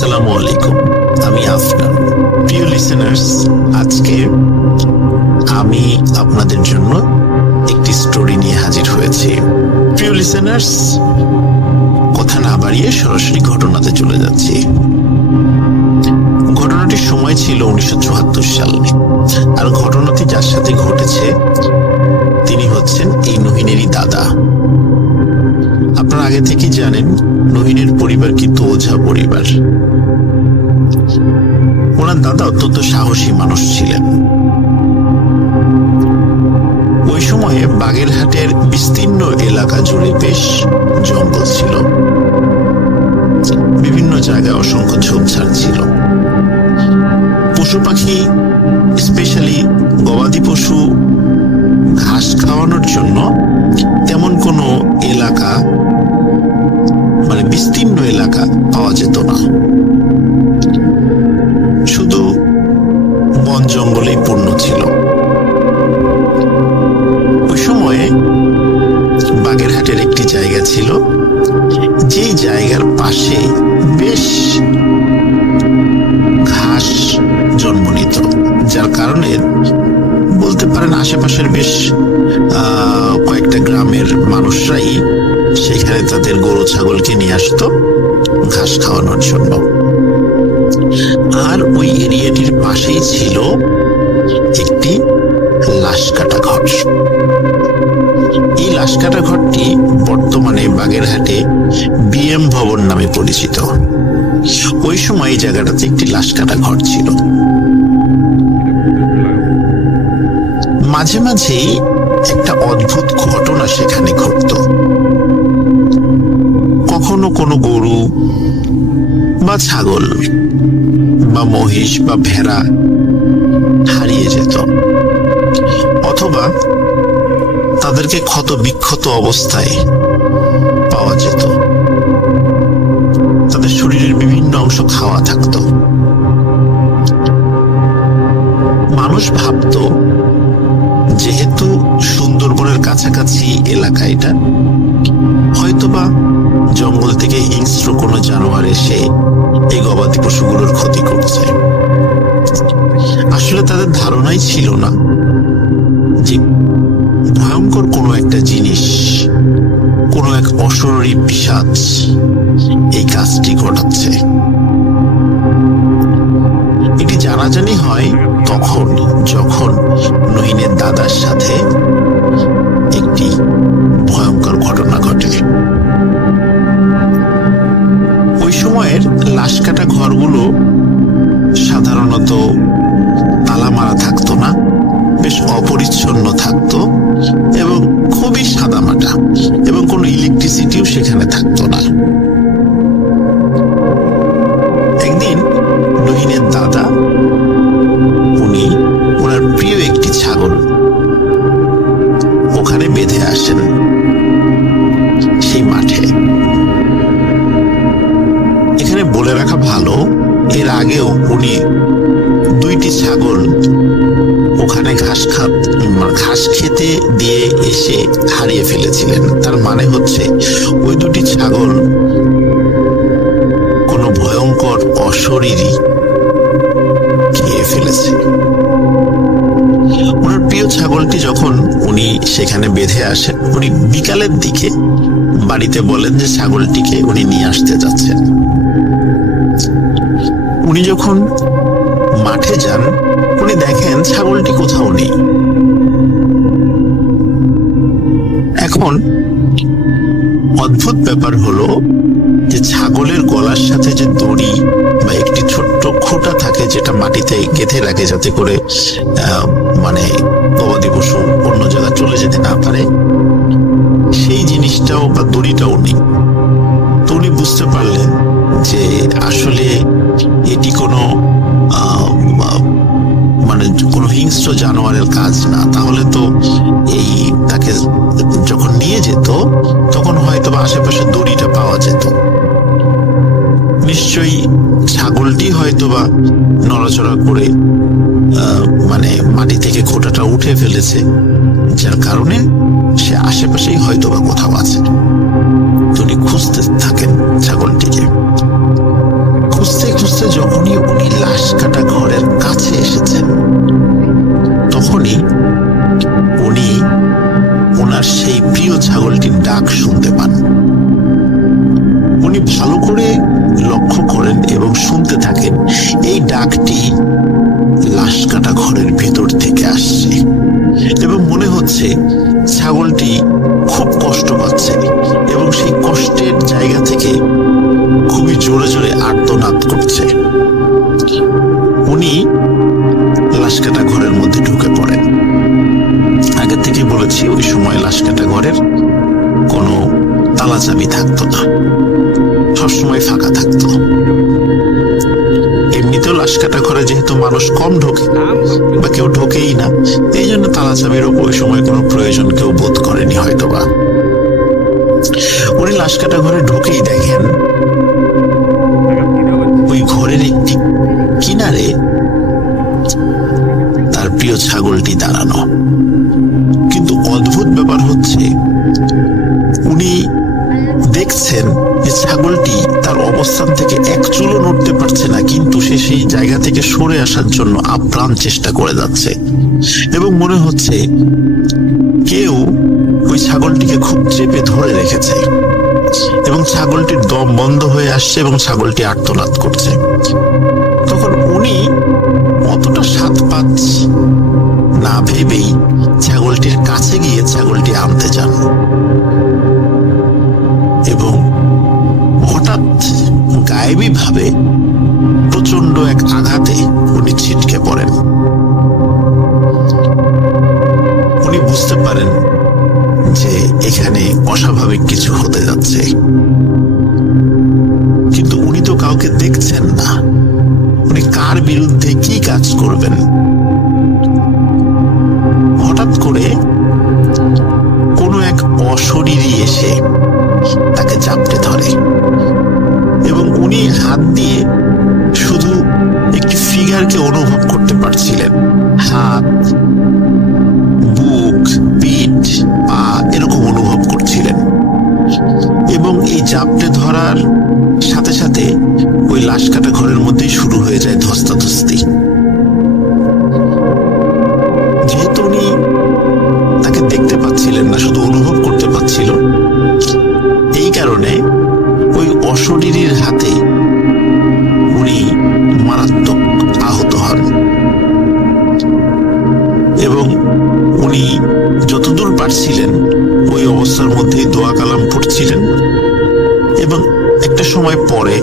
আসসালামু আলাইকুম, আমি আফনান। প্রিয় লিসেনার্স, আজকে আমি আপনাদের জন্য একটি স্টোরি নিয়ে হাজির হয়েছি। প্রিয় লিসেনার্স, কথা না বাড়িয়ে সরাসরি ঘটনাতে চলে যাচ্ছি। ঘটনাটির সময় ছিল 1974 সাল, আর ঘটনাটি যার সাথে ঘটেছে তিনি হচ্ছেন এই নহিনেরই দাদা। আপনারা আগে থেকেই জানেন নহিনের পরিবার কিন্তু ওঝা পরিবার। ওনার দাদা অত্যন্ত সাহসী মানুষ ছিলেন। ওই সময়ে বাগেরহাটের বিস্তীর্ণ এলাকা জুড়ে বেশ জঙ্গল ছিল, বিভিন্ন জায়গায় অসংখ্য ঝোপঝাড় ছিল। পশু পাখি, স্পেশালি গবাদি পশু ঘাস খাওয়ানোর জন্য তেমন কোনো এলাকা, মানে বিস্তীর্ণ এলাকা পাওয়া যেত না। শুধু বন জঙ্গলেই পূর্ণ ছিল। ওই সময়ে বাগেরহাটের একটি জায়গা ছিল, যেই জায়গার পাশে বেশ ঘাস জন্ম নিত, যার কারণে বলতে পারেন আশেপাশের বেশ কয়েকটা গ্রামের মানুষরাই সেখানে তাদের গরু ছাগলকে নিয়ে আসতো ঘাস খাওয়ানোর জন্য। আর ওই এরিয়াটির পাশেই ছিল একটি লাশ কাটা ঘর। এই লাশ কাটা ঘরটি বর্তমানে বাগেরহাটে বিএম ভবন নামে পরিচিত। ওই সময় এই জায়গাটাতে একটি লাশ কাটা ঘর ছিল। মাঝে মাঝেই একটা অদ্ভুত ঘটনা সেখানে ঘটত। কখনো কোনো গরু বা ছাগল বা মহিষ বা ভেড়া হারিয়ে যেত, অথবা তাদেরকে ক্ষত বিক্ষত অবস্থায় পাওয়া যেত। তাদের শরীরের বিভিন্ন অংশ খাওয়া থাকত। মানুষ ভাবত যেহেতু সুন্দরবনের কাছাকাছি এলাকা এটা, হয়তোবা জঙ্গল থেকে হিংস্র কোনো জানোয়ার এসে এই গবাদি পশুগুলোর ক্ষতি করছে। আসলে তাদের ধারণাই ছিল না যে ভয়ঙ্কর কোনো একটা জিনিস, কোনো এক অশরীরী পিশাচ এই কাজটি ঘটাচ্ছে। এটি জানাজানি হয় তখন যখন নহিনের দাদার সাথে একটি ভয়ঙ্কর ঘটনা ঘটে। ওই সময়ের লাশ কাটা ঘরগুলো সাধারণত তালা মারা থাকতো না, বেশ অপরিচ্ছন্ন থাকতো এবং খুবই সাদামাটা, এবং কোনো ইলেকট্রিসিটিও সেখানে থাকতো না। একদিন নহিনের দাদা, উনি ওনার প্রিয় একটি ছাগল ওখানে বেঁধে আসেন সেই মাঠে। এখানে বলে রাখা ভালো, এর আগেও উনি দুইটি ছাগল ওখানে ঘাস খেতে দিয়ে এসে হারিয়ে ফেলেছিলেন। তার মানে হচ্ছে ওই দুটি ছাগল কোনো ভয়ঙ্কর অশরীরী খেয়ে ফেলেছে। ওনার প্রিয় ছাগলটি যখন উনি সেখানে বেঁধে আসেন, উনি বিকালের দিকে বাড়িতে বলেন যে ছাগলটিকে উনি নিয়ে আসতে যাচ্ছেন। উনি যখন মাঠে যান, উনি দেখেন ছাগলটি কোথাও নেই। এখন অদ্ভুত ব্যাপার হলো যে ছাগলের গলার সাথে যে দড়ি বা একটি ছোট্ট খোঁটা থাকে, যেটা মাটিতে গেঁথে রাখে যাতে করে মানে গবাদি পশু অন্য জায়গায় চলে যেতে না পারে, সেই জিনিসটাও বা দড়িটাও নেই। তো উনি বুঝতে পারলেন যে আসলে এটি কোনো মানে কোনো হিংস্র জানোয়ারের কাজ না। তাহলে তো এই তাকে যখন নিয়ে যেত তখন হয়তো বা আশেপাশে দড়িটা পাওয়া যেত। নিশ্চয়ই ছাগলটি হয়তোবা নড়াচড়া করে মানে মাটি থেকে খোঁটাটা উঠে ফেলেছে, যার কারণে সে আশেপাশেই হয়তোবা কোথাও আছে। উনি খুঁজতে থাকেন ছাগলটিকে। খুঁজতে বলছে যখনই উনি লাশ কাটা ঘরের কাছে এসেছেন তখনই উনি ওনার সেই প্রিয় ছাগলটির ডাক শুনতে পান। উনি ভালো করে লক্ষ্য করেন এবং শুনতে থাকেন এই ডাকটি লাশ কাটা ঘরের ভেতর থেকে আসছে এবং মনে হচ্ছে ছাগলটি খুব কষ্ট পাচ্ছে এবং সেই কষ্টের জায়গা থেকে খুবই জোরে জোরে আর্তনাদ করছে। উনি লাশ কাটা ঘরের মধ্যে ঢুকে পড়েন। আগে থেকে বলেছি ওই সময় লাশ কাটা ঘরের কোনো তালা চাবি থাকতো না, সবসময় ফাঁকা থাকতো। এমনিতেও লাশ কাটা ঘরে যেহেতু মানুষ কম ঢোকে বা কেউ ঢোকেই না, এই জন্য তালা চাবির ওই সময় কোনো প্রয়োজন কেউ বোধ করেনি হয়তোবা। উনি লাশ কাটা ঘরে ঢুকেই দেখেন ওই ঘরের একটি কিনারে তার প্রিয় ছাগলটি দাঁড়ানো। কিন্তু অদ্ভুত ব্যাপার হচ্ছে উনি দেখছেন যে ছাগলটি তার অবস্থান থেকে এক চুলও নড়তে পারছে না, কিন্তু সে সেই জায়গা থেকে সরে আসার জন্য আপ্রাণ চেষ্টা করে যাচ্ছে এবং মনে হচ্ছে কেউ ওই ছাগলটিকে খুব চেপে ধরে রেখেছে এবং ছাগলটির দম বন্ধ হয়ে আসছে এবং ছাগলটি আর্তনাদ করছে। তখন উনি অতটা সাত পাঁচ না ভেবেই ছাগলটির কাছে গিয়ে ছাগলটি আনতে যান এবং হঠাৎ গায়েবী ভাবে প্রচন্ড এক আঘাতে উনি ছিটকে পড়েন। উনি বুঝতে পারেন যে এখানে অস্বাভাবিক কিছু হতে যাচ্ছে, কিন্তু উনি তো কাউকে দেখছেন না। উনি কার বিরুদ্ধে কি কাজ করবেন? হঠাৎ করে কোনো এক অশরীরী এসে তাকে চাপটে ধরে এবং উনি হাত দিয়ে শুধু একটি ফিগারকে অনুভব করতে পারছিলেন। হাত, বুক, পিঠ, পা এরকম অনুভব করছিলেন এবং এই চাপটে ধরার সাথে সাথে ওই লাশ কাটা ঘরের মধ্যেই শুরু হয়ে যায় ধস্তাধস্তি। যেহেতু উনি তাকে দেখতে পাচ্ছিলেন না, শুধু অনুভব করতে পাচ্ছিল, এই কারণে ওই অশরীরীর হাতে উনি মারাত্মক আহত হন এবং উনি যতদূর পারছিলেন ওই অবস্থার মধ্যেই দোয়া কালাম পড়ছিলেন এবং একটা সময় পরে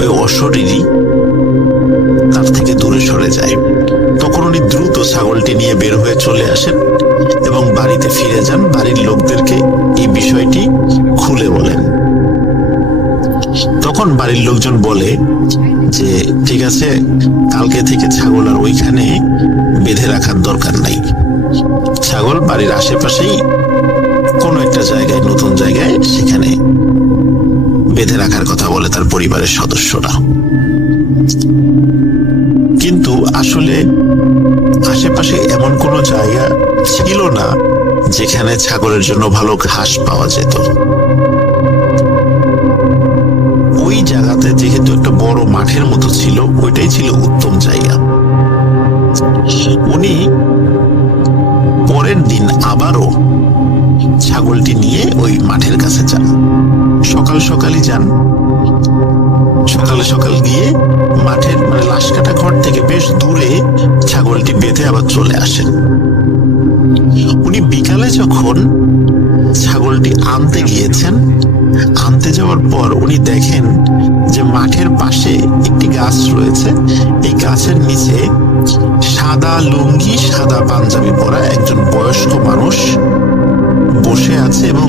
ওই অশরীরী তার থেকে দূরে সরে যায়। তখন উনি দ্রুত ছাগলটি নিয়ে বের হয়ে চলে আসেন এবং বাড়িতে ফিরে যান। বাড়ির লোকদেরকে এই বিষয়টি খুলে বলেন। তখন বাড়ির লোকজন বলে যে ঠিক আছে, কালকে থেকে ছাগল আর ওইখানে বেঁধে রাখার দরকার নাই। ছাগল বাড়ির আশেপাশেই কোনো একটা জায়গায়, নতুন জায়গায়, সেখানে বেঁধে রাখার কথা বলে তার পরিবারের সদস্যরা। কিন্তু আসলে আশেপাশে এমন কোনো জায়গা ছিল না যেখানে ছাগলের জন্য ভালো ঘাস পাওয়া যেত। ওই জায়গাতে যেহেতু একটা বড় মাঠের মতো ছিল, ওইটাই ছিল উত্তম জায়গা। উনি পরের দিন আবারও ছাগলটি নিয়ে ওই মাঠের কাছে যান। সকাল সকালই যান। সকালে সকাল গিয়ে মাঠের লাশ কাটা ঘর থেকে বেশ দূরে ছাগলটি বেঁধে আবার চলে আসেন। উনি বিকালে যখন ছাগলটি আনতে গিয়েছেন, আনতে যাওয়ার পর উনি দেখেন যে মাঠের পাশে একটি গাছ রয়েছে। এই গাছের নিচে সাদা লুঙ্গি, সাদা পাঞ্জাবি পরা একজন বয়স্ক মানুষ বসে আছে এবং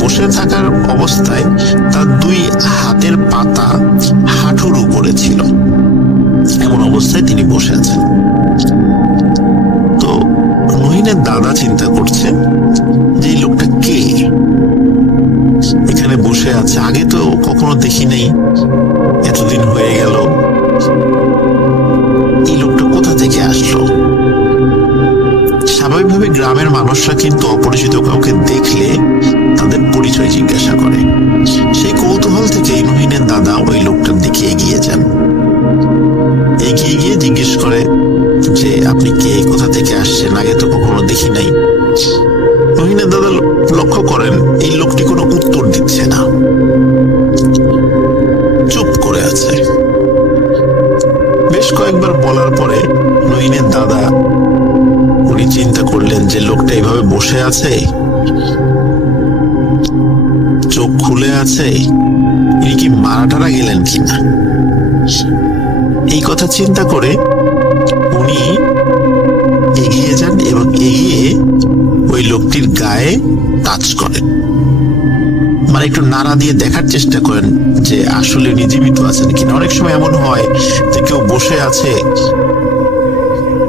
বসে থাকার অবস্থায় তার দুই হাতের পাতা হাঁটুর উপরে ছিল। এমন অবস্থায় তিনি বসে আছেন। তো নহিনের দাদা চিন্তা করছে যে এই লোকটা কে, এখানে বসে আছে, আগে তো কখনো দেখি নাই, এতদিন হয়ে গেল, এই লোকটা কোথা থেকে আসলো। স্বাভাবিকভাবে গ্রামের মানুষরা কিন্তু অপরিচিত কাউকে দেখলে তাদের পরিচয় জিজ্ঞাসা করে। সেই কৌতূহল থেকেই নহিনের দাদা ওই লোকটার দিকে এগিয়ে যান দেখি নাই। নহিনের দাদা লক্ষ্য করেন এই লোকটি কোনো উত্তর দিচ্ছে না, চুপ করে আছে। বেশ কয়েকবার বলার পরে নহিনের দাদা উনি চিন্তা করলেন যে লোকটা এইভাবে বসে আছে, চোখ খুলে আছে, ইনি কি মারা টারা গেলেন কিনা। এই কথা চিন্তা করে উনি এগিয়ে যান এবং এগিয়ে ওই লোকটির গায়ে টাচ করেন, মানে একটু নাড়া দিয়ে দেখার চেষ্টা করেন যে আসলে উনি জীবিত আছেন কিনা। অনেক সময় এমন হয় যে কেউ বসে আছে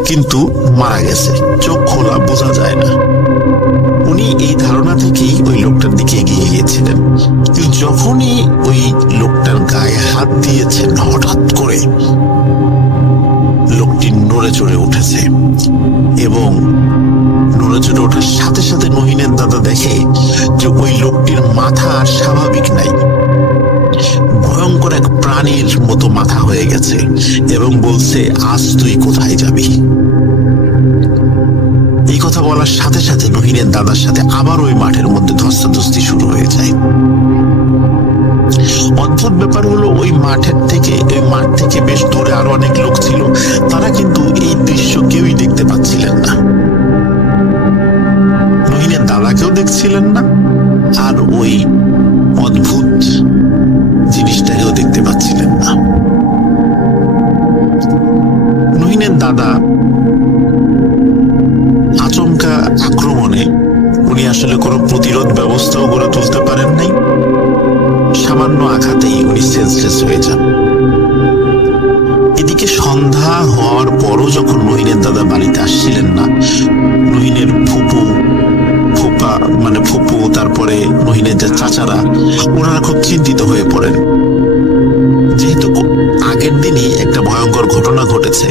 কিন্তু মারা গেছে, চোখ খোলা, বোঝা যায় না। উনি এই ধারণা থেকেই ওই লোকটার দিকে এগিয়ে গিয়েছিলেন। কিন্তু যখনই ওই লোকটার গায়ে হাত দিয়েছেন, হঠাৎ করে লোকটি নড়ে চড়ে উঠেছে এবং নড়ে চড়ে ওঠার সাথে সাথে নহিনের দাদা দেখে যে ওই লোকটির মাথা আর স্বাভাবিক নাই, ভয়ঙ্কর এক প্রাণীর মতো মাথা হয়ে গেছে এবং বলছে, আজ তুই কোথায় যাবি। এই কথা বলার সাথে সাথে নহিনের দাদার সাথে আবার ওই মাঠের মধ্যে ধস্তাধস্তি শুরু হয়ে যায়। অদ্ভুত ব্যাপার হলো ওই মাঠ থেকে বেশ দূরে আরো অনেক লোক ছিল, তারা কিন্তু এই দৃশ্য কেউই দেখতে পাচ্ছিলেন না। নহিনের দাদাকেও দেখছিলেন না, আর ওই অদ্ভুত জিনিসটাকেও দেখতে পাচ্ছিলেন না। নহিনের দাদা আচমকা আক্রমণে উনি আসলে কোনো প্রতিরোধ ব্যবস্থাও গড়ে তুলতে পারেন নাই। সামান্য আঘাতেই উনি সেন্সলেস হয়ে যান। এদিকে সন্ধ্যা হওয়ার পরও যখন নহিনের দাদা বাড়িতে আসছিলেন না, নহিনের ফুপু তারপরে নহিনের যে চাচারা, ওনারা খুব চিন্তিত হয়ে পড়েন। যেহেতু আগের দিনই একটা ভয়ঙ্কর ঘটনা ঘটেছে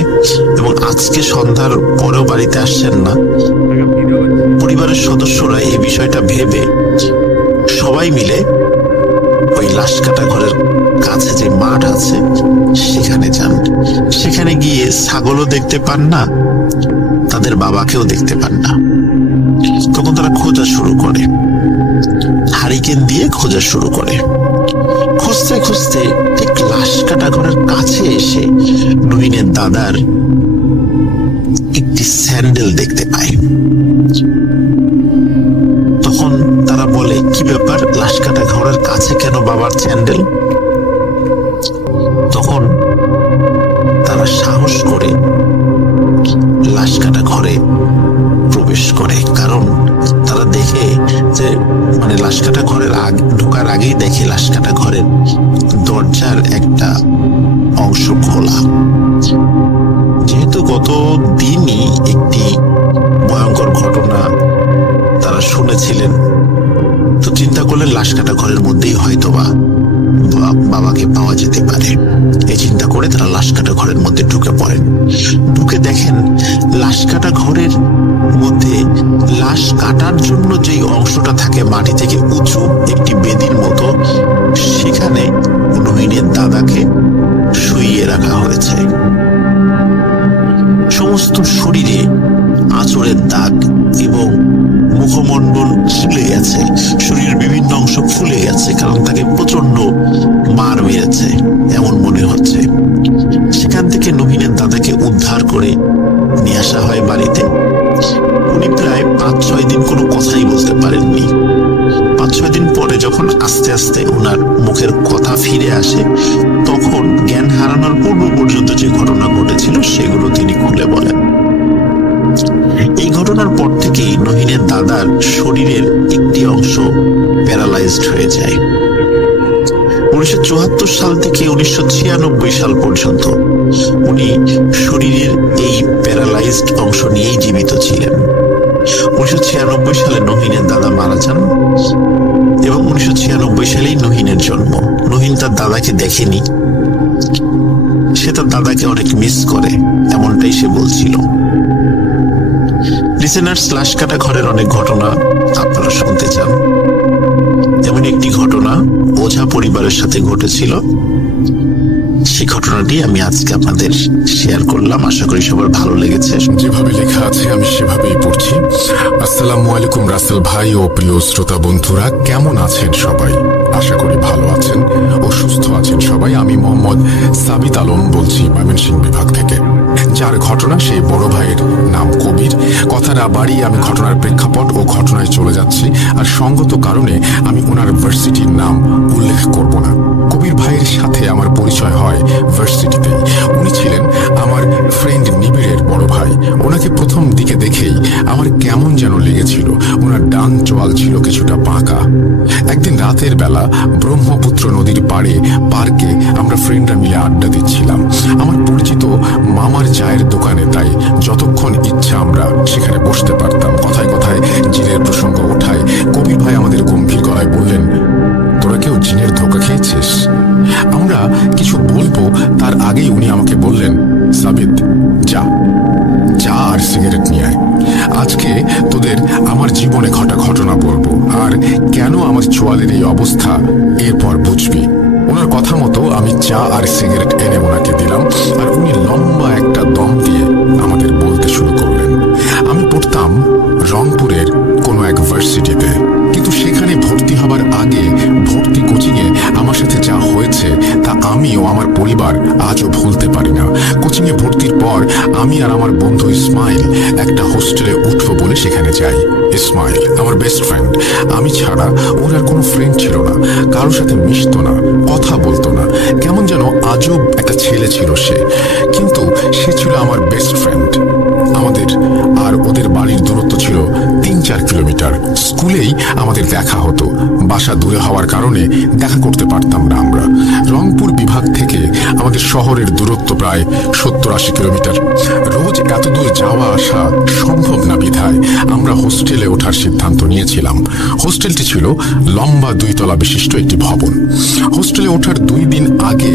এবং আজকে সন্ধ্যার পরেও বাড়িতে আসছেন না, পরিবারের সদস্যরা এই বিষয়টা ভেবে সবাই মিলে ওই লাশ কাটা ঘরের কাছে যে মাঠ আছে সেখানে যান। সেখানে গিয়ে ছাগলও দেখতে পান না, তাদের বাবাকেও দেখতে পান না। তখন তারা খোঁজা শুরু করে, হারিকেন দিয়ে খোঁজা শুরু করে। খুঁজতে খুঁজতে ঠিক লাশ কাটা ঘরের কাছে এসে নহিনের দাদার একটি স্যান্ডেল দেখতে পায়। তখন তারা বলে, কি ব্যাপার, লাশ কাটা ঘরের কাছে কেন বাবার স্যান্ডেল? তখন তারা সাহস করে লাশ কাটা ঘরে প্রবেশ করে, কারণ তারা দেখে যে লাশ কাটা ঘরের ঢোকার আগেই দেখে লাশ কাটা ঘরের দরজার একটা অংশ খোলা। যেহেতু গত দিনই একটি ভয়ঙ্কর ঘটনা তারা শুনেছিলেন, তো চিন্তা করলেন লাশ কাটা ঘরের মধ্যেই হয়তোবা বাবাকে পাওয়া যেতে পারে। এই চিন্তা করে তারা লাশ কাটা ঘরের মধ্যে ঢুকে পড়েন। ঢুকে দেখেন লাশ কাটা ঘরের মধ্যে লাশ কাটার জন্য যেই অংশটা থাকে মাটি থেকে উঁচু একটি বেদির মতো, সেখানে নহিনের দাদাকে শুইয়ে রাখা হয়েছে। সমস্ত শরীরে আঁচড়ের দাগ এবং মুখমণ্ডল ফুলে গেছে, শরীরের বিভিন্ন অংশ ফুলে গেছে, কারণ তাকে প্রচন্ড মার মেরেছে এমন মনে হচ্ছে। সেখান থেকে নহিনের দাদাকে উদ্ধার করে নিয়ে আসা হয় বাড়িতে। উনি প্রায় 5-6 দিন কোনো কথাই বলতে পারেননি। 5-6 দিন পরে যখন আস্তে আস্তে ওনার মুখের কথা ফিরে আসে, তখন জ্ঞান হারানোর পূর্ব পর্যন্ত যে ঘটনা ঘটেছিল সেগুলো তিনি খুলে বলেন। এই ঘটনার পর থেকেই নহিনের দাদার শরীরের একটি অংশ প্যারালাইজড হয়ে যায়। 1974 সাল থেকে 1996 সাল পর্যন্ত উনি শরীরের এই প্যারালাইজড অংশ নিয়েই জীবিত ছিলেন। 1996 সালে নহিনের দাদা মারা যান এবং 1996 সালেই নহিনের জন্ম। নহিন তার দাদাকে দেখেনি, সে তার দাদাকে অনেক মিস করে, এমনটাই সে বলছিল। লিসেনার্স, লাশ কাটা ঘরের অনেক ঘটনা আপনারা শুনতে চান। যেমন একটি ঘটনা ওঝা পরিবারের সাথে ঘটেছিল। সেই ঘটনাটি আমি আজকে আপনাদের শেয়ার করলাম। আশা করি সবার ভালো লেগেছে। যেভাবে লেখা আছে আমি সেভাবেই পড়ছি। আসসালামু আলাইকুম রাসেল ভাই ও প্রিয় শ্রোতা বন্ধুরা, কেমন আছেন সবাই? আশা করি ভালো আছেন ও সুস্থ আছেন সবাই। আমি মোহাম্মদ সাবিত আলম বলছি ময়মনসিংহ বিভাগ থেকে। যার ঘটনা সেই বড় ভাইয়ের নাম কবির। কথা না বাড়িয়ে আমি ঘটনার প্রেক্ষাপট ও ঘটনায় চলে যাচ্ছি, আর সঙ্গত কারণে আমি ওনার ভার্সিটির নাম উল্লেখ করব না। কবির ভাইয়ের সাথে আমার পরিচয় হয় ভার্সিটিতেই। উনি ছিলেন আমার ফ্রেন্ড নিবিড়ের বড় ভাই। ওনাকে প্রথম দিকে দেখেই আমার কেমন যেন লেগেছিল। ওনার ডান চোয়াল ছিল কিছুটা বাঁকা। একদিন রাতের বেলা ব্রহ্মপুত্র নদীর পাড়ে পার্কে আমরা ফ্রেন্ডরা মিলে আড্ডা দিচ্ছিলাম আমার পরিচিত মামার চায়ের দোকানে। তাই যতক্ষণ ইচ্ছা আমরা সেখানে বসতে পারতাম। কথায় কথায় জিনের প্রসঙ্গ ওঠায় কবির ভাই আমাদের গম্ভীর গলায় বললেন, তোরা কেউ জিনের ধোঁকা খেয়েছিস? আমরা কিছু বলবো তার আগেই উনি আমাকে বললেন, সাবিত যা চা আর সিগারেট নিয়ে আয়। আজকে তোদের আমার জীবনে ঘটা ঘটনা বলবো, আর কেন আমার চোয়ালের এই অবস্থা এরপর বুঝবি। ওনার কথা মতো আমি চা আর সিগারেট এনে ওনাকে দিলাম, আর উনি লম্বা একটা দম দিয়ে আমাদের বলতে শুরু করলেন। আমি পড়তাম রংপুরের কোনো এক ভার্সিটিতে, কিন্তু সেখানে ভর্তি হবার আগে ভর্তি কোচিংয়ে আমার সাথে যা হয়েছে তা আমি ও আমার পরিবার আজও ভুলতে পারি না। কোচিংয়ে ভর্তির পর আমি আর আমার বন্ধু ইসমাইল একটা হোস্টেলে উঠবো বলে সেখানে যাই। ইসমাইল আমার বেস্ট ফ্রেন্ড। আমি ছাড়া ওর আর কোনো ফ্রেন্ড ছিল না। কারোর সাথে মিশতো না, কথা বলতো না। কেমন যেন আজব একটা ছেলে ছিল সে, কিন্তু সে ছিল আমার বেস্ট ফ্রেন্ড। আমাদের আর ওদের বাড়ির দূরত্ব ছিল 3-4 কিলোমিটার। স্কুলেই আমাদের দেখা হতো। বাসা দূরে হওয়ার কারণে দেখা করতে পারতাম না আমরা। রংপুর বিভাগ থেকে আমাদের শহরের দূরত্ব প্রায় 70-80 কিলোমিটার। রোজ এত দূর যাওয়া আসা সম্ভব না বিধায় আমরা হোস্টেলে ওঠার সিদ্ধান্ত নিয়েছিলাম। হোস্টেলটি ছিল লম্বা 2 তলা বিশিষ্ট একটি ভবন। হোস্টেলে ওঠার 2 দিন আগে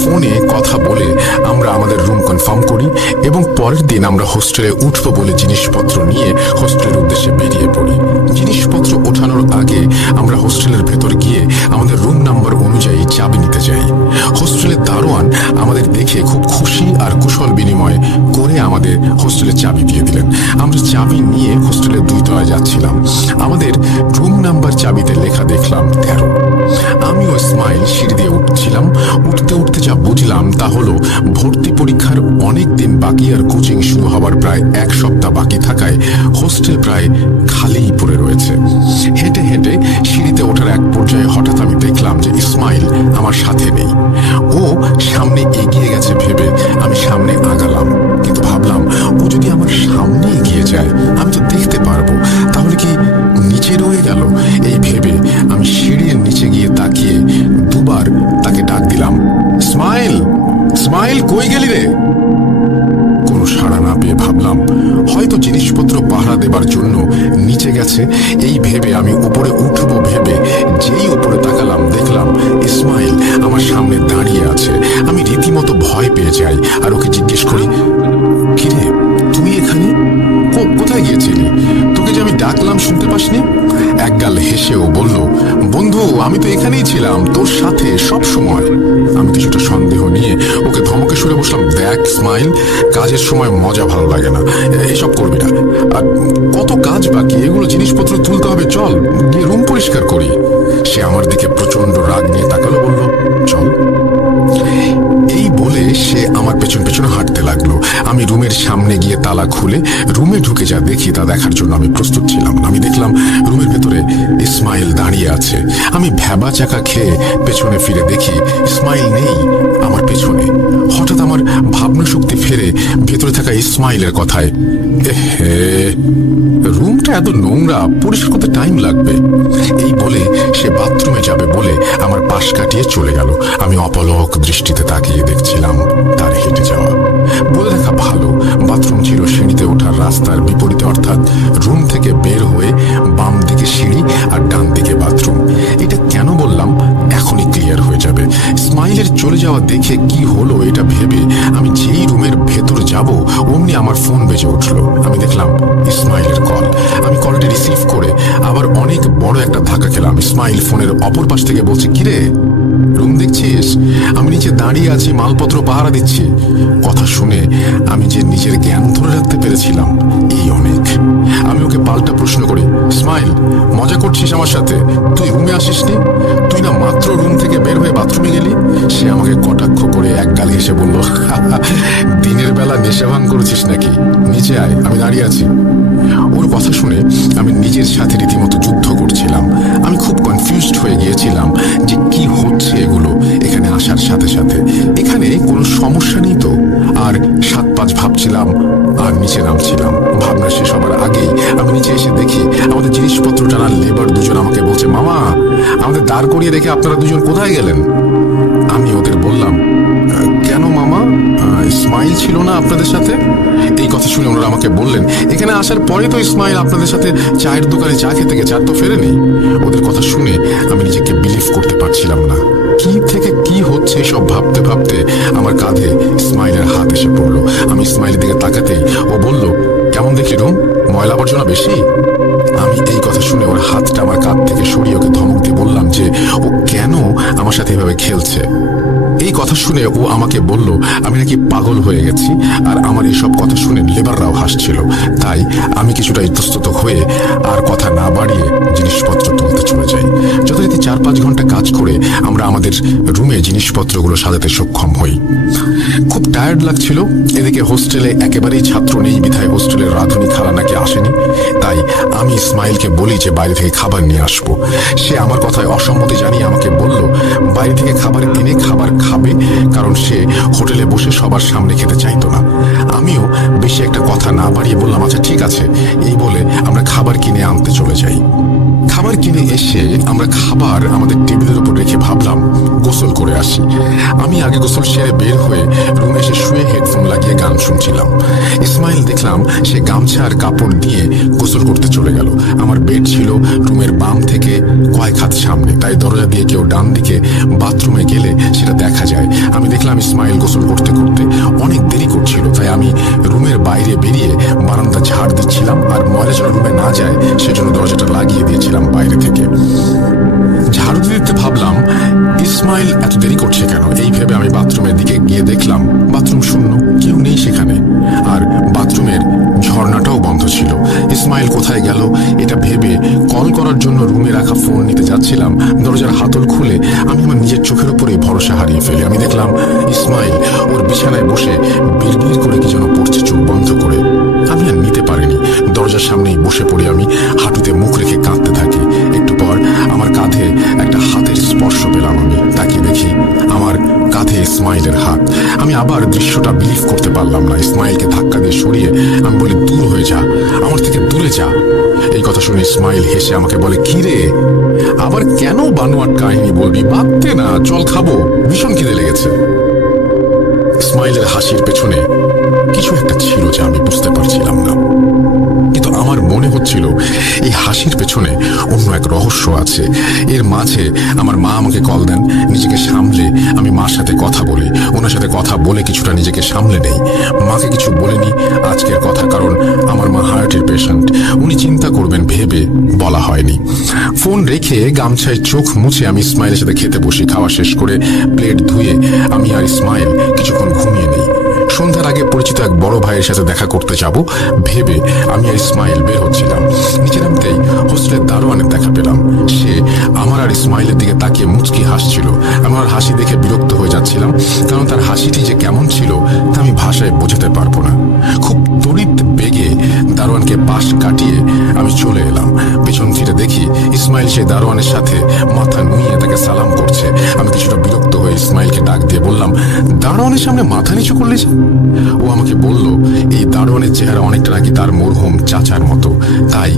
ফোনে কথা বলে আমরা আমাদের রুম কনফার্ম করি, এবং পরের দিন আমরা হোস্টেলে উঠবো বলে জিনিসপত্র নিয়ে হোস্টেলের উদ্দেশ্যে বেরিয়ে পড়ি। জিনিসপত্র ওঠানোর আগে আমরা হোস্টেলের ভেতর গিয়ে আমাদের রুম নাম্বার অনুযায়ী চাবি নিতে যাই। হোস্টেলের দারোয়ান আমাদের দেখে খুব খুশি আর কুশল বিনিময় করে আমাদের হোস্টেলের চাবি দিয়ে দিলেন। আমরা চাবি নিয়ে হোস্টেলের 2 তলায় যাচ্ছিলাম। আমাদের রুম নাম্বার চাবিতে লেখা দেখলাম 13। আমি ও ইসমাইল সিঁড়ি দিয়ে উঠছিলাম। উঠতে উঠতে যা বুঝলাম তা হলো ভর্তি পরীক্ষার অনেক দিন বাকি, আর কোচিং শুরু হবার প্রায় 1 সপ্তাহ বাকি থাকায় হোস্টেল প্রায় খালিই পড়ে রয়েছে। হেঁটে হেঁটে সিঁড়িতে ওঠার এক পর্যায়ে হঠাৎ আমি দেখলাম যে ইসমাইল আমার সাথে নেই। ও সামনে এগিয়ে গেছে ভেবে আমি সামনে আগালাম, কিন্তু ভাবলাম ও যদি আমার সামনে এগিয়ে যায় আমি তো দেখতে পারবো, তাহলে কি নিচে রয়ে গেল? এই ভেবে আমি সিঁড়ির নিচে গিয়ে তাকিয়ে 2 বার তাকে ডাক দিলাম, ইসমাইল, ইসমাইল কই গেলি রে? কোনো সাড়া না পেয়ে ভাবলাম হয়তো জিনিসপত্র পাহারা দেবার জন্য নিচে গেছে। এই ভেবে আমি উপরে উঠবো ভেবে যেই উপরে তাকালাম দেখলাম ইসমাইল আমার সামনে দাঁড়িয়ে আছে। আমি রীতিমতো ভয় পেয়ে যাই আর ওকে জিজ্ঞেস করি, কিরে তুই এখানে? কোথায় গিয়েছিলি? তোকে যে আমি ডাকলাম শুনতে পাসনি? একগাল হেসেও বলল, বন্ধু আমি তো এখানেই ছিলাম তোর সাথে সব সময়। আমি কিছুটা সন্দেহ নিয়ে ওকে ধমকে সরে বসলাম, দেখ ইসমাইল, কাজের সময় মজা ভালো লাগে না, এসব করবি না। আর কত কাজ বাকি, এগুলো জিনিসপত্র তুলতে হবে, চল গিয়ে রুম পরিষ্কার করি। সে আমার দিকে প্রচন্ড রাগ নিয়ে তাকালো, বলল চল। এই বলে সে আমার পেছন পেছনে হাঁটতে লাগলো। আমি রুমের সামনে গিয়ে তালা খুলে রুমে ঢুকে যা দেখি তা দেখার জন্য আমি প্রস্তুত ছিলাম না। আমি দেখলাম রুমের ভেতরে ইসমাইল দাঁড়িয়ে আছে। আমি ভ্যাবা চাকা খেয়ে পেছনে ফিরে দেখি ইসমাইল নেই আমার পেছনে। হঠাৎ আমার ভাবনা শক্তি ফেরে ভেতরে থাকা ইসমাইলের কথায়, এহে রুমটা এত নোংরা, পরিষ্কার করতে টাইম লাগবে। এই বলে সে বাথরুমে যাবে বলে আমার পাশ কাটিয়ে চলে গেল। আমি অপলক দৃষ্টিতে তাকিয়ে দেখছিলাম তার হেঁটে যাওয়া। বলে রাখা ভালো, বাথরুম ছিল সিঁড়িতে ওঠার রাস্তার বিপরীতে, অর্থাৎ রুম থেকে বের হয়ে বাম দিকে সিঁড়ি আর ডান দিকে বাথরুম। এটা কেন বললাম এখনই ক্লিয়ার হয়ে যাবে। ইসমাইলের চলে যাওয়া দেখে কি হলো এটা ভেবে আমি যেই রুমের ভেতর যাব অমনি আমার ফোন বেজে উঠলো। আমি দেখলাম ইসমাইলের কল। আমি কলটি রিসিভ করে আবার অনেক বড় একটা ধাক্কা খেলাম। ইসমাইল ফোনের অপর পাশ থেকে বলছে, কিরে রুম দেখছিস? আমি নিচে দাঁড়িয়ে আছি, মালপত্র পাহারা দিচ্ছি। কথা শুনে আমি যে নিজের জ্ঞান ধরে রাখতে পেরেছিলাম এই অনেক। আমি ওকে পাল্টা প্রশ্ন করি, ইসমাইল, মজা করছিস আমার সাথে? তুই রুমে আসিসনি? তুই না মাত্র রুম থেকে বের হয়ে বাথরুমে গেলি? সে আমাকে কটাক্ষ করে এক গাল হেসে বলল, দিনের বেলা নেশা ভাঙ করেছিস নাকি? নিচে আয়, আমি দাঁড়িয়ে আছি। ওর কথা শুনে আমি নিজের সাথে রীতিমতো যুদ্ধ করছিলাম। আমি খুব কনফিউজড হয়ে গিয়েছিলাম যে কি হচ্ছে এগুলো এখানে আসার সাথে সাথে। এখানে কোনো সমস্যা নেই তো? আর 7-5 ভাবছিলাম আর নিচে নামছিলাম। ভাবনা শেষ হবার আগেই আমি নিচে এসে দেখি আমাদের জিনিসপত্র টানার লেবার দুজন আমাকে বলছে, মামা, আমাদের দাঁড় করিয়ে রেখে আপনারা দুজন কোথায় গেলেন? আমি ওদের বললাম, কেন মামা, ইসমাইল ছিল না আপনাদের সাথে? এই কথা শুনে ওনারা আমাকে বললেন, এখানে আসার পরে তো ইসমাইল আপনাদের সাথে চায়ের দোকানে চা খেতে গেছে, আর তো ফেরেনি। ওদের কথা শুনে আমি নিজেকে বিলিভ করতে পারছিলাম না। কি থেকে কি হচ্ছে সব ভাবতে ভাবতে আমার কাঁধে ইসমাইলের হাত এসে পড়লো। আমি ইসমাইলের দিকে তাকাতেই ও বলল, কেমন দেখলি রুম? ময়লা আবর্জনা বেশি? আমি এই কথা শুনে ওর হাতটা আমার কাঁধ থেকে সরিয়ে ওকে ধমক দিয়ে বললাম যে ও কেন আমার সাথে এভাবে খেলছে। এই কথা শুনে ও আমাকে বলল আমি নাকি পাগল হয়ে গেছি, আর আমার এইসব কথা শুনে লেবাররাও হাসছিল। তাই আমি কিছুটা ইতস্তত হয়ে আর কথা না বাড়িয়ে জিনিসপত্র তুলতে চলে যাই। যথারীতি 4-5 ঘন্টা কাজ করে আমরা আমাদের রুমে জিনিসপত্রগুলো সাজাতে সক্ষম হই। খুব টায়ার্ড লাগছিল। এদিকে হোস্টেলে একেবারেই ছাত্র নেই বিধায় হোস্টেলের রাঁধুনি খালা নাকি আসেনি। তাই আমি ইসমাইলকে বলি যে বাইরে থেকে খাবার নিয়ে আসবো। সে আমার কথায় অসম্মতি জানিয়ে আমাকে বলল বাইরে থেকে খাবার এনে খাবার খাবে, কারণ সে হোটেলে বসে সবার সামনে খেতে চাইতো না। আমিও বেশি একটা কথা না বাড়িয়ে বললাম, আচ্ছা ঠিক আছে। এই বলে আমরা খাবার কিনে আনতে চলে যাই। খাবার কিনে এসে আমরা খাবার আমাদের টেবিলের উপর রেখে ভাবলাম গোসল করে আসি। আমি আগে গোসল সেরে বের হয়ে রুমে এসে শুয়ে হেডফোন লাগিয়ে গান শুনছিলাম। ইসমাইল দেখলাম সে গামছা আর কাপড় দিয়ে গোসল করতে চলে গেল। আমার বেড ছিল রুমের বাম থেকে কয়েক হাত সামনে, তাই দরজা দিয়ে কেউ ডান দিকে বাথরুমে গেলে সেটা দেখা যায়। আমি দেখলাম ইসমাইল গোসল করতে করতে অনেক দেরি করছিল, তাই আমি রুমের বাইরে বেরিয়ে বারান্দা ঝাড় দিচ্ছিলাম, আর ময়লা যেন রুমে না যায় সেজন্য দরজাটা লাগিয়ে দিয়েছিলাম বাইরে থেকে। ঝাড়ু দিতে ভাবলাম ইসমাইল এত দেরি করছে কেন। এই ভেবে আমি বাথরুমের দিকে গিয়ে দেখলাম বাথরুম শূন্য, কেউ নেই সেখানে, আর বাথরুমের ঝর্ণাটাও বন্ধ ছিল। ইসমাইল কোথায় গেল এটা ভেবে কল করার জন্য রুমে রাখা ফোন নিতে যাচ্ছিলাম। দরজার হাতল খুলে আমি আমার নিজের চোখের উপরে ভরসা হারিয়ে ফেলি। আমি দেখলাম ইসমাইল ওর বিছানায় বসে বিড়বিড় করে কি যেন পড়ছে চোখ বন্ধ করে। আমি আর নিতে পারিনি, দরজার সামনেই বসে পড়ে আমি হাঁটুতে মুখ রেখে কাঁদতে থাকি। একটু পর আমার কাঁধে একটা হাতের স্পর্শ পেলাম। আমি তাকিয়ে দেখি আমার কাঁধে ইসমাইলের হাত। আমি আবার দৃশ্যটা বিলিভ করতে পারলাম না। ইসমাইলকে ধাক্কা দিয়ে সরিয়ে আমি বলি, দূর হয়ে যা, আমার থেকে দূরে যা। এই কথা শুনে ইসমাইল হেসে আমাকে বলে, কি রে, আবার কেন বানোয়াট কাহিনী বলবি? বাদতে না, চল খাবো, ভীষণ খিদে লেগেছে। ইসমাইলের হাসির পেছনে কিছু একটা ছিল যা আমি বুঝতে পারছিলাম না, কিন্তু আমার মনে হচ্ছিল এই হাসির পেছনে অন্য এক রহস্য আছে। এর মাঝে আমার মা আমাকে কল দেন। নিজেকে সামলে আমি মার সাথে কথা বলি। ওনার সাথে কথা বলে কিছুটা নিজেকে সামলে নেই। মাকে কিছু বলিনি আজকের কথা, কারণ আমার মা হার্টের পেশেন্ট, উনি চিন্তা করবেন ভেবে বলা হয়নি। ফোন রেখে গামছায় চোখ মুছে আমি ইসমাইলের সাথে খেতে বসি। খাওয়া শেষ করে প্লেট ধুয়ে আমি আর ইসমাইল কিছুক্ষণ ঘুমিয়ে নেই। সন্ধ্যার আগে পরিচিত এক বড় ভাইয়ের সাথে দেখা করতে যাব ভেবে আমি আর ইসমাইল বের হচ্ছিলাম। নিচে নামতেই হোস্টেলের দারোয়ানের দেখা পেলাম। সে আমার আর ইসমাইলের দিকে তাকিয়ে মুচকি হাসছিল। আমার হাসি দেখে বিরক্ত হয়ে যাচ্ছিলাম, কারণ তার হাসিটি যে কেমন ছিল তা আমি ভাষায় বোঝাতে পারবো না। খুব তড়িৎ বেগে দারোয়ানকে পাশ কাটিয়ে আমি চলে এলাম। পেছন ফিরে দেখি ইসমাইল সেই দারোয়ানের সাথে মাথা নুইয়ে তাকে সালাম করছে। আমি কিছুটা বিরক্ত হয়ে ইসমাইলকে ডাক দিয়ে বললাম, দারোয়ানের সামনে মাথা নিচু করলে যে? ও আমাকে বলল এই দারোয়ানের চেহারা অনেকটা নাকি তার মরহুম চাচার মতো, তাই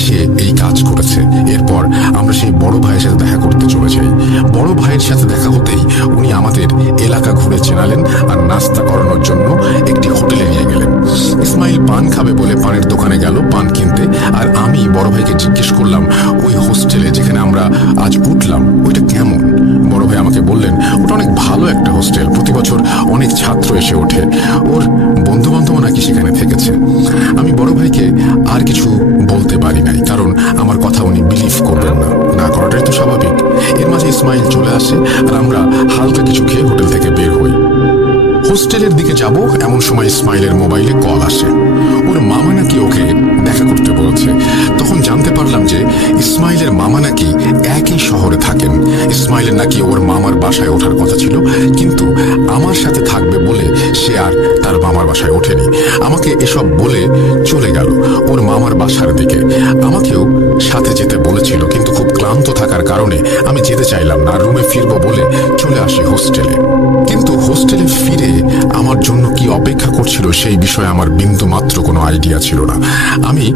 সে এই কাজ করেছে। এরপর আমরা সেই বড় ভাইয়ের সাথে দেখা করতে চলে যাই। বড় ভাইয়ের সাথে দেখা হতেই উনি আমাদের এলাকা ঘুরে চেনালেন আর নাস্তা করানোর জন্য একটি হোটেলে নিয়ে গেলেন। ইসমাইল পান খাবে বলে পানের দোকানে গেল পান কিনতে, আর আমি বড় ভাইকে জিজ্ঞেস করলাম ওই হোস্টেলে যেখানে আমরা আজ উঠলাম ওইটা কেমন। বড় ভাই আমাকে বললেন ওটা অনেক ভালো একটা হোস্টেল, প্রতি বছর অনেক ছাত্র এসে ওঠে, ওর বন্ধু বান্ধব নাকি সেখানে থেকেছে। আমি বড় ভাইকে আর কিছু বলতে পারি নাই, কারণ আমার কথা উনি বিলিভ করবেন না, না করাটাই তো স্বাভাবিক। এর মাঝে ইসমাইল চলে আসে আর আমরা হালকা কিছু খেয়ে হোটেল থেকে বের হই। হোস্টেলের দিকে যাব এমন সময় ইসমাইলের মোবাইলে কল আসে। ওর মামা নাকি ওকে দেখা করতে বলছে। তখন জানতে পারলাম যে ইসমাইলের মামা নাকি একই শহরে থাকেন। ইসমাইলের নাকি ওর মামার বাসায় ওঠার কথা ছিল, কিন্তু আমার সাথে থাকবে বলে সে আর তার মামার বাসায় ওঠেনি। আমাকে এসব বলে চলে গেল ওর মামার বাসার দিকে। আমাকেও সাথে যেতে বলেছিল, কিন্তু খুব ক্লান্ত থাকার কারণে আমি যেতে চাইলাম না। রুমে ফিরবো বলে চলে আসি হোস্টেলে। কিন্তু হোস্টেলে ফিরে আমার জন্য কি অপেক্ষা করছিল সেই বিষয়ে আমার বিন্দু মাত্র কোনো আইডিয়া ছিল না। আমি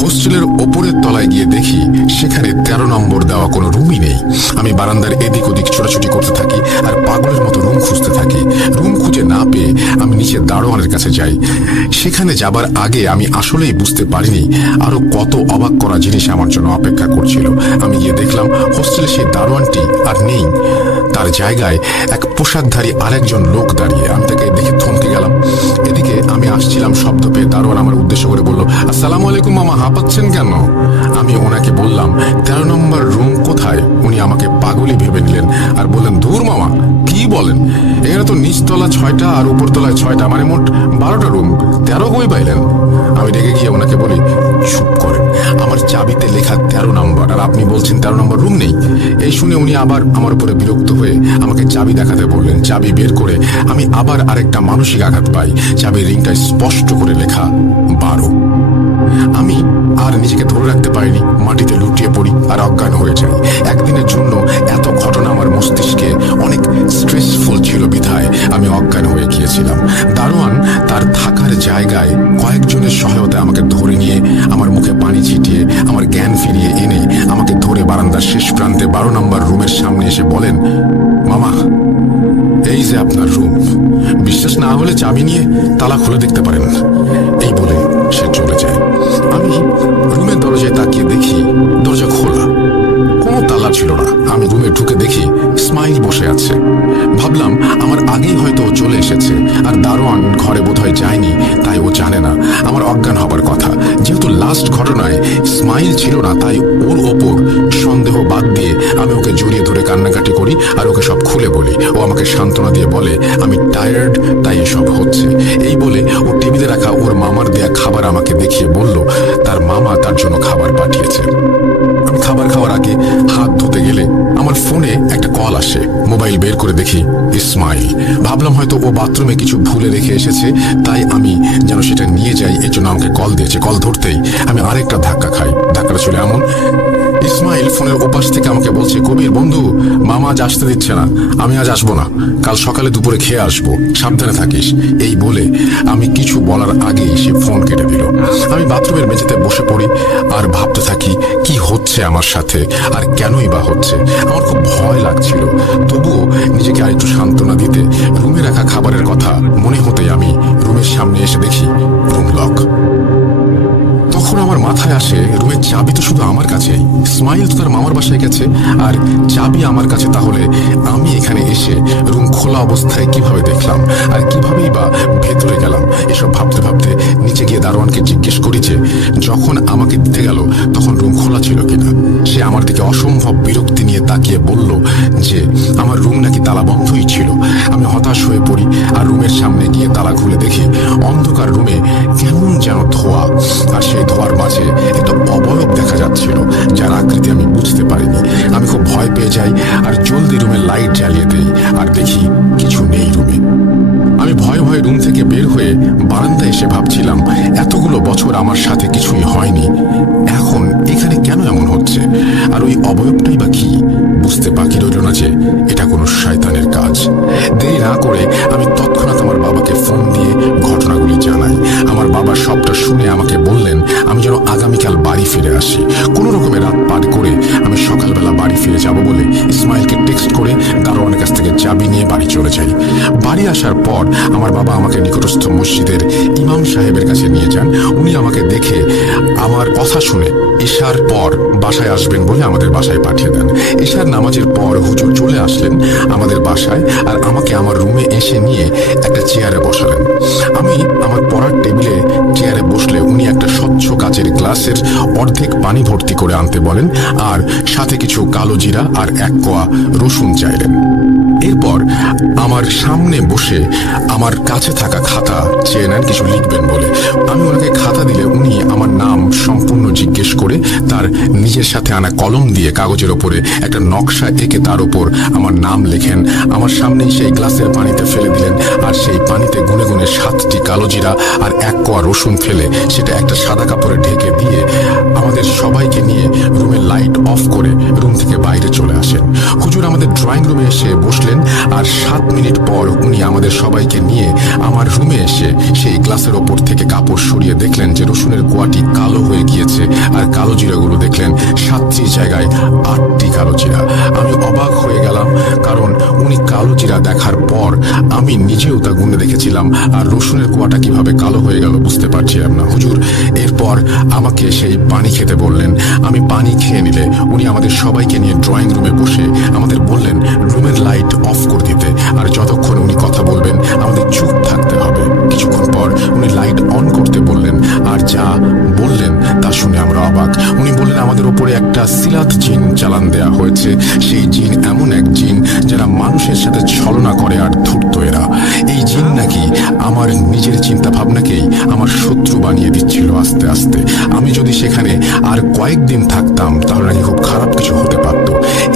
হোস্টেলের ওপরের তলায় গিয়ে দেখি সেখানে 13 নম্বর দেওয়া কোনো রুমই নেই। আমি বারান্দার এদিক ওদিক ছোটাছুটি করতে থাকি আর পাগলের মতো রুম খুঁজতে থাকি। রুম খুঁজে না পেয়ে আমি নিচে দারোয়ানের কাছে যাই। সেখানে যাবার আগে আমি আসলেই বুঝতে পারিনি আরো কত অবাক করা জিনিস আমার জন্য অপেক্ষা করছিল। আমি গিয়ে দেখলাম হোস্টেলে সেই দারোয়ানটি আর নেই। তার জায়গায় এক পোশাকধারী আরেকজন লোক দাঁড়িয়ে। আমি তাকে দেখে থমকে গেলাম। এদিকে আমি আসছিলাম, শব্দ পেয়ে দারোয়ান আমার উদ্দেশ্য করে বলল, আসসালামু আলাইকুম মামা, হাঁপাচ্ছেন কেন? আমি ওনাকে বললাম 13 নম্বর রুম কোথায়? উনি আমাকে পাগলই ভেবে নিলেন আর বললেন, ধুর মামা, কি বলেন? এখানে তো নিচতলা 6টা আর উপরতলায় 6টা, মানে মোট 12টা রুম। 13 কই পাইলেন? আমি রেগে গিয়ে ওনাকে বলি, চুপ করেন, আমার চাবিতে লেখা 13 নম্বর, আর আপনি বলছেন 13 নম্বর রুম নেই। এই শুনে উনি আবার আমার উপরে বিরক্ত হয়ে আমাকে চাবি দেখাতে বললেন। চাবি বের করে আমি আবার আরেকটা মানসিক আঘাত পাই। চাবির রিংটায় স্পষ্ট করে লেখা 12। আমি আর নিজেকে ধরে রাখতে পারিনি, মাটিতে লুটিয়ে পড়ি আর অজ্ঞান হয়ে যাই। একদিনের জন্য এত ঘটনা আমার মস্তিষ্কে অনেক স্ট্রেসফুল ছিল বিধায় আমি অজ্ঞান হয়ে গিয়েছিলাম। দারোয়ান তার থাকার জায়গায় কয়েকজনের সহায়তায় আমাকে ধরে নিয়ে আমার মুখে পানি ছিটিয়ে আমার জ্ঞান ফিরিয়ে এনে আমাকে ধরে বারান্দার শেষ প্রান্তে 12 নম্বর রুমের সামনে এসে বলেন, মামা, এই যে আপনার রুম। বিশ্বাস না হলে চাবি নিয়ে তালা খুলে দেখতে পারেন। এই বলে সে চলে যায়। আমি রুমের দরজায় তাকিয়ে দেখি দরজা খোলা, কোনো তালা ছিল না। আমি রুমে ঢুকে দেখি ইসমাইল বসে আছে। ভাবলাম আমার আগেই হয়তো ও চলে এসেছে, আর দারোয়ান ঘরে বোধহয় যায়নি, তাই ও জানে না আমার অজ্ঞান হবার কথা। যেহেতু লাস্ট ঘটনায় ইসমাইল ছিল না, তাই ওর ওপর সন্দেহ বাদ দিয়ে আমি ওকে জড়িয়ে ধরে কান্নাকাটি করি আর ওকে সব খুলে বলি। ও আমাকে সান্ত্বনা দিয়ে বলে আমি টায়ার্ড, তাই এসব হচ্ছে। এই বলে ও টেবিলে রাখা ওর মামার দেয়া খাবার আমাকে দেখিয়ে বলল তার মামা তার জন্য খাবার পাঠিয়েছে। আমি খাবার খাওয়ার আগে হাত ধুতে গেলে আমার ফোনে একটা কল আসে। মোবাইল বের করে দেখি ইসমাইল। ভাবলাম হয়তো ও বাথরুমে কিছু ভুলে রেখে এসেছে, তাই আমি যেন সেটা নিয়ে যাই, এই জন্য আমাকে কল দিয়েছে। কল ধরতেই আমি আরেকটা ধাক্কা খাই। ধাক্কাটা ছিল এমন, ইসমাইল ফোনের ওপাশ থেকে আমাকে বলছে, কবির বন্ধু, মামা আজ আসতে দিচ্ছে না, আমি আজ আসবো না, কাল সকালে দুপুরে খেয়ে আসবো, সাবধানে থাকিস। এই বলে আমি কিছু বলার আগেই সে ফোন কেটে দিল। আমি বাথরুমের মেঝেতে বসে পড়ি আর ভাবতে থাকি কি হচ্ছে আমার সাথে আর কেনই বা হচ্ছে। আমার খুব ভয় লাগছিল, তবুও নিজেকে আরেকটু সান্ত্বনা দিতে রুমে রাখা খাবারের কথা মনে হতেই আমি রুমের সামনে এসে দেখি রুম লক। তখন আমার মাথায় আসে রুমের চাবি তো শুধু আমার কাছেই, ইসমাইল তো তার মামার বাসায় গেছে আর চাবি আমার কাছে। তাহলে আমি এখানে এসে রুম খোলা অবস্থায় কিভাবে দেখলাম আর কিভাবেই বা ভেতরে গেলাম? এসব ভাবতে ভাবতে নিচে গিয়ে দারোয়ানকে জিজ্ঞেস করি যে যখন আমাকে দিতে গেল তখন রুম খোলা ছিল কিনা। সে আমার দিকে অসম্ভব বিরক্তি নিয়ে তাকিয়ে বলল যে আমার রুম নাকি তালা বন্ধই ছিল। আমি হতাশ হয়ে পড়ি আর রুমের সামনে গিয়ে তালা খুলে দেখি অন্ধকার রুমে কেমন যেন ধোয়া, আর সেই ধোয়ার মাঝে একটা অবয়ব দেখা যাচ্ছিল যার আকৃতি আমি বুঝতে পারিনি। আমি খুব ভয় পেয়ে যাই আর জলদি রুমের লাইট জ্বালিয়ে দেই আর দেখি কিছু নেই রুমে। আমি ভয়ে ভয়ে রুম থেকে বের হয়ে বারান্দায় এসে ভাবছিলাম এতগুলো বছর আমার সাথে কিছুই হয়নি, এখন এখানে কেন এমন হচ্ছে? আর ওই অবয়বটাই বা কি? বুঝতে বাকি রইল না যে এটা কোনো শয়তানের কাজ। দেরি না করে আমি তৎক্ষণাৎ আমার বাবাকে ফোন দিয়ে ঘটনাগুলি জানাই। আমার বাবা সবটা শুনে আমাকে বললেন আমি যেন আগামীকাল বাড়ি ফিরে আসি। কোনো রকমের রাত পার করে আমি সকালবেলা বাড়ি ফিরে যাব বলে ইসমাইলকে টেক্সট করে দারোয়ানের কাছ থেকে চাবি নিয়ে বাড়ি চলে যাই। বাড়ি আসার পর আমার বাবা আমাকে নিকটস্থ মসজিদের ইমাম সাহেবের কাছে নিয়ে যান। উনি আমাকে দেখে আমার কথা শুনে ইশার পর বাসায় আসবেন বলে আমাদের বাসায় পাঠিয়ে দেন। ইশার নামাজের পর হুজুর চলে আসলেন আমাদের বাসায় আর আমাকে আমার রুমে এসে নিয়ে একটা চেয়ারে বসালেন। আমি আমার পড়ার টেবিল টেবিলে চেয়ারে বসলে উনি একটা স্বচ্ছ কাচের গ্লাসের অর্ধেক পানি ভর্তি করে আনতে বলেন, আর সাথে কিছু কালো জিরা আর এক কোয়া রসুন চাইলেন। এরপর আমার সামনে বসে আমার কাছে থাকা খাতা চেয়ে নেন কিছু লিখবেন বলে। আমি ওনাকে খাতা দিলে উনি আমার নাম সম্পূর্ণ জিজ্ঞেস করে তার নিজের সাথে আনা কলম দিয়ে কাগজের ওপরে একটা নকশা এঁকে তার উপর আমার নাম লেখেন। আমার সামনেই সেই গ্লাসের পানিতে ফেলে দিলেন, আর সেই পানিতে গুনে গুনে 7টি কালো জিরা আর এক কোয়া রসুন ফেলে সেটা একটা সাদা কাপড়ে ঢেকে দিয়ে আমাদের সবাইকে নিয়ে রুমের লাইট অফ করে রুম থেকে বাইরে চলে আসেন। হুজুর আমাদের ড্রয়িং রুমে এসে বসলেন, আর 7 মিনিট পর উনি আমাদের সবাইকে নিয়ে আমার রুমে এসে সেই গ্লাসের ওপর থেকে কাপড় সরিয়ে দেখলেন যে রসুনের কোয়াটি কালো হয়ে গিয়েছে, আর কালো জিরাগুলো দেখলেন 7টি জায়গায় 8টি কালো জিরা। আমি অবাক হয়ে গেলাম, কারণ উনি কালো জিরা দেখার পর আমি নিজেও তা গুনে দেখেছিলাম, আর রসুনের কোয়াটা কিভাবে কালো হয়ে গেল বুঝতে পারছিলাম না। হুজুর এরপর আমাকে সেই পানি খেতে বললেন। আমি পানি খেয়ে নিলে উনি আমাদের সবাইকে নিয়ে ড্রয়িং রুমে বসে আমাদের বললেন রুমের লাইট অফ করে দিতে, আর যতক্ষণ উনি কথা বলবেন আমাদের চুপ থাকতে হবে। কিছুক্ষণ পর উনি লাইট অন করতে বললেন, আর যা বললেন তা শুনে আমরা অবাক। উনি বললেন আমাদের উপরে একটা সিলাত জিন চালান দেয়া হয়েছে। সেই জিন এমন এক জিন যারা মানুষের সাথে ছলনা করে আর ধূর্ত এরা। এই জিন নাকি আমার নিজের চিন্তা ভাবনাকেই আমার শত্রু বানিয়ে দিচ্ছিল আস্তে আস্তে। আমি যদি সেখানে আর কয়েকদিন থাকতাম তাহলে নাকি খুব খারাপ কিছু হতে পারত।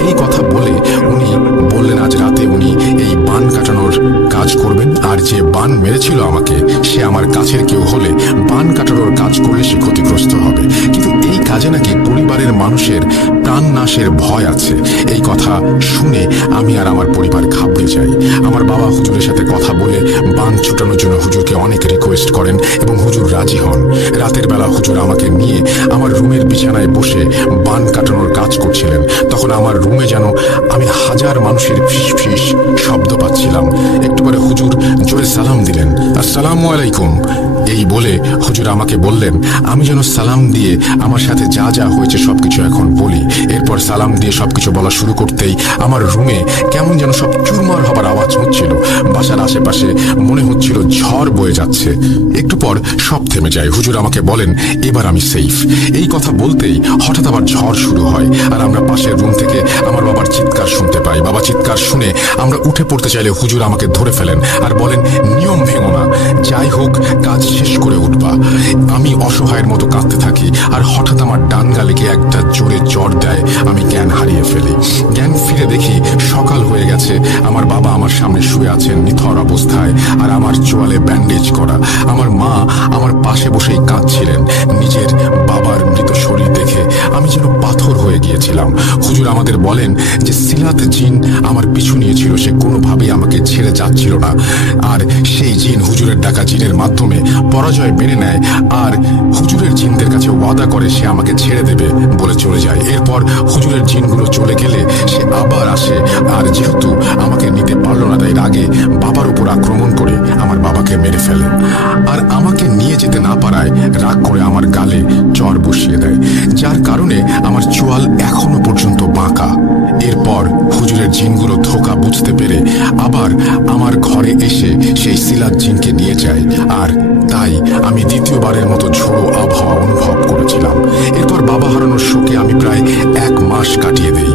এই কথা বলে উনি বললেন আজ রাতে উনি এই বান কাটানোর কাজ করবেন, আর যে বান মেরেছিল আমাকে সে আমার কাছের কেউ হলে বান কাটানোর কাজ করলে সে ক্ষতিগ্রস্ত হবে। কিন্তু এই কাজে নাকি পরিবারের মানুষের প্রাণ নাশের ভয় আছে। এই কথা শুনে আমি আর আমার পরিবার ঘাবড়ে যাই। আমার বাবা হুজুরের সাথে কথা বলে বান ছুটানোর জন্য হুজুরকে অনেক রিকোয়েস্ট করেন এবং হুজুর রাজি হন। রাতের বেলা হুজুর আমাকে নিয়ে আমার রুমের বিছানায় বসে বান কাটানোর কাজ করছিলেন। তখন আমার রুমে যেন আমি হাজার মানুষের ফিস ফিস শব্দ পাচ্ছিলাম। একটু পরে হুজুর জোরে সালাম দিলেন, আসসালামু আলাইকুম। এই বলে হুজুর আমাকে বললেন আমি যেন সালাম দিয়ে আমার সাথে যা যা হয়েছে সবকিছু এখন বলি। এরপর সালাম দিয়ে সবকিছু বলা শুরু করতেই আমার রুমে কেমন যেন সব চুরমার হবার আওয়াজ হচ্ছিল। বাসার আশেপাশে মনে হচ্ছিল ঝড় বয়ে যাচ্ছে। একটু পর সব থেমে যায়। হুজুর আমাকে বলেন এবার আমি সেফ। এই কথা বলতেই হঠাৎ আবার ঝড় শুরু হয়, আর আমরা পাশের রুম থেকে আমার বাবার চিৎকার শুনতে পাই। বাবা চিৎকার শুনে আমরা উঠে পড়তে চাইলে হুজুর আমাকে ধরে ফেলেন আর বলেন নিয়ম ভেঙো না, যাই হোক কাজ শেষ করে উঠবা। আমি অসহায়ের মতো কাঁদতে থাকি, আর হঠাৎ আমার ডান গালে গিয়ে একটা জোরে জ্বর দেয়। আমি জ্ঞান হারিয়ে ফেলি। জ্ঞান ফিরে দেখি সকাল হয়ে গেছে। আমার বাবা আমার সামনে শুয়ে আছেন নিথর অবস্থায়, আর আমার চোয়ালে ব্যান্ডেজ করা। আমার মা আমার পাশে বসেই কাঁদছিলেন। নিজের বাবার মৃত শরীর দেখে আমি যেন পাথর হয়ে গিয়েছিলাম। হুজুর আমাদের বলেন যে সিলাত জিন আমার পিছু নিয়েছিল, সে কোনোভাবেই আমাকে ছেড়ে যাচ্ছিল না। আর সেই জিন হুজুরের ডাকা জিনের মাধ্যমে পরাজয় মেনে নেয়, আর হুজুরের জিনদের কাছে ওয়াদা করে সে আমাকে ছেড়ে দেবে বলে চলে যায়। এরপর হুজুরের জিনগুলো চলে গেলে সে আবার আসে, আর যেহেতু আমাকে নিতে পারলো না তাই রাগে বাবার উপর আক্রমণ করে আমার বাবাকে মেরে ফেলে। আর আমাকে নিয়ে যেতে না পারায় রাগ করে আমার গালে চর বসিয়ে দেয়, যার কারণে আমার চোয়াল এখনো পর্যন্ত বাঁকা। এরপর হুজুরের জিনগুলো ধোঁকা বুঝতে পেরে আবার আমার ঘরে এসে সেই সিলাত জিনকে নিয়ে যায়, আর তাই আমি দ্বিতীয়বারের মতো ঝোড়ো আবহাওয়া অনুভব করেছিলাম। এরপর বাবা হারানোর শোকে আমি প্রায় 1 মাস কাটিয়ে দেই।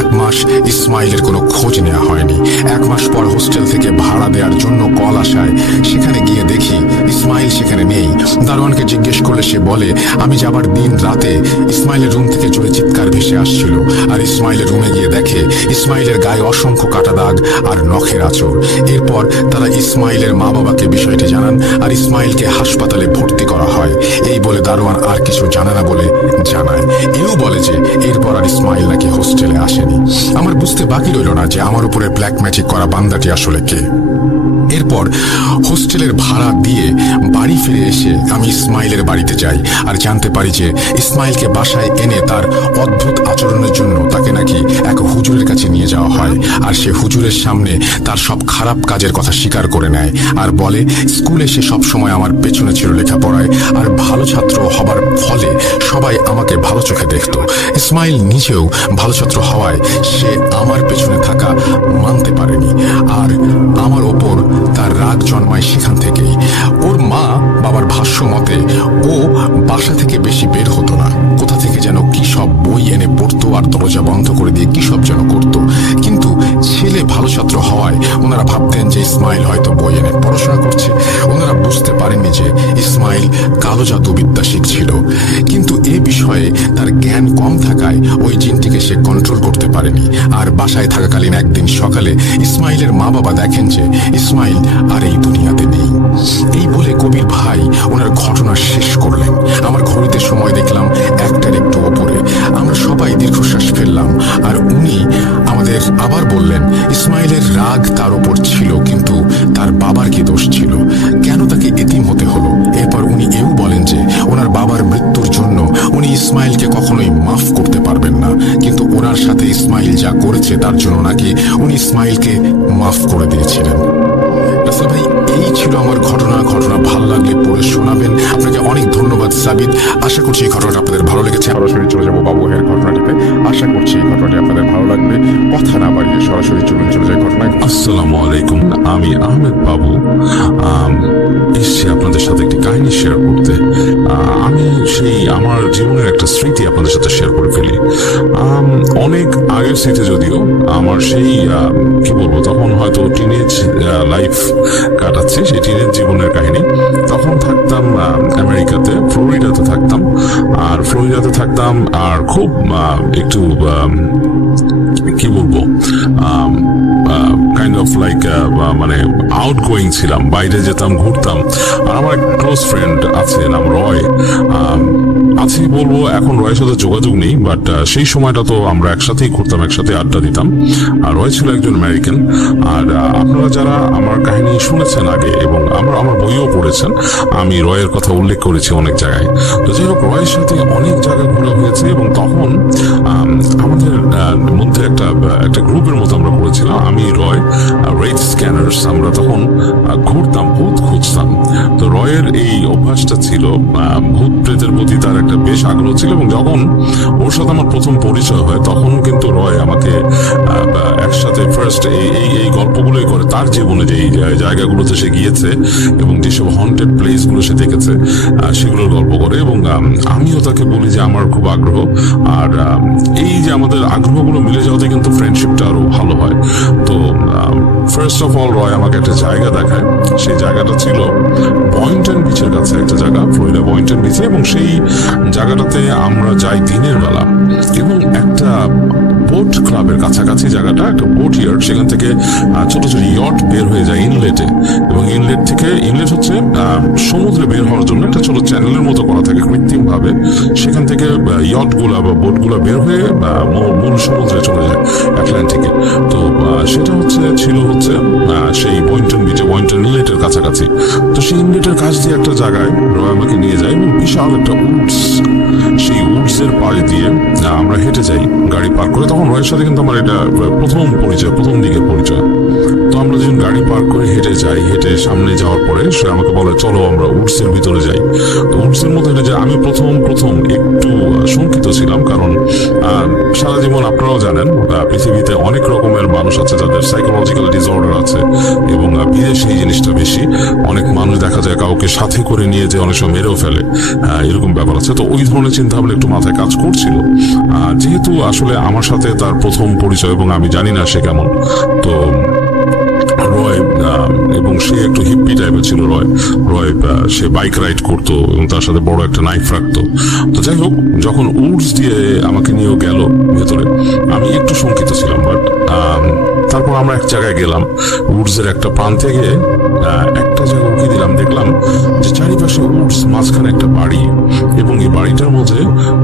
1 মাস ইসমাইলের কোনো খোঁজ নেওয়া হয়নি। 1 মাস পর হোস্টেল থেকে ভাড়া দেওয়ার জন্য কল আসায় সেখানে গিয়ে দেখি ইসমাইল সেখানে নেই। দারোয়ানকে জিজ্ঞেস করলে সে বলে আমি যাবার দিন রাতে ইসমাইলের রুম থেকে জোরে চিৎকার ভেসে আসছিল, আর ইসমাইলের রুমে গিয়ে দেখে ইসমাইলের গায়ে অসংখ্য কাটা দাগ আর নখের আঁচড়। এরপর তারা ইসমাইলের মা বাবাকে বিষয়টি জানান, আর ইসমাইলকে হাসপাতালে ভর্তি করা হয়। এই বলে দারোয়ান আর কিছু জানে না বলে জানায়। এও বলে যে এরপর আর ইসমাইল নাকি হোস্টেলে আসেনি। আমার বুঝতে বাকি রইল না যে আমার উপরে ব্ল্যাক ম্যাজিক করা বান্দাটি আসলে কে। এরপর হোস্টেলের ভাড়া দিয়ে বাড়ি ফিরে এসে আমি ইসমাইলের বাড়িতে যাই, আর জানতে পারি যে ইসমাইলকে বাসায় এনে তার অদ্ভুত আচরণের জন্য তাকে নাকি এক হুজুরের কাছে নিয়ে যাওয়া হয়। আর সে হুজুরের সামনে তার সব খারাপ কাজের কথা স্বীকার করে নেয়, আর বলে স্কুলে সে সবসময় আমার পেছনে ছিল লেখাপড়ায়, আর ভালো ছাত্র হবার ফলে সবাই আমাকে ভালো চোখে দেখত। ইসমাইল নিজেও ভালো ছাত্র হওয়ায় সে আমার পেছনে থাকা মানতে পারেনি, আর আমার ওপর তার রাগ জন্মায় সেখান থেকেই। ওর মা বাবার বাবার ভাষ্য মতে ও বাসা থেকে বেশি বের হতো না, কোথা থেকে যেন কি সব বই এনে পড়তো আর দরজা বন্ধ করে দিয়ে কি সব যেন করতো। কিন্তু ছেলে ভালো ছাত্র হওয়ায় ওনারা ভাবতেন যে ইসমাইল হয়তো বই এনে পড়াশোনা করছে। ওনারা বুঝতে পারেননি যে ইসমাইল কালো জাদুবিদ্যা শিখছিল। কিন্তু এ বিষয়ে তার জ্ঞান কম থাকায় ওই জিনটিকে সে কন্ট্রোল করতে পারেনি। আর বাসায় থাকাকালীন একদিন সকালে ইসমাইলের মা বাবা দেখেন যে ইসমাইল আর এই দুনিয়াতে নেই। এই বলে কবির ভাই ওনার ঘটনা শেষ করলেন। আমার ঘড়িতে সময় দেখলাম 1টার একটু ওপরে। আমরা সবাই দীর্ঘশ্বাস ফেললাম। আর উনি আমাদের আবার বললেন ইসমাইলের রাগ তার উপর ছিল, কিন্তু তার বাবার কি দোষ ছিল, কেন তাকে এতিম হতে হলো। এরপর উনি এও বলেন যে ওনার বাবার মৃত্যুর জন্য উনি ইসমাইলকে কখনোই মাফ করতে পারবেন না, কিন্তু ওনার সাথে ইসমাইল যা করেছে তার জন্য নাকি উনি ইসমাইলকে মাফ করে দিয়েছিলেন। রাসেল ভাই, এই ছিল আমার ঘটনা। ভালো লাগলে পড়ে শোনাবেন। আপনাকে অনেক ধন্যবাদ সাবিদ। আশা করছি এই ঘটনাটা আপনাদের ভালো লেগেছে। সরাসরি চলে যাবো বাবু ভাইয়ের ঘটনাটিতে। আশা করছি এই ঘটনাটি আপনাদের ভালো লাগবে। কথা না বাড়িয়ে সরাসরি চলে যায় ঘটনায়। আসসালামু আলাইকুম, আমি আহমেদ বাবু এসছি আপনাদের সাথে একটি কাহিনী শেয়ার করতে। আমি সেই আমার জীবনের একটা স্মৃতি আপনাদের সাথে শেয়ার করে ফেলি। অনেক আগের স্মৃতি, যদিও আমার সেই কি বলবো, তখন হয়তো টিনেজ লাইফ কাটাচ্ছি, সেই টিনেজ জীবনের কাহিনী। তখন থাকতাম আমেরিকাতে, ফ্লোরিডাতে থাকতাম। আর খুব একটু কি বলবো, কাইন্ড অফ লাইক মানে আউটগোয়িং ছিলাম, বাইরে যেতাম, ঘুরতাম। আর আমার এক ক্লোজ ফ্রেন্ড আছে, নাম রয়। আছি বলবো, এখন রয়ের সাথে যোগাযোগ নেই, বাট সেই সময়টা তো আমরা একসাথেই ঘুরতাম, একসাথে আড্ডা দিতাম। আর রয় ছিল একজন আমেরিকান। আর আপনারা যারা আমার কাহিনী শুনেছেন আগে এবং আমার বইও পড়েছেন, আমি রয়ের কথা উল্লেখ করেছি অনেক জায়গায়। তো যাই হোক, রয়ের সাথে অনেক জায়গায় ঘোরা হয়েছে এবং তখন আমাদের মধ্যে একটা গ্রুপের মতো আমরা করেছিলাম। আমি রয়, রেড স্ক্যানার্স। আমরা তখন ঘুরতাম, ভূত খুঁজতাম। তো রয়ের এই অভ্যাসটা ছিল, ভূত প্রেতের প্রতি তার একটা বেশ আগ্রহ ছিল। এবং যখন ওর সাথে আমার প্রথম পরিচয় হয়, তখন কিন্তু রয় আমাকে একসাথে ফার্স্ট এই গল্পগুলোই করে, তার জীবনে যে জায়গাগুলোতে সে গিয়েছে এবং যেসব হন্টেড প্লেস গুলো সে দেখেছে সেগুলোর গল্প করে। এবং আমিও তাকে বলি যে আমার খুব আগ্রহ। আর এই যে আমাদের আগ্রহগুলো মিলে যাওয়াতে কিন্তু ফ্রেন্ডশিপটা আরো ভালো হয়। তো ফার্স্ট অফ অল রয় আমাকে একটা জায়গা দেখায়। সেই জায়গাটা ছিল বয়েন্টন বিচের কাছে একটা জায়গা, ফ্লোরিডা বয়েন্টন বিচে। এবং সেই জায়গাটাতে আমরা যাই দিনের বেলা, এবং একটা বোট ক্লাবের কাছাকাছি জায়গাটা, একটা বোট ইয়ার্ড, সেখান থেকে ছোট ছোট ইয়ট বের হয়ে যায় ইনলেটে। এবং ইনলেট হচ্ছে সমুদ্রে বের হওয়ার জন্য একটা ছোট চ্যানেলের মতো করা থাকে কৃত্রিম ভাবে। সেখান থেকে ইয়ট গুলা বা বোট গুলা বের হয়ে মূল সমুদ্রে চলে যায়, আটলান্টিকে। তো সেটা ছিল সেই বয়েন্টন বিচে, বয়েন্টন ইনলেটের কাছাকাছি। তো সেই ইনলেটের কাছ দিয়ে একটা জায়গায় রয় আমাকে নিয়ে যায় এবং বিশাল একটা উডস, সেই উডস এর পাড়ে দিয়ে আমরা হেঁটে যাই গাড়ি পার্ক করে। তখন রয়ের সাথে কিন্তু আমার এটা প্রথম দিকের পরিচয়। তো আমরা যখন গাড়ি পার্ক করে হেঁটে যাই, হেঁটে সামনে যাওয়ার পরে সে আমাকে বলে চলো আমরা উডস এর ভিতরে যাই। তো উডস এর মধ্যে হেঁটে যাই। আমি প্রথম একটু শঙ্কিত ছিলাম, কারণ সারা জীবন আপনারাও জানেন পৃথিবীতে অনেক রকমের মানুষ আছে যাদের সাইকোলজিক্যাল ডিসঅর্ডার আছে, এবং বিদেশে এই জিনিসটা বেশি। অনেক মানুষ দেখা যায় কাউকে সাথে করে নিয়ে যে অনেক সময় মেরেও ফেলে, এরকম ব্যাপার আছে। তো ওই ধরনের চিন্তা ভাবনা একটু মাথায় কাজ করছিল, যেহেতু আসলে আমার সাথে তার প্রথম পরিচয় এবং আমি জানি না সে কেমন। তো রয়, এবং সে একটু হিপ্পি টাইপের ছিল। রয় সে বাইক রাইড করতো এবং তার সাথে বড় একটা নাইফ রাখতো। তো যাই হোক, যখন উডস দিয়ে আমাকে নিয়েও গেল ভেতরে, আমি একটু শঙ্কিত ছিলাম। বাট তারপর আমরা এক জায়গায় গেলাম, উডসের একটা প্রান্তে গিয়ে একটা জায়গা উঁকি দিলাম, দেখলাম যে চারিপাশে উডস, মাঝখানে একটা বাড়ি, এবং এই বাড়িটার মধ্যে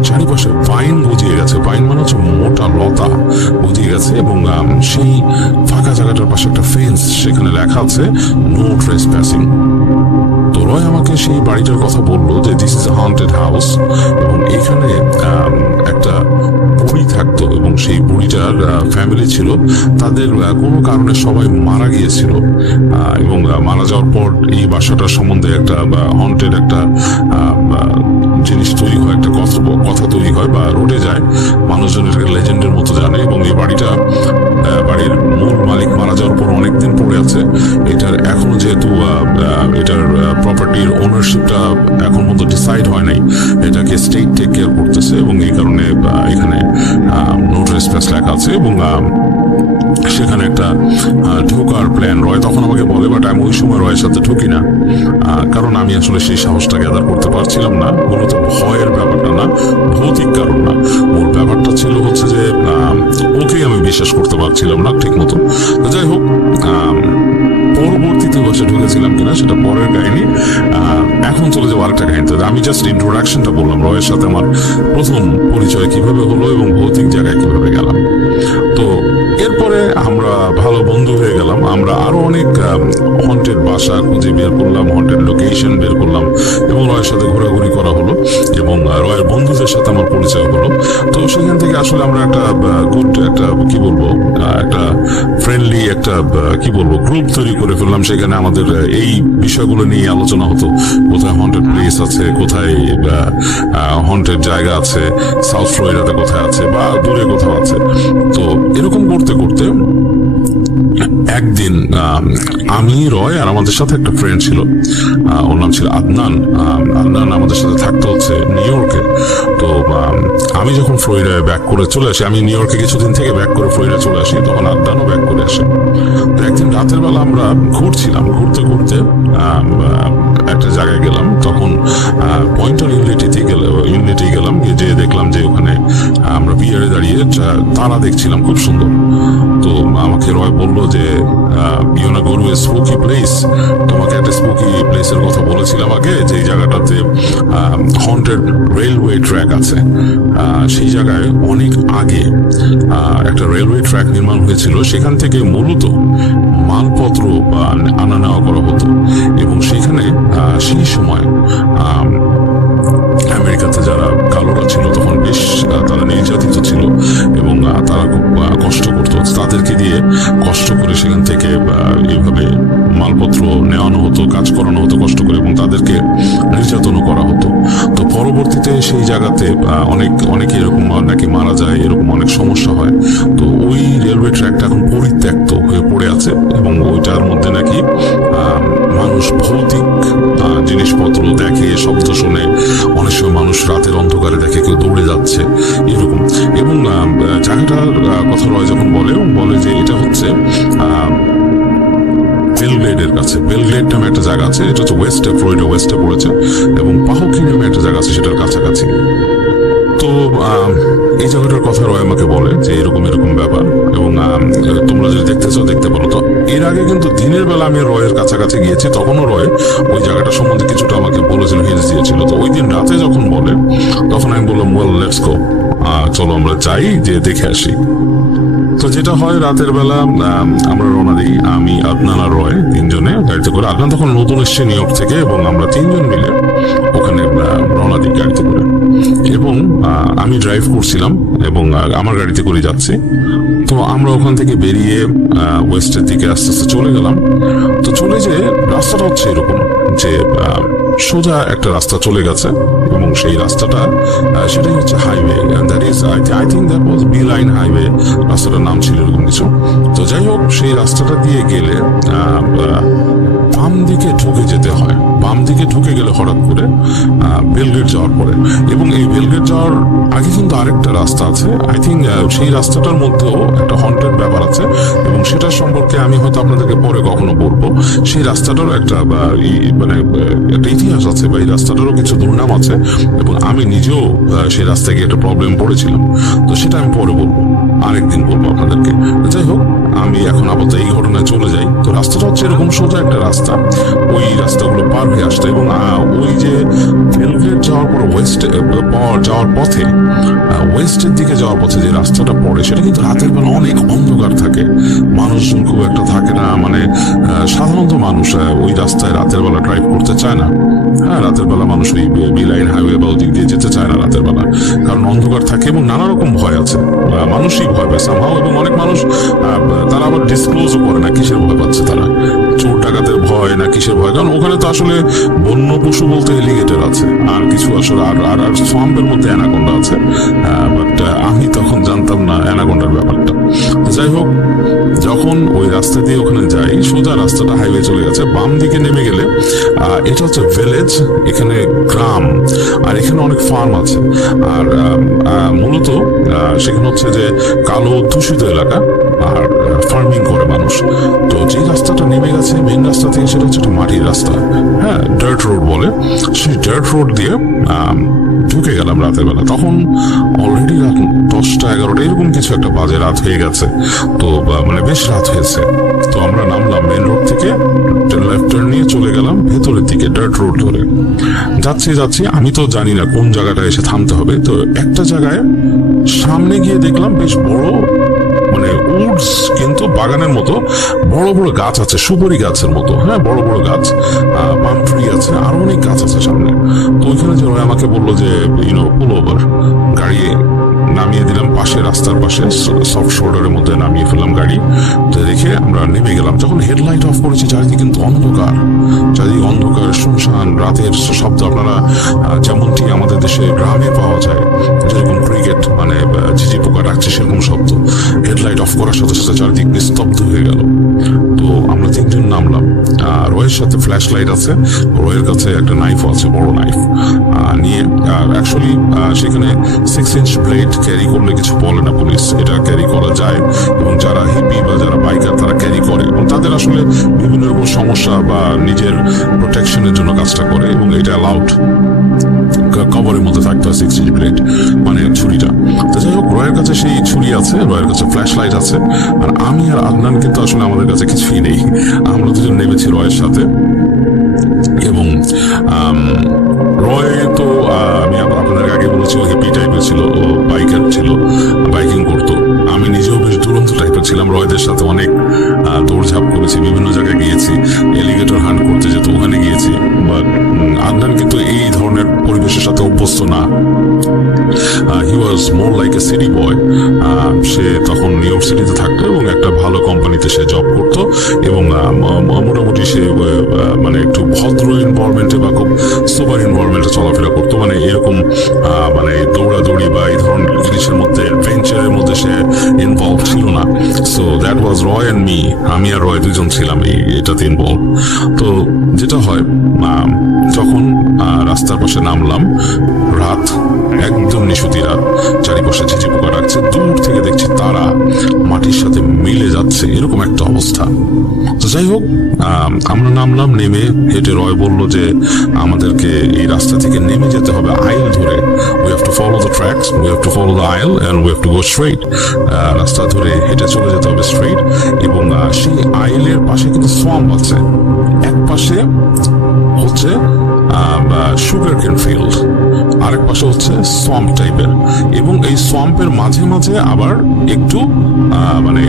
চারিপাশে পাইন গজিয়ে গেছে। পাইন মানে হচ্ছে মোটা লতা গজিয়ে গেছে। এবং সেই ফাঁকা জায়গাটার পাশে একটা ফেন্স, সেখানে লেখা আছে নো ট্রেসপ্যাসিং। তো রয় আমাকে সেই বাড়িটার কথা বললো যে this is a haunted house, এবং এখানে একটা বুড়ি থাকতো এবং সেই বুড়িটার ফ্যামিলি ছিল, তাদের কোনো কারণে সবাই মারা গিয়েছিল এবং মারা যাওয়ার পর এই বাসাটার সম্বন্ধে একটা হন্টেড একটা জিনিস তৈরি হয়, একটা কথা তৈরি হয় বা রটে যায়, মানুষজন এটাকে লেজেন্ডের মতো জানে। এবং এই বাড়ির মূল মালিক মারা যাওয়ার পর অনেকদিন পড়ে আছে। এটার এখনো যেহেতু এটার প্রপার্টির ওনারশিপটা এখন পর্যন্ত ডিসাইড হয় নাই, এটাকে স্টেট টেক কেয়ার করতেছে এবং এই কারণে এখানে নো ট্রেসপ্যাস লেখা আছে। এবং সেখানে একটা ঢোকার প্ল্যান রয় তখন আমাকে বলে, বাট আমি ওই সময় রয়ের সাথে ঢুকি না, কারণ আমি আসলে সেই সাহসটা গ্যাদার করতে পারছিলাম না। মূলত ভয়ের ব্যাপারটা না, ভৌতিক কারণ না, মূল ব্যাপারটা ছিল হচ্ছে যে ওকেই আমি বিশ্বাস করতে পারছিলাম না ঠিক মতো। যাই হোক, পরবর্তীতে বসে ঢুকেছিলাম কিনা সেটা পরের কাহিনী। এখন চলে যাবো আরেকটা কাহিনীতে। আমি জাস্ট ইন্ট্রোডাকশনটা বললাম, রয়ের সাথে আমার প্রথম পরিচয় কিভাবে হলো এবং ভৌতিক জায়গায় কিভাবে গেলাম। তো এরপরে আমরা ভালো বন্ধু হয়ে গেলাম। আমরা আরো অনেক হন্টেড বাসা খুঁজে বের করলাম, হন্টেড লোকেশন বের করলাম এবং রয়ের সাথে ঘোরাঘুরি করা হলো এবং রয়ের বন্ধুদের সাথে আমার পরিচয় হলো। তো সেখান থেকে আসলে আমরা একটা গুড একটা কি বলবো একটা ফ্রেন্ডলি একটা কি বলবো গ্রুপ তৈরি করে ফেললাম। সেখানে আমাদের এই বিষয়গুলো নিয়ে আলোচনা হতো, কোথায় হন্টেড প্লেস আছে, কোথায় হন্টেড জায়গা আছে, সাউথ ফ্লোরিডাতে কোথায় আছে বা দূরে কোথাও আছে। তো এরকম করতে করতে একদিন আমি, রয় আর আমাদের সাথে একটা ফ্রেন্ড ছিল, ওর নাম ছিল আদনান। আদনান আমাদের সাথে থাকতে হচ্ছে নিউ ইয়র্কে। তো আমি যখন ফ্লোরিডায় ব্যাক করে চলে আসি, আমি নিউ ইয়র্কে কিছুদিন থেকে ব্যাক করে ফ্লোরিডা চলে আসি, তখন আদনানও ব্যাক করে আসে। তো একদিন রাতের বেলা আমরা ঘুরছিলাম, ঘুরতে ঘুরতে একটা জায়গায় গেলাম। তখন পয়েন্টার ইউনিটিতে গেলাম, গিয়ে যেয়ে দেখলাম যে ওখানে আমরা পিয়ারে দাঁড়িয়ে তারা দেখছিলাম, খুব সুন্দর। তো আমাকে রয় বললো যে ইউ না গো টু এ স্পোকি প্লেস, তোমাকে একটা স্পোকি প্লেসের কথা বলেছিলাম আগে, যে জায়গাটাতে হন্টেড রেলওয়ে ট্র্যাক আছে। সেই জায়গায় অনেক আগে একটা রেলওয়ে ট্র্যাক নির্মাণ হয়েছিল, সেখান থেকে মূলত মালপত্র আনা নেওয়া করা হতো এবং সেখানে সেই সময় আমেরিকাতে যারা কালোরা ছিল তখন বেশ তারা নির্যাতিত ছিল এবং তারা খুব কষ্ট করতো। তাদেরকে দিয়ে কষ্ট করে সেখান থেকে এইভাবে মালপত্র নেওয়ানো হতো, কাজ করানো হতো কষ্ট করে, এবং তাদেরকে নির্যাতনও করা হতো। তো পরবর্তীতে সেই জায়গাতে অনেকে এরকম নাকি মারা যায়, এরকম অনেক সমস্যা হয়। তো ওই রেলওয়ে ট্র্যাকটা এখন পরিত্যক্ত হয়ে পড়ে আছে এবং ওইটার মধ্যে নাকি মানুষ ভৌতিক জিনিসপত্র দেখে, শব্দ শুনে, অনেক সময় মানুষ রাতের অন্ধকারে দেখে কেউ দৌড়ে যাচ্ছে এরকম। এবং জায়গাটার কথা রয় যখন বলে যে এটা হচ্ছে বেলগ্রেডের কাছে, বেলগ্রেড নামে একটা জায়গা আছে, এটা হচ্ছে ওয়েস্টে, ফ্লোরিডা ওয়েস্টে পড়েছে, এবং পাহকি নামে একটা জায়গা আছে সেটার কাছাকাছি। তো এই জায়গাটার কথা রয় আমাকে বলে যে এরকম এরকম ব্যাপার, এবং তোমরা যদি দেখতে চাও দেখতে পারো। তো এর আগে কিন্তু দিনের বেলা আমি রয়ের কাছাকাছি গিয়েছি, তখনও রয় ওই জায়গাটা সম্বন্ধে কিছুটা আমাকে বলেছিল, হিন্টস দিয়েছিল। তো ওই দিন রাতে যখন বলে তখন আমি বললাম, ওয়েল লেটস গো, চলো আমরা যাই, যে দেখে আসি। তো যেটা হয়, রাতের বেলা আমরা রওনা দিই, আমি, আদনান আর রয়, তিনজনে গাড়িতে করে। আদনান তখন নতুন এসছে নিউ ইয়র্ক থেকে, এবং আমরা তিনজন মিলে ওখানে রওনা দিই গাড়িতে করে। এবং আমি ড্রাইভ করছিলাম এবং আমার গাড়িতে করে যাচ্ছি। তো আমরা ওখান থেকে বেরিয়ে ওয়েস্টের দিকে আস্তে আস্তে চলে গেলাম। তো চলে যে রাস্তাটা হচ্ছে এরকম যে সোজা একটা রাস্তা চলে গেছে, এবং সেই রাস্তাটা সেটাই হচ্ছে highway, that is I think that was B line highway, রাস্তাটার নাম ছিল এরকম কিছু। তো যাই হোক, সেই রাস্তাটা দিয়ে গেলে বাম দিকে ঢুকে যেতে হয়। বাম দিকে ঢুকে গেলে হঠাৎ করে বেলগ্রেড যাওয়ার পরে, এবং এই বেলগ্রেড যাওয়ার আগে কিন্তু আরেকটা রাস্তা আছে, আই থিঙ্ক সেই রাস্তাটার মধ্যেও একটা হন্টেড ব্যাপার আছে, এবং সেটার সম্পর্কে আমি হয়তো আপনাদেরকে পরে কখনো বলবো। সেই রাস্তাটারও একটা মানে একটা ইতিহাস আছে, বা এই রাস্তাটারও কিছু দুর্নাম আছে, এবং আমি নিজেও সেই রাস্তায় গিয়ে একটা প্রবলেম পড়েছিলাম। তো সেটা আমি পরে বলবো, আরেকদিন বলবো আপনাদেরকে। যাই হোক, আমি এখন আপাতত এই ঘটনায় চলে যাই। তো রাস্তাটা হচ্ছে এরকম সোজা একটা রাস্তা, ওই রাস্তাগুলো পার হয়ে আসতো এবং ওই যে বেলগ্রেড যাওয়ার পর যাওয়ার পথে ওয়েস্টের দিকে যাওয়ার পথে যে রাস্তাটা পড়ে সেটা কিন্তু রাতের বেলা অনেক অন্ধকার থাকে, মানুষজন খুব একটা থাকে না, মানে সাধারণত মানুষ ওই রাস্তায় রাতের বেলা ড্রাইভ করতে চায় না। হ্যাঁ, রাতের বেলা মানুষ ওই বিলাইন হাইওয়ে বা ওদিক দিয়ে যেতে চায় না রাতের বেলা, কারণ অন্ধকার থাকে এবং নানা রকম ভয় আছে, মানুষই ভয় পায় সামহাও। এবং অনেক মানুষ তারা আবার ডিসক্লোজও করে না কিসের ভয় পাচ্ছে তারা, চোর ডাকাতের ভয় না কিসের ভয়, কারণ ওখানে তো আসলে বন্য পশু বলতে এলিগেটর আছে আর কিছু আসলে আর সোয়াম্পের মধ্যে অ্যানাকোন্ডা আছে, বাট আমি তখন জানতাম না অ্যানাকোন্ডার ব্যাপারটা। যাই হোক, যখন ওই রাস্তা দিয়ে ওখানে যাই, সোজা রাস্তাটা হাইওয়ে চলে গেছে, বাম দিকে নেমে গেলে এটা হচ্ছে ভিলেজ, এখানে গ্রাম, আর এখানে অনেক ফার্ম আছে, আর মূলত সেখানে হচ্ছে যে কালো দূষিত এলাকা আর ফার্মিং করে মানুষ। তো যে রাস্তাটা নেমে গেছে মেন রাস্তা থেকে, সেটা হচ্ছে একটা মাটির রাস্তা, হ্যাঁ, ডার্ট রোড বলে, সেই ডার্ট রোড দিয়ে ঢুকে গেলাম রাতের বেলা। তখন অলরেডি রাত 10টা 11টা এরকম কিছু একটা বাজে রাত হয়ে গেছে, তো মানে বেশ রাত হয়েছে। তো আমরা নামলাম মেন রোড থেকে, লেফট টার্ন নিয়ে চলে গেলাম ভেতরের দিকে ডার্ট রোড ধরে। যাচ্ছি আমি তো জানি না কোন জায়গাটায় এসে থামতে হবে, তো একটা জায়গায় সামনে গিয়ে দেখলাম বেশ বড় মানে উডস, কিন্তু বাগানের মতো বড় বড় গাছ আছে, সুপারি গাছের মতো, হ্যাঁ, বড় বড় গাছ, পাম ট্রি আছে, আরো অনেক গাছ আছে সামনে। তো ওইখানে যে আমাকে বললো যে পুল ওভার, গাড়ি নামিয়ে দিলাম পাশে, রাস্তার পাশে সফট শোল্ডারের মধ্যে নামিয়ে ফেললাম গাড়ি। তো দেখে আমরা নেমে গেলাম। যখন হেডলাইট অফ করেছি চারিদিকে কিন্তু অন্ধকার, চারিদিকে অন্ধকার, শুনশান, রাতের শব্দ আপনারা যেমনটি আমাদের দেশে গ্রামে পাওয়া যায়, যেরকম ক্রিকেট মানে ঝিঝি পোকা ডাকছে সেরকম শব্দ। হেডলাইট অফ করার সাথে সাথে চারিদিক নিস্তব্ধ হয়ে গেল। তো আমরা তিনজন নামলাম, রয়ের সাথে ফ্ল্যাশ লাইট আছে, রয়ের কাছে একটা নাইফও আছে, বড় নাইফ নিয়ে। অ্যাকচুয়ালি সেখানে 6 ইঞ্চ ব্লেড ক্যারি করলে কিছু বলে না পুলিশ, এটা ক্যারি করা যায়, এবং যারা হিপি বা যারা বাইকার তারা ক্যারি করে, এবং তাদের আসলে বিভিন্ন রকম সমস্যা বা নিজের প্রোটেকশনের জন্য কাজটা করে, এবং এটা অ্যালাউড, কভারের মধ্যে থাকতে হয় 6 ইঞ্চ ব্লেড মানে ছুরিটা। তো যাই হোক, রয়ের কাছে সেই ছুরি আছে, রয়ের কাছে ফ্ল্যাশ লাইট আছে, আর আমি আর আদনান কিন্তু আসলে আমাদের কাছে কিছুই নেই। আমরা দুজন নেমেছি রয়ের সাথে, এবং রয় তো আমি আপনাদের আগে বলেছি ও হেপি টাইপের ছিল, ও বাইকার ছিল, বাইকিং করতো। আমি নিজেও বেশ দুরন্ত টাইপের ছিলাম, রয়দের সাথে অনেক দৌড়ঝাঁপ করেছি, বিভিন্ন জায়গায় গিয়েছি, এলিগেটর হান্ট করতে যেত ওখানে গিয়েছি, বাট আদনান কিন্তু এই ধরনের পরিবেশের সাথে অভ্যস্ত না। হি ওয়াজ মোর লাইক এ সিটি বয়। সে তখন নিউ ইয়র্ক সিটিতে থাকতো এবং একটা ভালো কোম্পানিতে সে জব করতো, এবং মোটামুটি সে মানে একটু ভদ্র এনভায়রনমেন্টে বা খুব সুপার এনভায়রনমেন্টে চলাফেরা করতো, মানে এরকম মানে দৌড়াদৌড়ি বা এই ধরনের জিনিসের মধ্যে, অ্যাডভেঞ্চারের মধ্যে সে ইনভলভ ছিল না। So that was Roy and me, আমি আর রয় দুজন ছিলাম এটাতে ইনভলভ। তো যেটা হয়, যখন রাস্তার পাশে নামলাম, রাত একদম নিশুতি রাত, চারিপাশে ঝিঝি পোকা ডাকছে, দূর থেকে দেখছি তারা মাটির সাথে মিলে যাচ্ছে, এরকম একটা অবস্থা। তো যাই হোক, আমরা নামলাম, নেমে হেঁটে রয় বলল যে আমাদেরকে এই রাস্তা থেকে নেমে যেতে হবে আইল ধরে, we have to follow the tracks, we have to follow the ail and we have to go straight. রাস্তা ধরে হেঁটে চলে যেতে হবে স্ট্রেইট, এবং সেই আইলের পাশে কিন্তু সোয়াম্প আছে, এক পাশে হচ্ছে সুগার কেন ফিল্ড, আরেক পাশে হচ্ছে সোয়াম্প টাইপের, এবং এই সোয়াম্পের মাঝে মাঝে আবার একটু মানে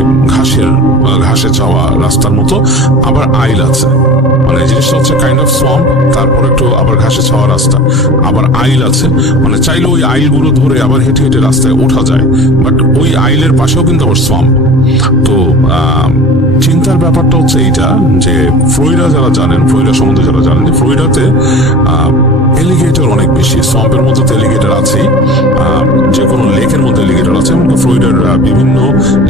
ঘাসে চাওয়া রাস্তার মতো আবার আইল আছে। মানে জিনিসটা হচ্ছে কাইন্ড অফ সোয়াম্প, তারপর একটু আবার ঘাসে চাওয়া রাস্তা, আবার আইল আছে, মানে চাইলে ওই আইলগুলো ধরে আবার হেঁটে হেঁটে রাস্তায় ওঠা যায়, বাট ওই আইলের পাশেও কিন্তু আবার সোয়াম্প। তো চিন্তার ব্যাপারটা হচ্ছে এইটা যে ফ্লোরিডা যারা জানেন, ফ্লোরিডা সম্বন্ধে যারা জানেন, ফ্লোরিডাতে এলিগেটর অনেক বেশি, সোয়াম্পের মধ্যে তো এলিগেটর আছেই, যে কোনো লেকের মধ্যে এলিগেটর আছে, এমনকি ফ্লোরিডার বিভিন্ন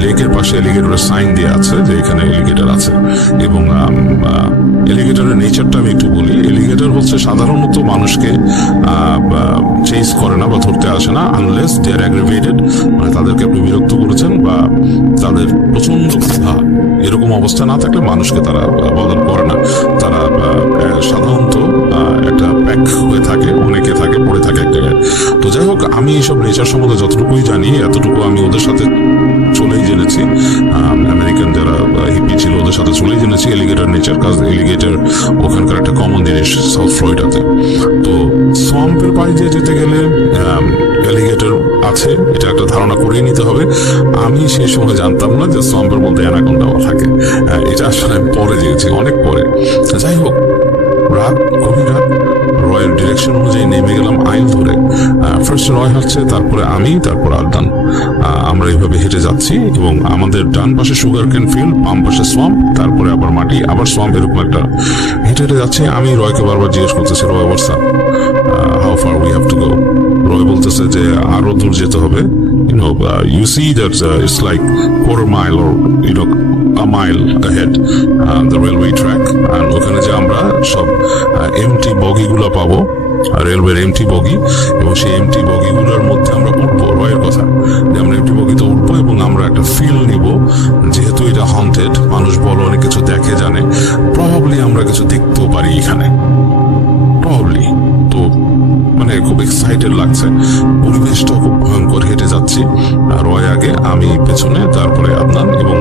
লেকের পাশে এলিগেটরের সাইন দিয়ে আছে যে এখানে এলিগেটর আছে। এবং এলিগেটরের নেচারটা আমি একটু বলি, এলিগেটর হচ্ছে সাধারণত মানুষকে চেস করে না বা ধরতে আসে না, আনলেস দে আর অ্যাগ্রিভেটেড, মানে তাদেরকে আপনি বিরক্ত করেছেন বা তাদের প্রচন্ড ক্ষুধা, এরকম অবস্থা না থাকলে মানুষকে তারা বদল করে না। তারা সাধারণত একটা প্যাক হয়ে থাকে, অনেকে থাকে, পড়ে থাকে এক জায়গায়। তো যাই হোক, আমি এইসব নেচার সম্বন্ধে যতটুকুই জানি, এতটুকু আমি ওদের সাথে চলেই জেনেছি। জেনেছি, আমেরিকান যারা হিপি ছিল ওদের সাথে চলেই জেনেছি এলিগেটর নেচার, কাজ এলিগেটর ওখানকার একটা কমন জিনিস সাউথ ফ্লোরিডাতে। তো সোয়াম্পের পাড়ি দিয়ে যেতে গেলে এলিগেটর আছে এটা একটা ধারণা করেই নিতে হবে। আমি সেই সময় জানতাম না যে সোয়াম্পের মধ্যে অ্যানাকোন্ডাও থাকে, এটা আসলে আমি পরে জেনেছি, অনেক পরে। যাই হোক, রাত, গভীর রাত, রয়ের ডিরেকশন অনুযায়ী নেমে গেলাম আইল ধরে। ফার্স্ট রয় হচ্ছে, তারপরে আমি, তারপর আদান। আমরা এইভাবে হেঁটে যাচ্ছি এবং আমাদের ডান পাশে সুগার কেন ফিল্ড, বাম পাশে সোয়াম্প, তারপরে আবার মাটি, আবার সোয়াম্প, এরকম একটা হেঁটে হেঁটে যাচ্ছি। আমি রয়কে বারবার জিজ্ঞেস করতেছি, Roy what's up, how far we have to go. Roy বলতেছে যে আরো দূর যেতে হবে, you see that it's like quarter mile or a mile ahead, the railway track, and ওখানে যে আমরা সব এমটি বগিগুলো পাবো, রেলওয়ের এমটি বগি, এবং সেই এমটি বগিগুলোর মধ্যে আমরা উঠবো। রয়ের কথা যে আমরা এমটি বগিতে উঠবো এবং আমরা একটা ফিল নিব, যেহেতু এটা হন্টেড, মানুষ বলো অনেক কিছু দেখে জানে, প্রবাবলি আমরা কিছু দেখতেও পারি এখানে, প্রবাবলি। তো মানে খুব এক্সাইটেড লাগছে, পরিবেশটা খুব ভয়ঙ্কর। হেঁটে যাচ্ছি, রয় আগে, আমি পেছনে, তারপরে আদনান, এবং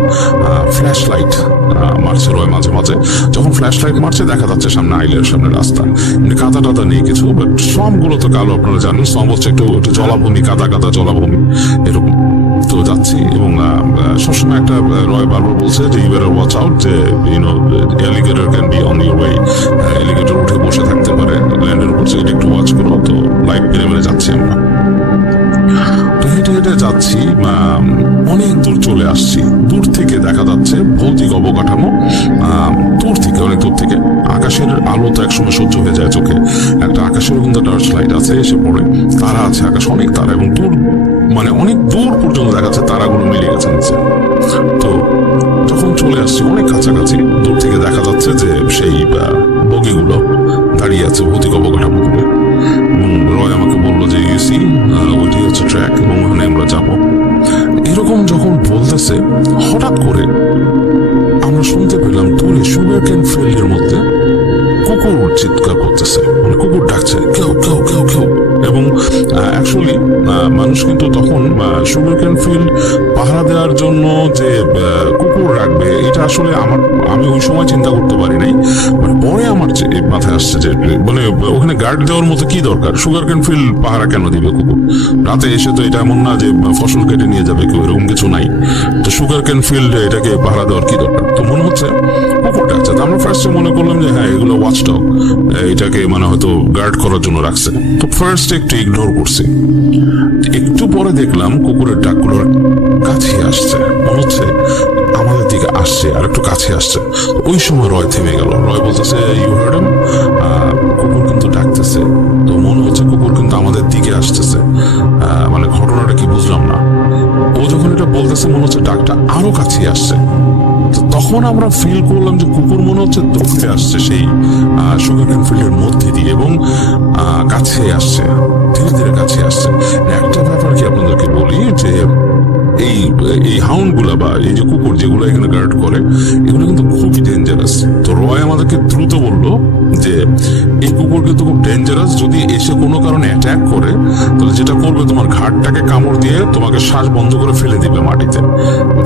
ফ্ল্যাশ লাইট মারছে রয় মাঝে মাঝে। যখন ফ্ল্যাশ লাইট মারছে দেখা যাচ্ছে সামনে আইলের সামনে রাস্তা, কাদা টাদা নেই কিছু, বাট সমগুলো তো কালো, আপনারা জানেন। সম হচ্ছে একটু জলাভূমি, কাদা কাদা জলাভূমি এরকম। তো যাচ্ছি এবং সবসময় একটা রয় বারবার বলছে যে ইউ বেটার ওয়াচ আউট, যে alligator can be on your way, alligator উঠে বসে থাকতে পারে ল্যান্ডের উপর, এটা একটু ওয়াচ করো। তো লাইট মেরে মেরে যাচ্ছি আমরা। তো হেঁটে হেঁটে যাচ্ছি, অনেক দূর চলে আসছি। দূর থেকে দেখা যাচ্ছে ভৌতিক অবকাঠামো, দূর থেকে, অনেক দূর থেকে। আকাশের আলো তো একসময় সহ্য হয়ে যায় চোখে, একটা আকাশের কিন্তু টার্চ লাইট আছে, এসে পড়ে, তারা আছে, আকাশ অনেক তারা, এবং দূর, মানে অনেক দূর পর্যন্ত দেখা যাচ্ছে তারাগুলো মিলে গেছে নিচে। তো যখন চলে আসছি অনেক কাছাকাছি, দূর থেকে দেখা যাচ্ছে যে সেই বগিগুলো দাঁড়িয়ে আছে ভৌতিক অবকাঠামোগুলো, এবং রয় আমাকে বললো যে ইউসি ওইটি হচ্ছে ট্র্যাক, এবং ওখানে আমরা যাবো। এরকম যখন বলতেছে, হঠাৎ করে আমরা শুনতে পেলাম দূরে সুগার কেন ফিল্ডের মধ্যে কুকুর চিৎকার করতেছে, মানে কুকুর ডাকছে, কেউ কেউ কেউ কেউ। এবং অ্যাকচুয়ালি মানুষ কিন্তু তখন সুগার কেন ফিল্ড পাহারা দেওয়ার জন্য যে কুকুর রাখবে, এটা আসলে আমি ওই সময় চিন্তা করতে পারি নাই, মানে পরে আমার মাথায় আসছে যে মানে ওখানে গার্ড দেওয়ার মতো কি দরকার, সুগার কেন ফিল্ড পাহারা কেন দিবে কুকুর রাতে এসে? তো এটা এমন না যে ফসল কেটে নিয়ে যাবে কেউ, এরকম কিছু নাই। তো সুগার কেন ফিল্ড এটাকে পাহারা দেওয়ার কি দরকার? তো মনে হচ্ছে কুকুর ডাকছে। তো আমরা ফার্স্টে মনে করলাম যে হ্যাঁ এগুলো ওয়াচ ডগ, এটাকে মানে হয়তো গার্ড করার জন্য রাখছে। তো ফার্স্ট একটু ইগনোর করছি। একটু পরে দেখলাম কুকুরের ডাকগুলোর কাছে আসছে, মনে হচ্ছে আমাদের দিকে আসছে, আর একটু কাছে আসছে। ওই সময় রয় থেমে গেল। রয় বলতেছে ইউ হার্ড হিম, কুকুর কিন্তু ডাকতেছে। তো মনে হচ্ছে কুকুর কিন্তু আমাদের দিকে আসতেছে, মানে ঘটনাটা কি বুঝলাম না। ও যখন এটা বলতেছে মনে হচ্ছে ডাকটা আরো কাছে আসছে। তো তখন আমরা ফিল করলাম যে কুকুর মনে হচ্ছে দৌড়ে আসছে সেই সুগার কেন ফিল্ডের মধ্যে দিয়ে, এবং কাছে আসছে, ধীরে ধীরে কাছে আসছে। একটা ব্যাপার কি আপনাদেরকে বলি, যে এই হাউন্ড গুলা বা এই যে কুকুর যেগুলো এখানে গার্ড করে, এগুলো কিন্তু খুবই ডেঞ্জারাস। তো রয় আমাদেরকে দ্রুত বললো যে এই কুকুর কিন্তু খুব ডেঞ্জারাস, যদি এসে কোনো কারণে অ্যাটাক করে তাহলে যেটা করবে তোমার ঘাটটাকে কামড় দিয়ে তোমাকে শ্বাস বন্ধ করে ফেলে দিবে মাটিতে,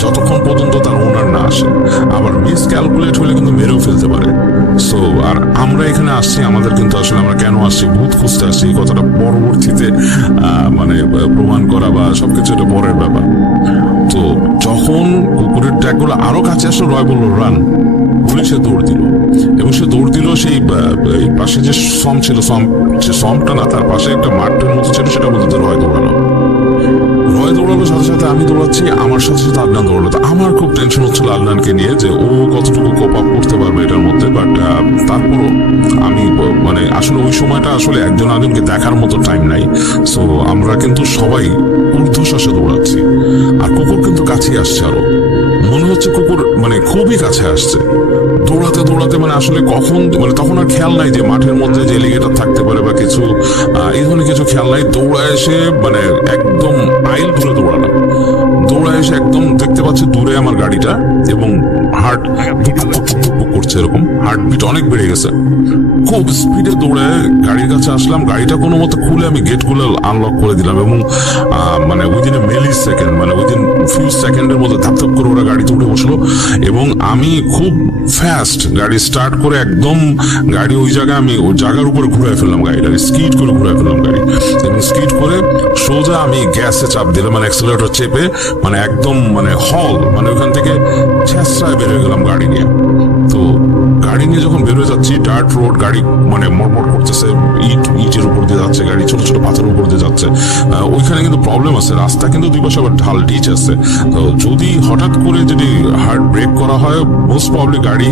যতক্ষণ পর্যন্ত তার ওনার না আসে। আবার মিস ক্যালকুলেট হলে কিন্তু মেরেও ফেলতে পারে। সো আর আমরা এখানে আসছি, আমাদের কিন্তু আসলে আমরা কেন আসছি, ভূত খুঁজতে আসছি, এই কথাটা পরবর্তীতে মানে প্রমাণ করা বা সবকিছু এটা পরের ব্যাপার। তো যখন কুকুরের ট্যাগগুলো আরো কাছে আসলো, রয় বললো রান, বলে সে দৌড় দিল। এবং সে দৌড় দিল সেই পাশে যে সম্প ছিল, সে সম্পটা না, তার পাশে একটা মাঠের মতো ছিল, সেটা বলতে রয় দৌড়ালো। রয় দৌড়ানোর সাথে সাথে আমি দৌড়াচ্ছি, আমার সাথে সাথে আদনান দৌড়ালো। আমার খুব টেনশন হচ্ছিল আদনানকে নিয়ে, যে ও কতটুকু কোপ আপ করতে পারবে এটার মধ্যে। বাট তারপরও আমি মানে আসলে ওই সময়টা আসলে একজন আরেকজনকে দেখার মতো টাইম নাই। সো আমরা কিন্তু সবাই ঊর্ধ্বশ্বাসে দৌড়াচ্ছি, আর কুকুর কিন্তু কাছে আসছে, আরো মনে হচ্ছে কুকুর মানে খুবই কাছে আসছে। দৌড়াতে দৌড়াতে মানে আসলে কখন, মানে তখন আর খেয়াল নাই যে মাঠের মধ্যে যে এলিগেটর থাকতে পারে বা কিছু, এই ধরনের কিছু খেয়াল নাই। দৌড়া এসে মানে একদম আইল ধরে দৌড়ালাম। দৌড়া এসে একদম দেখতে পাচ্ছি দূরে আমার গাড়িটা, এবং হার্ট করছে। চলছে এরকম, হার্টবিট অনেক বেড়ে গেছে, খুব স্পিডে দৌড়ে গাড়ির কাছে আসলাম, গাড়িটা কোনো মতো খুলে আমি গেটগুলো আনলক করে দিলাম এবং মানে উইদিন এ মিলি সেকেন্ড, মানে উইদিন ফিউ সেকেন্ডের মধ্যে ধাপ করে ওরা গাড়িতে উঠে বসলো এবং আমি খুব ফাস্ট গাড়ি স্টার্ট করে একদম গাড়ি ওই জায়গায় আমি ওই জায়গার উপরে ঘুরে ফেললাম গাড়িটা, স্কিড করে ঘুরে ফেললাম গাড়ি এবং স্কিড করে সোজা আমি গ্যাসে চাপ দিলাম, মানে অ্যাক্সেলারেটর চেপে, মানে একদম মানে হল, মানে ওখান থেকে ছেঁচড়ায় বেরোয় গেলাম গাড়ি নিয়ে। তো গাড়ি নিয়ে যখন বেরোয় যাচ্ছি, ডার্ট রোড, গাড়ি মানে মটমট করতেছে, ইটের উপর দিয়ে যাচ্ছে গাড়ি, ছোট ছোট পাথরের উপর দিয়ে যাচ্ছে। ওইখানে কিন্তু প্রবলেম আছে, রাস্তা কিন্তু দুই পাশে আবার ঢাল ডিচ আছে। তো যদি হঠাৎ করে যদি হার্ড ব্রেক করা হয়, মোস্ট প্রবলি গাড়ি,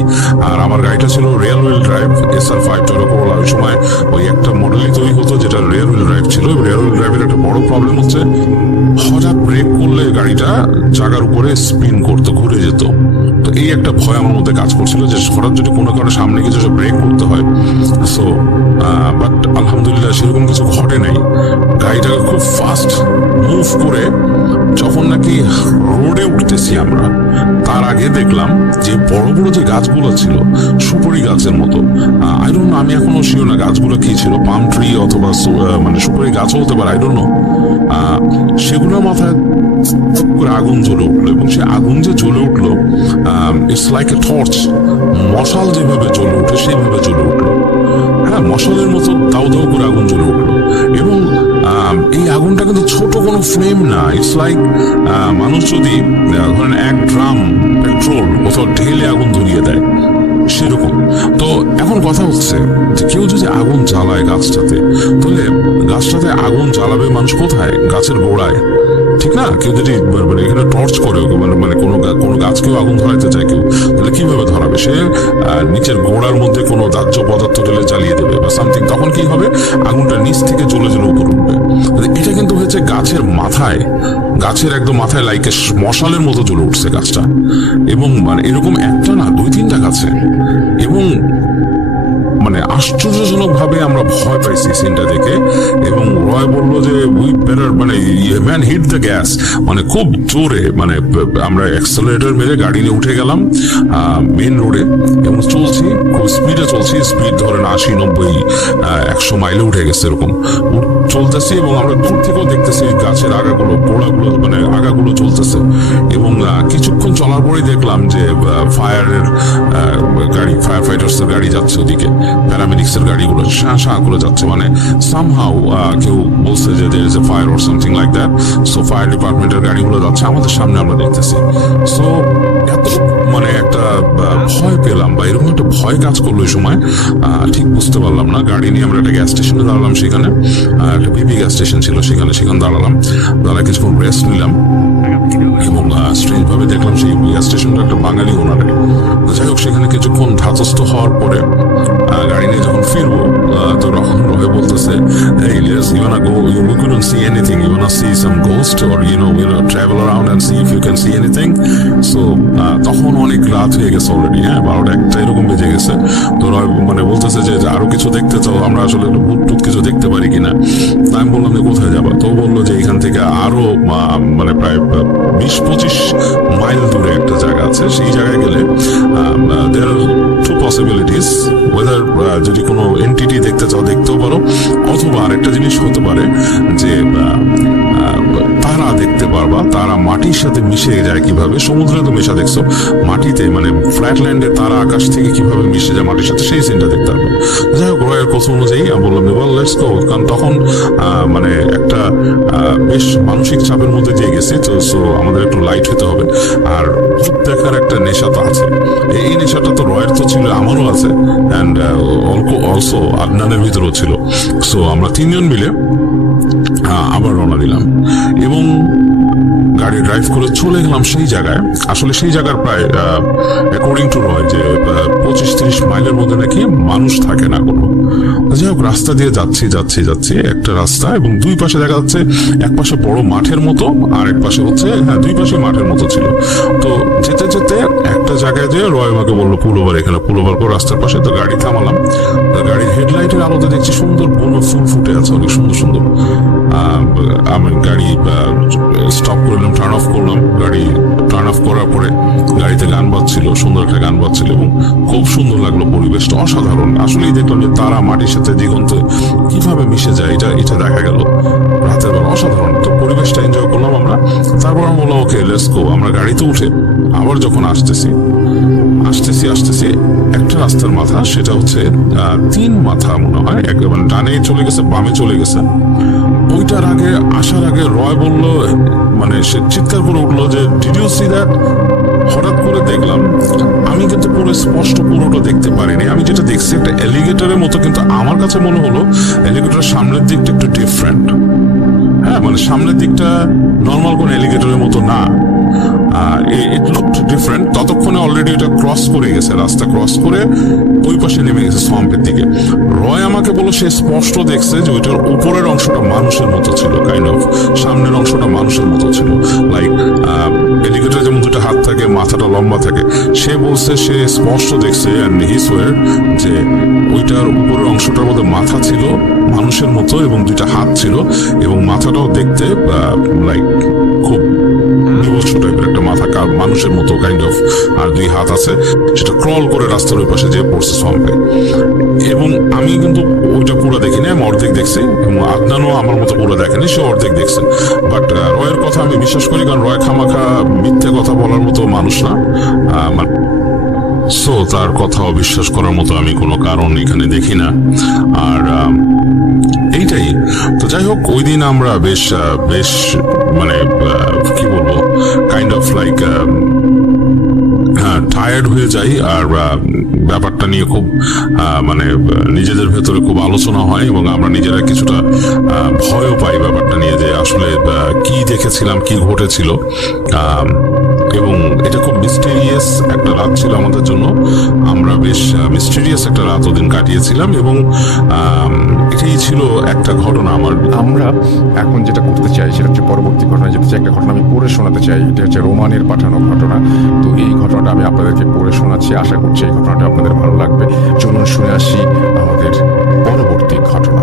আর আমার গাড়িটা ছিল rear wheel drive SR5 Toyota Corolla, ওই সময় ওই একটা মডেলই তৈরি হতো যেটা রিয়ার হুইল ড্রাইভ ছিল। রিয়ার হুইল ড্রাইভের একটা বড় প্রবলেম হচ্ছে হঠাৎ ব্রেক করলে গাড়িটা জায়গার উপরে স্পিন করতো, ঘুরে যেত। তো এই একটা ভয় আমার মধ্যে কাজ করছিল যে হঠাৎ যদি কোনো কারণে সামনে কিছু ব্রেক করতে হয়। সো বাট আলহামদুলিল্লাহ সেরকম কিছু ঘটে নাই। গাড়িটাকে খুব ফাস্ট মুভ করে যখন নাকি রোডে উঠতেছি আমরা, তার আগে দেখলাম যে বড় বড় যে গাছগুলো ছিল সুপারি গাছের মতো, আই ডোন্ট নো, আমি এখনো শিওর না গাছগুলো কি ছিল, পাম ট্রি অথবা মানে সুপারি গাছও হতে পারে, আই ডোন্ট নো। সেগুলোর মাথায় করে আগুন জ্বলে উঠলো এবং সে আগুন যে জ্বলে উঠলো, ইটস লাইক এ টর্চ, মশাল যেভাবে জ্বলে উঠে সেইভাবে জ্বলে উঠলো। হ্যাঁ, মশালের মতো দাউ দাউ করে আগুন জ্বলে উঠলো এবং এই আগুনটা কিন্তু ছোট কোনো ফ্লেম না, ইটস লাইক মানুষ যদি ধরেন 1 ড্রাম পেট্রোল কোথাও ঢেলে আগুন ধরিয়ে দেয় সেরকম। তো এখন কথা হচ্ছে যে কেউ যদি আগুন জ্বালায় গাছটাতে, তাহলে গাছটাতে আগুন জ্বালাবে মানুষ কোথায়? গাছের গোড়ায়, ঠিক না? কেউ যদি মানে এখানে টর্চ করে মানে কোনো গাছকেও আগুন ধরাইতে চায় কেউ, তাহলে কিভাবে ধরাবে? সে নিচের গোড়ার মধ্যে কোনো দাহ্য পদার্থ ঢেলে জ্বালিয়ে দেবে বা সামথিং, তখন কি হবে? আগুনটা নিচ থেকে জ্বলে জ্বলে উপর উঠবে। এটা কিন্তু হয়েছে গাছের মাথায়, গাছের একদম মাথায় লাইকে মশালের মতো জ্বলে উঠছে গাছটা। এবং মানে এরকম একটা না, 2-3টা গাছে। এবং মানে আশ্চর্যজনক ভাবে আমরা ভয় পাইছি সিনটা দেখে। এবং রয় বলল যে উই বেটার, মানে ম্যান হিট দ্য গ্যাস, মানে খুব জোরে, মানে আমরা অ্যাক্সেলারেটর মেরে গাড়ি নিয়ে উঠে গেলাম মেন রোডে এবং চলছি, খুব স্পিডে চলছি, স্পিড ধরেন 80-90-100 মাইলে উঠে গেছে এরকম চলতেছি। এবং আমরা দূর থেকেও দেখতেছি গাছের আগাগুলো, গোড়াগুলো, মানে আগাগুলো চলতেছে। এবং কিছুক্ষণ চলার পরেই দেখলাম যে ফায়ারের গাড়ি, ফায়ার ফাইটার্সের গাড়ি যাচ্ছে ওদিকে, প্যারামেডিক্সের গাড়িগুলো শাঁ করে যাচ্ছে, মানে সামহাউ কেউ বলছে যে there is a fire or something like that, so fire ডিপার্টমেন্টের গাড়িগুলো যাচ্ছে আমাদের সামনে, আমরা দেখতেছি। সো এত মানে একটা ভয় পেলাম বা এরকম একটা ভয় কাজ করলো এই সময়, ঠিক বুঝতে পারলাম না। গাড়ি নিয়ে আমরা একটা গ্যাস স্টেশনে দাঁড়ালাম, সেখানে একটা পিপি গ্যাস স্টেশন ছিল, সেখানে দাঁড়ালাম, দাঁড়ায় কিছুক্ষণ রেস্ট নিলাম এবং স্ট্রেঞ্জ ভাবে দেখলাম সেই গ্যাস স্টেশনটা একটা বাঙালি ওনারে। যাই হোক, সেখানে কিছুক্ষণ ধাতস্থ হওয়ার পরে গাড়ি নিয়ে যখন ফিরবো, তো রহে বলতেছে, hey Liz, you wanna go, we couldn't see anything, you wanna see some ghost or you know travel around and see if you can see anything. So তখন অনেক রাত হয়ে গেছে অলরেডি, হ্যাঁ 12টা এরকম বেজে গেছে। তো রয় মানে বলতেছে যে আরো কিছু দেখতে চাও, আমরা আসলে ভূত টুত কিছু দেখতে পারি কিনা। আমি বললাম যে কোথায় যাবা? তো বললো যে এখান থেকে আরো মানে প্রায় 20-25 মাইল দূরে একটা জায়গা আছে, সেই জায়গায় গেলে there are 2 possibilities, whether যদি কোনো এন্টিটি দেখতে চাও দেখতেও পারো, অথবা আরেকটা জিনিস হতে পারে যে তারা দেখতে পারবা, তারা মাটির সাথে মিশে যায় কিভাবে, সমুদ্রে তো মেশা দেখছো, মাটিতে মানে ফ্ল্যাটল্যান্ডে তারা আকাশ থেকে কিভাবে মিশে যায় মাটির সাথে, সেই সিনটা দেখতে পারবে। যাই হোক, রয়ের কথা অনুযায়ী আমি বললাম লেটস গো, কারণ তখন মানে একটা বেশ মানসিক চাপের মধ্যে দিয়ে গেছি, তো সো আমাদের একটু লাইট হতে হবে। আর ভূত দেখার একটা নেশা তো আছে, এই নেশাটা তো রয়ের তো ছিল, আমারও আছে, অ্যান্ড অলসো আদনানের ভিতরেও ছিল। সো আমরা 3 জন মিলে আবার রওনা দিলাম এবং গাড়ি ড্রাইভ করে চলে গেলাম সেই জায়গায়। আসলে সেই জায়গার প্রায় অ্যাকর্ডিং টু রয় যে 25-30 মাইলের মধ্যে নাকি মানুষ থাকে না কোনো। যাই হোক, রাস্তা দিয়ে যাচ্ছি একটা রাস্তা, এবং দুই পাশে দেখা যাচ্ছে, এক পাশে বড় মাঠের মতো আর এক পাশে হচ্ছে, হ্যাঁ 2 পাশে মাঠের মতো ছিল। তো যেতে যেতে একটা জায়গায় যে রয় আমাকে বললো পুল ওভার, এখানে পুল ওভার করে রাস্তার পাশে। তো গাড়ি থামালাম, গাড়ির হেডলাইটে লাইটের আলোতে দেখছি সুন্দর বনো ফুল ফুটে আছে, অনেক সুন্দর সুন্দর। আমি গাড়ি স্টপ করলাম, টার্ন অফ করলাম। গাড়ি টার্ন অফ করার পরে গাড়িতে গান বাজছিল, সুন্দর একটা গান বাজছিল এবং খুব সুন্দর লাগলো পরিবেশটা, অসাধারণ। আসলেই দেখলাম যে তারা মাটির সাথে দিগন্তে কিভাবে মিশে যায়, এটা দেখা গেল রাতের বেলা, অসাধারণ। তো পরিবেশটা এনজয় করলাম আমরা। তারপর আমরা বললাম ওকে লেটস গো। আমরা গাড়িতে উঠে আবার যখন আসতেছি একটা রাস্তার মাথা, সেটা হচ্ছে 3 মাথা মনে হয়, একেবারে ডানে চলে গেছে, বামে চলে গেছে। ওইটার আগে আসার আগে রয় বলল, মানে সে চিৎকার করে উঠলো যে ডিড ইউ সি দ্যাট। হঠাৎ করে দেখলাম, আমি কিন্তু পুরো স্পষ্ট পুরোটা দেখতে পারিনি। আমি যেটা দেখছি একটা এলিগেটরের মতো, কিন্তু আমার কাছে মনে হলো এলিগেটরের সামনের দিকটা একটু ডিফারেন্ট। হ্যাঁ, মানে সামনের দিকটা নর্মাল কোন এলিগেটরের মতো না, ইট লুকড ডিফারেন্ট। ততক্ষণে অলরেডি এটা ক্রস করে গেছে, রাস্তা ক্রস করে ওই পাশে নেমে গেছে সোয়াম্পের দিকে। রয় আমাকে বললো সে স্পষ্ট দেখছে যে ওইটার উপরের অংশটা মানুষের মতো ছিল, কাইন্ড অফ সামনের অংশটা মানুষের মতো ছিল, লাইক এলিগেটর যেমন 2টা হাত থাকে, মাথাটা লম্বা থাকে। সে বলছে সে স্পষ্ট দেখছে অ্যান্ড হি সোয়ার যে ওইটার উপরের অংশটার মধ্যে মাথা ছিল মানুষের মতো এবং 2টা হাত ছিল, এবং মাথাটাও দেখতে লাইক খুব বিভৎস টাইপের একটা মাথা, মানুষের মতো কাইন্ড অফ, আর 2 হাত আছে। সেটা ক্রল করে রাস্তার ওই পাশে যেয়ে পড়ছে সোয়াম্পে। এবং আমি কিন্তু ওইটা পুরো দেখিনি, আমি অর্ধেক দেখছি, এবং আদনানও আমার মতো পুরো দেখেনি, সে অর্ধেক দেখছে। বাট রয়ের কথা আমি বিশ্বাস করি, কারণ রয় খামাখা মিথ্যে কথা বলার মতো মানুষ না। সো তার কথা অবিশ্বাস করার মতো আমি কোনো কারণ এখানে দেখি না। আর এইটাই তো। যাই হোক, ওই দিন আমরা বেশ মানে কি বলবো, কাইন্ড অফ লাইক টায়ার্ড হয়ে যাই। আর ব্যাপারটা নিয়ে খুব মানে নিজেদের ভেতরে খুব আলোচনা হয়, এবং আমরা নিজেরা কিছুটা ভয়ও পাই ব্যাপারটা নিয়ে, যে আসলে কি দেখেছিলাম, কি ঘটেছিল। এবং এটা খুব মিস্টেরিয়াস একটা রাত ছিল আমাদের জন্য। আমরা বেশ মিস্টেরিয়াস একটা রাত ওদিন কাটিয়েছিলাম, এবং এটাই ছিল একটা ঘটনা আমার। আমরা এখন যেটা করতে চাই সেটা হচ্ছে পরবর্তী ঘটনা যেতে চাই। একটা ঘটনা আমি পড়ে শোনাতে চাই, এটা হচ্ছে রোমানের পাঠানো ঘটনা। তো এই ঘটনাটা আমি আপনাদেরকে পড়ে শোনাচ্ছি, আশা করছি এই ঘটনাটা আপনাদের ভালো লাগবে। চলুন শুনে আসি আমাদের পরবর্তী ঘটনা।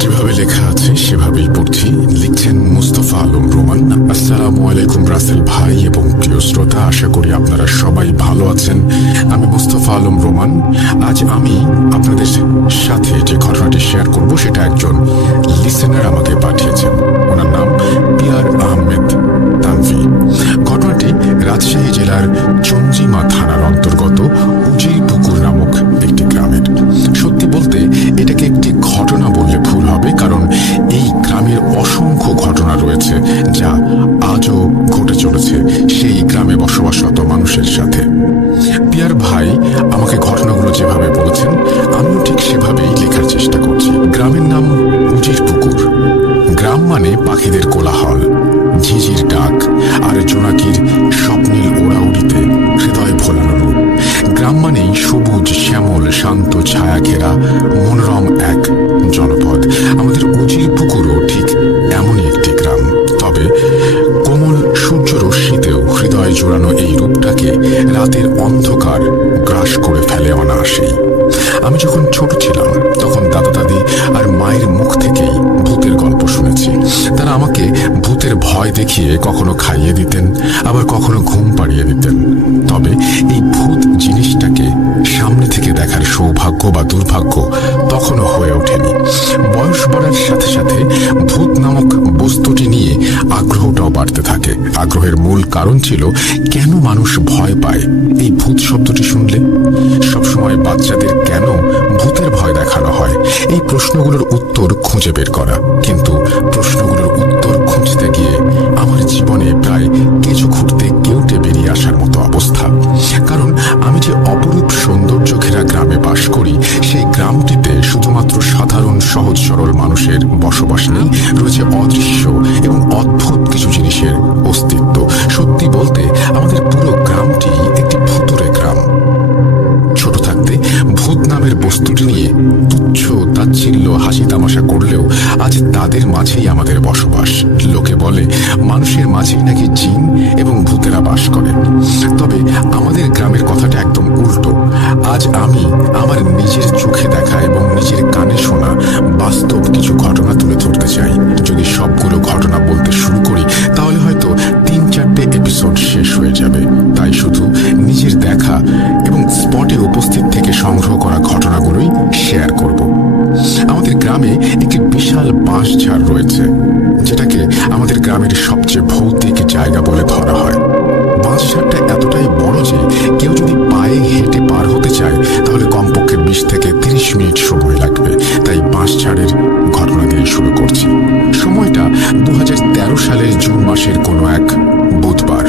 যেভাবে লেখা আছে সেভাবেই পড়ছি। লিখছেন মুস্তফা আলম রোমান। আসসালামু আলাইকুম রাসেল ভাই এবং প্রিয় শ্রোতা, আশা করি আপনারা সবাই ভালো আছেন। আমি মুস্তফা আলম রোমান। আজ আমি আপনাদের সাথে যে ঘটনাটি শেয়ার করব সেটা একজন লিসেনার আমাকে পাঠিয়েছেন। ওনার নাম পিয়ার আহমেদ তানভি। ঘটনাটি রাজশাহী জেলার চঞ্জিমা থানার অন্তর্গত উজিরপুকুর নামক একটি গ্রামের। সত্যি বলতে এটাকে একটি ঘটনা বললে ভুল হবে, কারণ এই গ্রামের অসংখ্য ঘটনা রয়েছে যা আজও ঘটে চলেছে সেই গ্রামে বসবাসরত মানুষের সাথে। পিয়ার ভাই আমাকে ঘটনাগুলো যেভাবে বলেছেন আমিও ঠিক সেভাবেই লেখার চেষ্টা করছি। গ্রামের নাম উজিরপুকুর। গ্রাম মানে পাখিদের কোলাহল, ঝিঝির ডাক আর জোনাকির স্বপ্নীল ওড়াউড়িতে হৃদয় ভোলানো রূপ। গ্রাম মানেই সবুজ শ্যামল শান্ত ছায়া ঘেরা মনোরম এক জনপদ। আমাদের উজিরপুকুরও ঠিক এমনই একটি গ্রাম। তবে কোমল সূর্য রশ্মিতেও হৃদয় জোড়ানো এই রূপটাকে রাতের অন্ধকার গ্রাস করে ফেলে অনায়াসেই। আমি যখন ছোট ছিলাম তখন দাদা দাদি আর মায়ের মুখ থেকেই ভূতের গল্প শুনেছি। তারা আমাকে ভূতের ভয় দেখিয়ে কখনো খাইয়ে দিতেন, আবার কখনো ঘুম পাড়িয়ে দিতেন। তবে এই ভূত জিনিসটাকে সামনে থেকে দেখার সৌভাগ্য বা দুর্ভাগ্য তখনও হয়ে ওঠেনি। বয়স বাড়ার সাথে সাথে ভূত নামক বস্তুটি নিয়ে আগ্রহটাও বাড়তে থাকে। আগ্রহের মূল কারণ ছিল কেন মানুষ ভয় পায় এই ভূত শব্দটি শুনলে। সবসময় বাচ্চাদের কেন ভূতের ভয় দেখানো হয়, এই প্রশ্নগুলোর উত্তর খুঁজে বের করা। কিন্তু প্রশ্নগুলোর উত্তর খুঁজতে গিয়ে আমার জীবনে প্রায় কেঁচো খুঁড়তে কেউটে বেরিয়ে আসার মতো অবস্থা। কারণ আমি যে অপরূপ সৌন্দর্য ঘেরা গ্রামে বাস করি, সেই গ্রামটিতে শুধুমাত্র সাধারণ সহজ সরল মানুষের বসবাস নেই, রয়েছে অদৃশ্য এবং অদ্ভুত কিছু জিনিসের অস্তিত্ব। সত্যি বলতে আমাদের পুরো গ্রামটি একটি ভুতুড়ে গ্রাম। ছোট থাকতে ভূত নামের বস্তুটি নিয়ে তুচ্ছ তাচ্ছিল্য হাসি তামাশা করলেও আজ তাদের মাঝেই আমাদের বসবাস। লোকে বলে মানুষের মাঝেই নাকি জিন এবং ভূতেরা বাস করে। তবে আমাদের গ্রামের কথাটা একদম উল্টো। আজ আমি আমার নিজের চোখে দেখা এবং নিজের কানে গ্রামে একটি বিশাল বাঁশঝাড় রয়েছে, যেটাকে আমাদের গ্রামের সবচেয়ে ভৌতিক জায়গা বলে ধরা হয়। বাঁশঝাড়টা এতটাই বড় যে কেউ যদি পায়ে হেঁটে পার হতে চায় তাহলে কমপক্ষে 20 থেকে 30 মিনিট সময় লাগবে। তাই বাঁশঝাড়ের ঘটনা দিয়ে শুরু করছি। সময়টা 2013 সালের জুন মাসের কোনো এক বুধবার।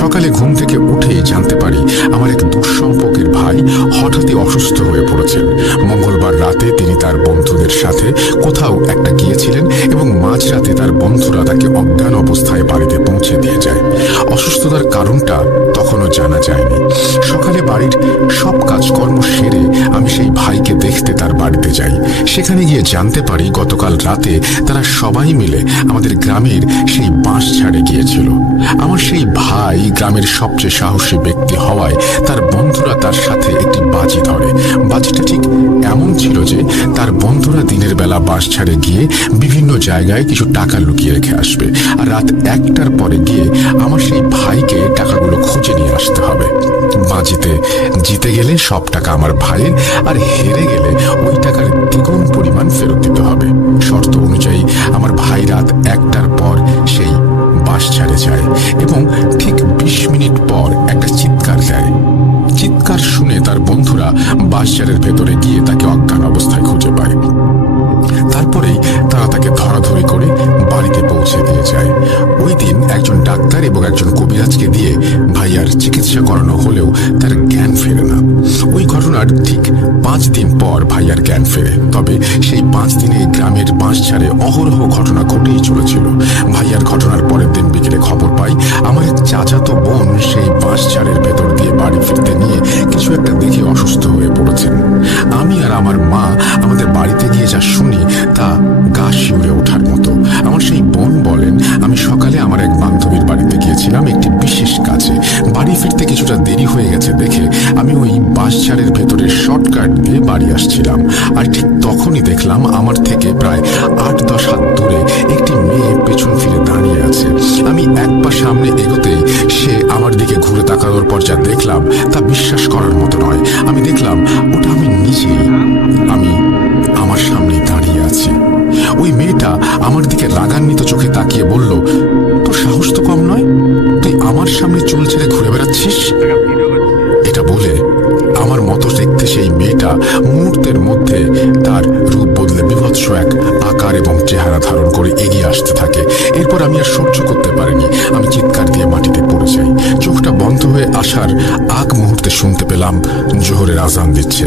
সকালে ঘুম থেকে উঠে জানতে পারি আমার এক দুঃসম্পর্কের ভাই হঠাৎই অসুস্থ হয়ে পড়েছেন। মঙ্গলবার রাতে তিনি তার বন্ধুদের সাথে কোথাও একটা গিয়েছিলেন এবং মাঝরাতে তার বন্ধুরা তাকে অজ্ঞান অবস্থায় বাড়িতে পৌঁছে দিয়ে যায়। অসুস্থতার কারণটা তখনও জানা যায়নি। সকালে বাড়ির সব কাজকর্ম সেরে আমি সেই ভাইকে দেখতে তার বাড়িতে যাই। সেখানে গিয়ে জানতে পারি গতকাল রাতে তারা সবাই মিলে আমাদের গ্রামের সেই বাঁশঝাড়ে গিয়েছিল। আমার সেই ভাই গ্রামের সবচেয়ে সাহসী ব্যক্তি হওয়ায় তার বন্ধুরা তার সাথে একটি বাজি ধরে। বাজিটা ঠিক এমন ছিল যে তার বন্ধুরা দিনের বেলা বাঁশঝাড়ে গিয়ে বিভিন্ন জায়গায় কিছু টাকা লুকিয়ে রেখে আসবে, আর রাত 1টার পরে গিয়ে আমার সেই ভাইকে টাকাগুলো খুঁজে নিয়ে আসতে হবে। বাজিতে জিতে গেলে সব টাকা আমার ভাইয়ের, আর হেরে গেলে ওই টাকার দ্বিগুণ পরিমাণ ফেরত দিতে হবে। শর্ত অনুযায়ী আমার ভাই রাত 1টার পর সেই বাঁশঝাড়ে যায় এবং ঠিক 20 মিনিট পর একটা চিৎকার দেয়। চিৎকার শুনে তার বন্ধুরা বাঁশঝাড়ের ভেতরে গিয়ে তাকে অজ্ঞান অবস্থায় খুঁজে পায়। তারপরেই তারা তাকে ধরাধরি করে বাড়িতে পৌঁছে দিয়ে যায়। ওই দিন একজন ডাক্তার এবং একজন কবিরাজকে দিয়ে ভাইয়ার চিকিৎসা করানো হলেও তার জ্ঞান ফেরে না। ওই ঘটনার ঠিক 5 দিন পর ভাইয়ার জ্ঞান ফেরে। তবে সেই 5 দিনে গ্রামের বাঁশঝাড়ে অহরহ ঘটনা ঘটেই চলেছিল। ভাইয়ার ঘটনার পরের দিন বিকেলে খবর পাই আমার এক চাচাতো বোন সেই বাঁশঝাড়ের ভেতর দিয়ে বাড়ি ফিরতে নিয়ে কিছু একটা দেখে অসুস্থ হয়ে পড়েছেন। আমি আর আমার মা আমাদের বাড়িতে গিয়ে যা শুনি তা গা শিউরে ওঠার মতো। আমার সেই বোন বলেন, আমি সকালে আমার এক বান্ধবীর বাড়িতে গিয়েছিলাম একটি বিশেষ কাজে। বাড়ি ফিরতে কিছুটা দেরি হয়ে গেছে দেখে আমি ওই বাঁশঝাড়ের ভেতরের শর্টকাট দিয়ে বাড়ি আসছিলাম, আর ঠিক তখনই দেখলাম আমার থেকে প্রায় 8-10 হাত দূরে একটি মেয়ে পেছন ফিরে দাঁড়িয়ে আছে। আমি এক পা সামনে এগোতেই সে আমার দিকে ঘুরে তাকানোর পর যা দেখলাম তা বিশ্বাস করার মতো নয়। আমি দেখলাম ওটা আমি নিজেই। আমি আমার সামনেই দাঁড়িয়ে আছি। ওই মেয়েটা আমার দিকে রাগান্বিত চোখে তাকিয়ে বলল, তোর সাহস তো কম নয়, তুই আমার সামনে চুল ছেড়ে ঘুরে বেড়াচ্ছিস। এটা বলে আমার মতো দেখতে সেই মেয়েটা মুহূর্তের মধ্যে তার রূপ বদলে বিভৎস এক আকার এবং চেহারা ধারণ করে এগিয়ে আসতে থাকে। এরপর আমি আর সহ্য করতে পারিনি। আমি চিৎকার দিয়ে মাটিতে পড়ে যাই। চোখটা বন্ধ হয়ে আসার আগ মুহূর্তে শুনতে পেলাম জোহরের আজান দিচ্ছে।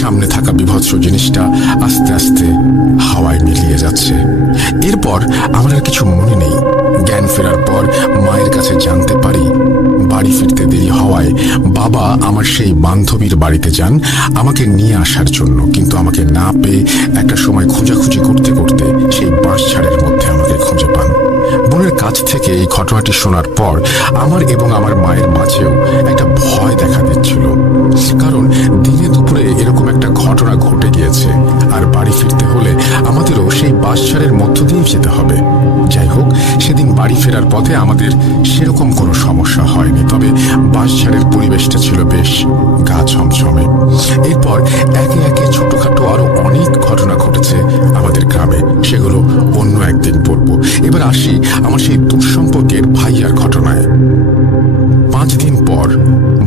সামনে থাকা বিভৎস জিনিসটা আস্তে আস্তে হাওয়ায় মিলিয়ে যাচ্ছে। এরপর আমার আর কিছু মনে নেই। জ্ঞান ফেরার পর মায়ের কাছে জানতে পারি বাড়ি ফিরতে দেরি হওয়ায় বাবা আমার সেই বান্ধবীর বাড়িতে যান আমাকে নিয়ে আসার জন্য, কিন্তু আমাকে না পেয়ে একটা সময় খোঁজাখুঁজি করতে করতে সেই বাঁশঝাড়ের মধ্যে আমাকে খুঁজে পান। বোনের কাছ থেকে এই ঘটনাটি শোনার পর আমার এবং আমার মায়ের মাঝেও একটা ভয় দেখা দিচ্ছিল, কারণ দিনে দুপুরে এরকম একটা ঘটনা ঘটে গিয়েছে, আর বাড়ি ফিরতে হলে আমাদেরও সেই বাঁশঝাড়ের মধ্য দিয়ে যেতে হবে। যাই হোক, সেদিন বাড়ি ফেরার পথে আমাদের সেরকম কোনো সমস্যা হয়নি, তবে বাঁশঝাড়ের পরিবেশটা ছিল বেশ গা ছমছমে। এরপর একে একে ছোটখাটো আরো অনেক ঘটনা ঘটেছে আমাদের গ্রামে, সেগুলো অন্য একদিন বলবো। এবার আসি আমার সেই দুঃসম্পর্কের ভাইয়ার ঘটনায়। 5 দিন পর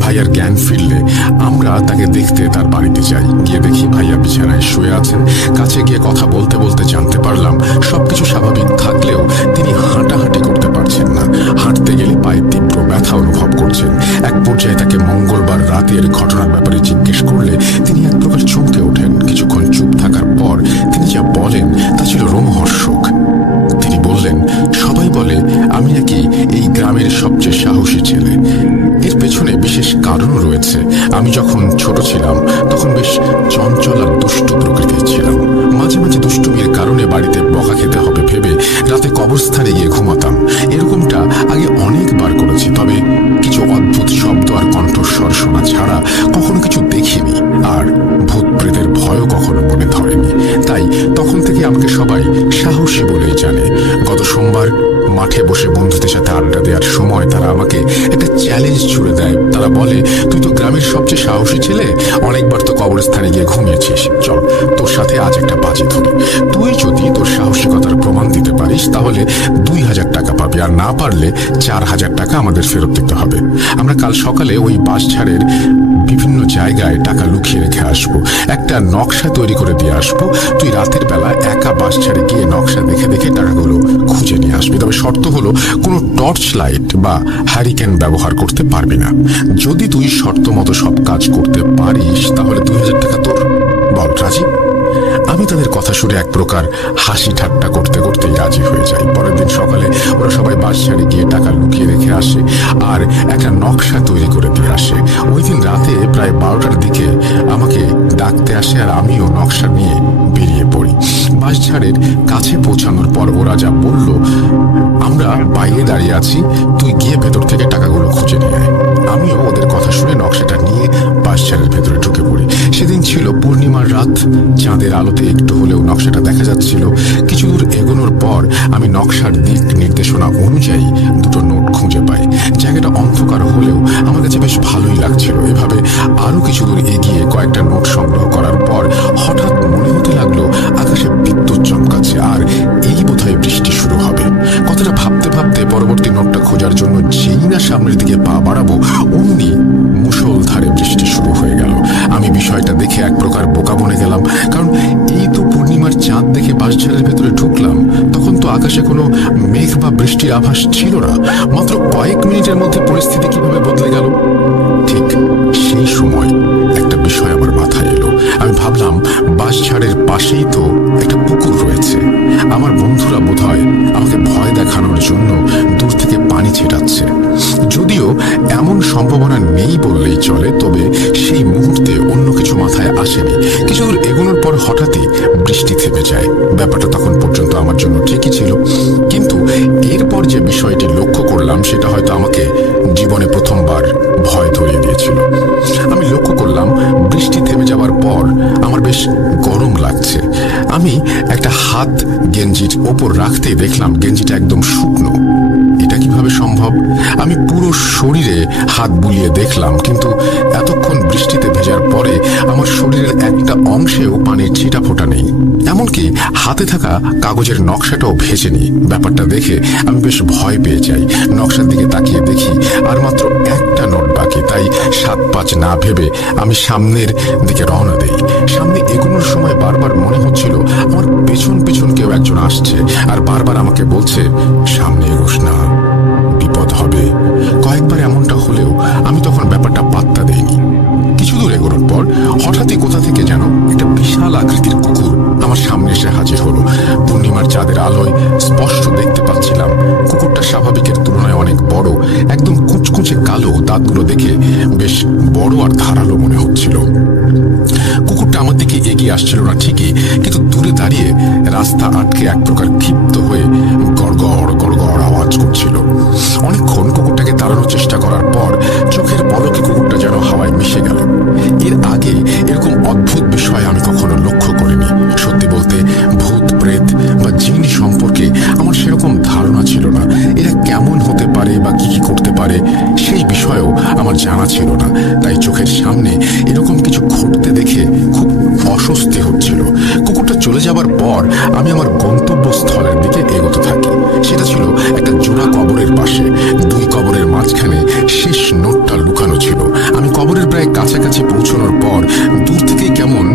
ভাইয়ার জ্ঞান ফিরলে আমরা তাকে দেখতে তার বাড়িতে যাই। গিয়ে দেখি ভাইয়া বিছানায় শুয়ে আছেন। কাছে গিয়ে কথা বলতে বলতে জানতে পারলাম সবকিছু স্বাভাবিক থাকলেও তিনি হাঁটাহাঁটি করতে পারছেন না। হাঁটতে গেলে পায়ে তীব্র ব্যথা অনুভব করছেন। এক পর্যায়ে তাকে মঙ্গলবার রাতের ঘটনার ব্যাপারে জিজ্ঞেস করলে তিনি এক প্রকার চমকে ওঠেন। কিছুক্ষণ চুপ থাকার পর তিনি যা বলেন তা ছিল রোমহর্ষক। তিনি বললেন, সবাই বলে আমি নাকি এই গ্রামের সবচেয়ে সাহসী ছেলে। এর পেছনে বিশেষ কারণ রয়েছে। আমি যখন ছোট ছিলাম তখন বেশ চঞ্চল আর দুষ্টু প্রকৃতির ছিলাম। মাঝে মাঝে দুষ্টুমির কারণে বাড়িতে বকা খেতে হবে ভেবে রাতে কবরস্থানে গিয়ে ঘুমাতাম। এরকমটা আগে অনেকবার করেছি, তবে কিছু অদ্ভুত শব্দ আর কণ্ঠস্বর শোনা ছাড়া কখনো কিছু দেখিনি, আর ভূত প্রেতের ভয়ও কখনো মনে ধরেনি। তাই তখন থেকে আমাকে সবাই সাহসী বলেই জানে। গত সোমবার মাঠে বসে বন্ধুদের সাথে আড্ডা দেওয়ার সময় তারা আমাকে একটা চ্যালেঞ্জ ছুড়ে দেয়। তারা বলে, তুই তো গ্রামের সবচেয়ে সাহসী ছেলে, অনেকবার তো কবরস্থানে গিয়ে ঘুমিয়েছিস, চল তোর সাথে আজ একটা বাজি ধরি। তুই যদি তোর সাহসিকতার প্রমাণ দিতে পারিস তাহলে 2000 টাকা পাবি, আর না পারলে 4000 টাকা আমাদের ফেরত দিতে হবে। আমরা কাল সকালে ওই বাঁশঝাড়ের বিভিন্ন জায়গায় টাকা লুকিয়ে রেখে আসবো, একটা নকশা তৈরি করে দিয়ে আসবো। তুই রাতের বেলা একা বাঁশঝাড়ে গিয়ে নকশা দেখে দেখে টাকাগুলো খুঁজে নিয়ে আসবি। তবে শর্ত হলো কোনো টর্চ লাইট বা হ্যারিকেন ব্যবহার করতে পারবি না। যদি তুই শর্ত মতো সব কাজ করতে পারিস তাহলে 2000 টাকা তোর। বল রাজি? আমি তাদের কথা শুনে এক প্রকার হাসি ঠাট্টা করতে করতেই রাজি হয়ে যাই। পরের দিন সকালে ওরা সবাই বাঁশঝাড়ে গিয়ে টাকা লুকিয়ে রেখে আসে আর একটা নকশা তৈরি করে দিয়ে আসে। ওই দিন রাতে প্রায় 12টার দিকে আমাকে ডাকতে আসে আর আমিও নকশা নিয়ে বেরিয়ে পড়ি। বাঁশঝাড়ের কাছে পৌঁছানোর পর ওরা যা বলল, আমরা বাইরে দাঁড়িয়ে আছি, তুই গিয়ে ভেতর থেকে টাকাগুলো খুঁজে নিয়ে আয়। আমিও ওদের কথা শুনে নকশাটা নিয়ে বাঁশঝাড়ের ভেতরে ঢুকে পড়ি। সেদিন ছিল পূর্ণিমার রাত, চাঁদের আলোতে একটু হলেও নকশাটা দেখা যাচ্ছিল। কিছু দূর এগোনোর পর আমি নকশার দিক নির্দেশনা অনুযায়ী দুটো নোট খুঁজে পাই। জায়গাটা অন্ধকার হলেও আমার কাছে বেশ ভালোই লাগছিল। এভাবে আরো কিছু দূর এগিয়ে কয়েকটা নোট সংগ্রহ করার পর হঠাৎ মনে হতে লাগলো আকাশে বিদ্যুৎ চমকাচ্ছে আর এই বোধহয় বৃষ্টি শুরু হবে। কথাটা ভাবতে ভাবতে পরবর্তী নোটটা খোঁজার জন্য যেই না সামনের দিকে পা বাড়াবো অমনি মুষলধারে বৃষ্টি শুরু হয়ে গেল। আমি বিষয়টা দেখে এক প্রকার বোকা বনে গেলাম, কারণ এই তো পূর্ণিমার চাঁদ দেখে বাঁশঝাড়ের ভেতরে ঢুকলাম, তখন তো আকাশে কোনো মেঘ বা বৃষ্টির আভাস ছিল না। মাত্র কয়েক মিনিটের মধ্যে পরিস্থিতি কিভাবে বদলে গেল। ঠিক সেই সময় একটা বিষয় আমার মাথায় এলো। আমি ভাবলাম বাঁশঝাড়ের পাশেই তো একটা পুকুর রয়েছে। আমার বন্ধুরা বোধহয় আমাকে ভয় দেখানোর জন্য দূর থেকে পানি ছেটাচ্ছে। যদিও এমন সম্ভাবনা নেই বললেই চলে, তবে সেই মুহূর্তে অন্য কিছু মাথায় আসেনি। কিছু দূর এগোনোর পর হঠাৎই বৃষ্টি থেমে যায়। ব্যাপারটা তখন পর্যন্ত আমার জন্য ঠিকই ছিল, কিন্তু এরপর যে বিষয়টি লক্ষ্য করলাম সেটা হয়তো আমাকে জীবনে প্রথমবার ভয় ধরিয়ে দিয়েছিল। আমি লক্ষ্য করলাম বৃষ্টি থেমে যাওয়ার পর আমার বেশ গরম লাগছে। আমি একটা হাত গেঞ্জির ওপর রাখতেই দেখলাম গেঞ্জিটা একদম শুকনো। এটা কিভাবে সম্ভব? আমি পুরো শরীরে হাত বুলিয়ে দেখলাম, কিন্তু এতক্ষণ বৃষ্টিতে ভেজার পরে আমার শরীরের একটা অংশেও পানির ছিটা ফোটা নেই। এমনকি হাতে থাকা কাগজের নকশাটাও ভেজেনি। ব্যাপারটা দেখে আমি বেশ ভয় পেয়ে যাই। নকশার দিকে তাকিয়ে দেখি আর মাত্র একটা নোট বাকি। তাই 7-5 না ভেবে আমি সামনের দিকে রওনা দেই। সামনে এগোনোর সময় বারবার মনে হচ্ছিল আমার পেছন পেছন কেউ একজন আসছে আর বারবার আমাকে বলছে, সামনে এগোস না, বিপদ হবে। কয়েকবার এমনটা হলেও আমি তখন ব্যাপারটা পাত্তা দেইনি। কিছু দূর এগোনোর পর হঠাৎই কোথা থেকে যেন একটা বিশাল আকৃতির কুকুর আমার সামনে এসে হাজির হলো। পূর্ণিমার চাঁদের আলোয় স্পষ্ট দেখতে পাচ্ছিলাম কুকুরটা স্বাভাবিকের তুলনায় অনেক বড়, একদম কুচকুচে কালো, দাঁতগুলো দেখে বেশ বড় আর ধারালো মনে হচ্ছিল। কুকুরটা আমার দিকে এগিয়ে আসছিল না ঠিকই, কিন্তু দূরে দাঁড়িয়ে রাস্তা আটকে এক প্রকার ক্ষিপ্ত হয়ে গড়গড় গড়গড় আওয়াজ করছিল। অনেকক্ষণ কুকুরটাকে তাড়ানোর চেষ্টা করার পর চোখের পলকে কুকুরটা যেন হাওয়ায় মিশে গেল। এর আগে এরকম অদ্ভুত বিষয় আমি কখনো লক্ষ্য করিনি। সত্যি বলতে ভূত প্রেত বা জিন সম্পর্কে আমার সেরকম ধারণা ছিল না। এরা কেমন হতে পারে বা কি কি করতে পারে সেই বিষয়েও আমার জানা ছিল না। তাই চোখের সামনে এরকম কিছু ঘটতে দেখে খুব অস্বস্তি হচ্ছিল। কুকুরটা চলে যাবার পর আমি আমার গন্তব্যস্থলের দিকে এগোতে থাকি। সেটা ছিল একটা জোড়া কবরের পাশে। 2 কবরের মাঝখানে শেষ নোটটা লুকানো ছিল। আমি কবরের প্রায় কাছাকাছি পৌঁছানোর পর দূর থেকে কেমন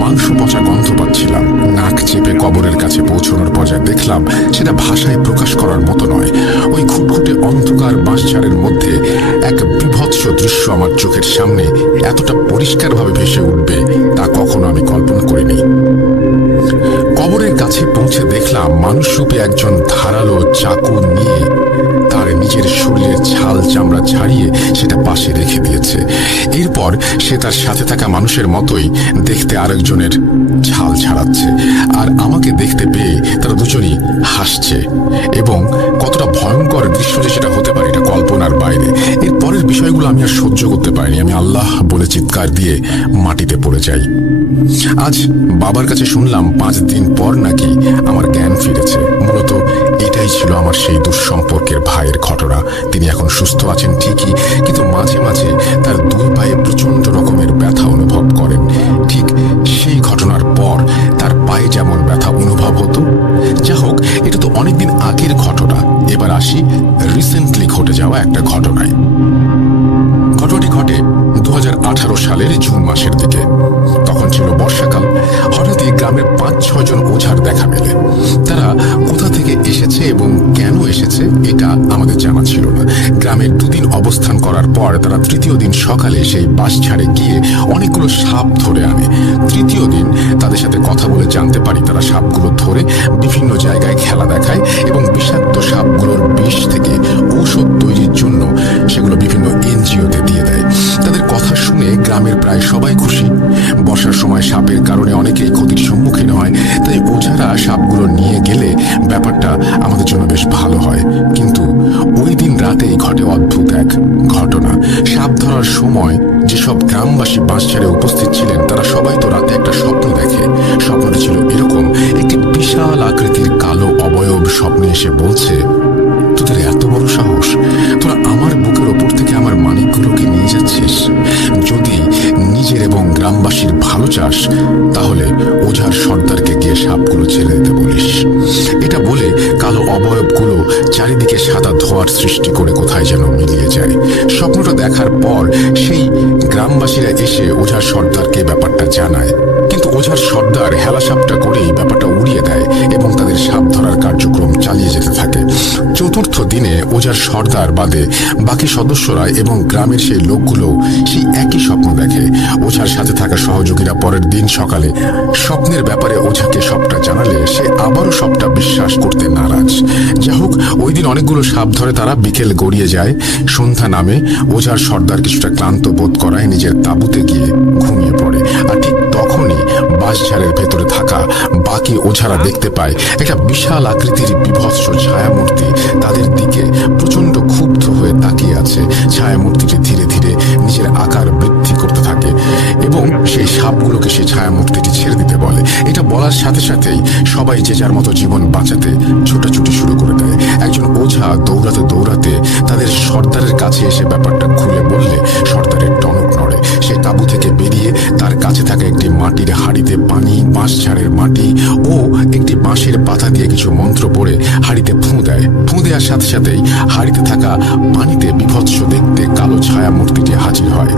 মাংস পচা গন্ধ পাচ্ছিলাম। নাক চেপে কবরের কাছে পৌঁছানোর পর যা দেখলাম সেটা ভাষায় প্রকাশ করার মতো নয়। ওই ঘুটঘুটে অন্ধকার বাঁশঝাড়ের মধ্যে এক বিভৎস দৃশ্য আমার চোখের সামনে এতটা পরিষ্কারভাবে ভেসে উঠবে তা কখনো আমি কল্পনা করিনি। কবরের কাছে পৌঁছে দেখলাম মানুষরূপী একজন ধারালো চাকু নিয়ে তার নিজের শরীরের ছাল চামড়া ছাড়িয়ে সেটা পাশে রেখে দিয়েছে। এরপর সে তার সাথে থাকা মানুষের মতোই দেখতে আরেকজনের ছাল ছাড়াচ্ছে, আর আমাকে দেখতে পেয়ে তারা দুজনই হাসছে। এবং কতটা ভয়ঙ্কর দৃশ্য যে সেটা হতে পারে এটা কল্পনার বাইরে। এর পরের বিষয়গুলো আমি আর সহ্য করতে পারিনি। আমি আল্লাহ বলে চিৎকার দিয়ে মাটিতে পড়ে যাই। আজ বাবার কাছে শুনলাম 5 দিন পর নাকি আমার জ্ঞান ফিরেছে। মূলত এটাই এই ছিল আমার সেই দুঃসম্পর্কের ভাইয়ের ঘটনা। তিনি এখন সুস্থ আছেন ঠিকই, কিন্তু মাঝে মাঝে তার দুই পায়ে প্রচন্ড রকমের ব্যথা অনুভব করেন। ঠিক সেই ঘটনার পর তার পায়ে যেমন ব্যথা অনুভব হতো। যা হোক, এটা তো অনেকদিন আগের ঘটনা। এবার আসি রিসেন্টলি ঘটে যাওয়া একটা ঘটনায়। ঘটনাটি ঘটে 2018 সালের জুন মাসের দিকে। তখন ছিল বর্ষাকাল। হঠাৎই গ্রামের 5-6 জন ওঝার দেখা মেলে। তারা কোথা থেকে এসেছে এবং কেন এসেছে এটা আমাদের জানা ছিল না। গ্রামের 2 দিন অবস্থান করার পর তারা তৃতীয় দিন সকালে সেই বাঁশঝাড়ে গিয়ে অনেকগুলো সাপ ধরে আনে। তৃতীয় দিন তাদের সাথে কথা বলে জানতে পারি তারা সাপগুলো ধরে বিভিন্ন জায়গায় খেলা দেখায় এবং বিষাক্ত সাপগুলোর বিষ থেকে ঔষধ তৈরির জন্য সেগুলো বিভিন্ন এনজিওতে দিয়ে দেয়। তাদের কথা শুনে গ্রামের প্রায় সবাই খুশি। বর্ষার সময় সাপের কারণে অনেকেই ক্ষতির সম্মুখীন হয়, তাই ওঝারা সাপগুলো নিয়ে গেলে ব্যাপারটা আমাদের জন্য বেশ ভালো হয়। কিন্তু ওই দিন রাতেই ঘটে অদ্ভুত এক ঘটনা। সাপ ধরার সময় যেসব গ্রামবাসী বাঁশঝাড়ে উপস্থিত ছিলেন তারা সবাই তো রাতে একটা স্বপ্ন দেখে। স্বপ্নটি ছিল এরকম: একটি বিশাল আকৃতির কালো অবয়ব স্বপ্নে এসে বলছে, তোদের এত বড় সাহস, তোরা আমার বুকের ওপর থেকে আমার মানিকগুলোকে নিয়ে যাচ্ছিস। যদি নিজের এবং গ্রামবাসীর ভালো চাস তাহলে ওঝার সর্দারকে গিয়ে সাপগুলো ছেড়ে দিতে বলিস। এটা বলে কালো অবয়বগুলো চারিদিকে সাদা ধোঁয়ার সৃষ্টি করে কোথায় যেন মিলিয়ে যায়। স্বপ্নটা দেখার পর সেই গ্রামবাসীরা এসে ওঝার সর্দারকে ব্যাপারটা জানায়, কিন্তু ওঝার সর্দার হেলা সাপটা করেই ব্যাপারটা উড়িয়ে দেয় এবং তাদের সাপ ধরার কার্যক্রম চালিয়ে যেতে থাকে। চতুর্থ দিনে ওঝার সর্দার বাদে বাকি সদস্যরা এবং গ্রামের সেই লোকগুলো সেই একই স্বপ্ন দেখে। ওঝার সাথে থাকা সহযোগীরা পরের দিন সকালে স্বপ্নের ব্যাপারে ওঝাকে সবটা জানালে সে আবারও সবটা বিশ্বাস করতে নারাজ। যা হোক, ওই দিন অনেকগুলো সাপ ধরে তারা। বিকেল গড়িয়ে যায়, সন্ধ্যা নামে। ওঝার সর্দার কিছুটা ক্লান্ত বোধ করায় নিজের তাঁবুতে গিয়ে ঘুমিয়ে পড়ে। আর ঠিক তখনই বাঁশঝাড়ের ভেতরে থাকা বাকি ওঝারা দেখতে পায় একটা বিশাল আকৃতির বিভৎস ছায়ামূর্তি তাদের দিকে প্রচন্ড ক্ষুব্ধ হয়ে তাকিয়ে আছে। ছায়ামূর্তিটি ধীরে ধীরে নিজের আকার বৃদ্ধি করতে থাকে এবং সেই সাপগুলোকে সেই ছায়ামূর্তিটি ছেড়ে দিতে বলে। এটা বলার সাথে সাথেই সবাই যে যার মতো জীবন বাঁচাতে ছোটাছুটি শুরু করে দেয়। একজন ওঝা দৌড়াতে দৌড়াতে তাদের সর্দারের কাছে এসে ব্যাপারটা খুলে বললে সর্দারের টনক নড়ে। সে তাঁবু থেকে বেরিয়ে তার কাছে থাকা একটি মাটির হাঁড়িতে পানি, বাঁশঝাড়ের মাটি ও একটি বাঁশের পাতা দিয়ে কিছু মন্ত্র পড়ে হাঁড়িতে ফুঁ দেয়। ফুঁ দেওয়ার সাথে সাথেই হাঁড়িতে থাকা পানিতে বিভৎস দেখতে কালো ছায়া মূর্তিটি হাজির হয়।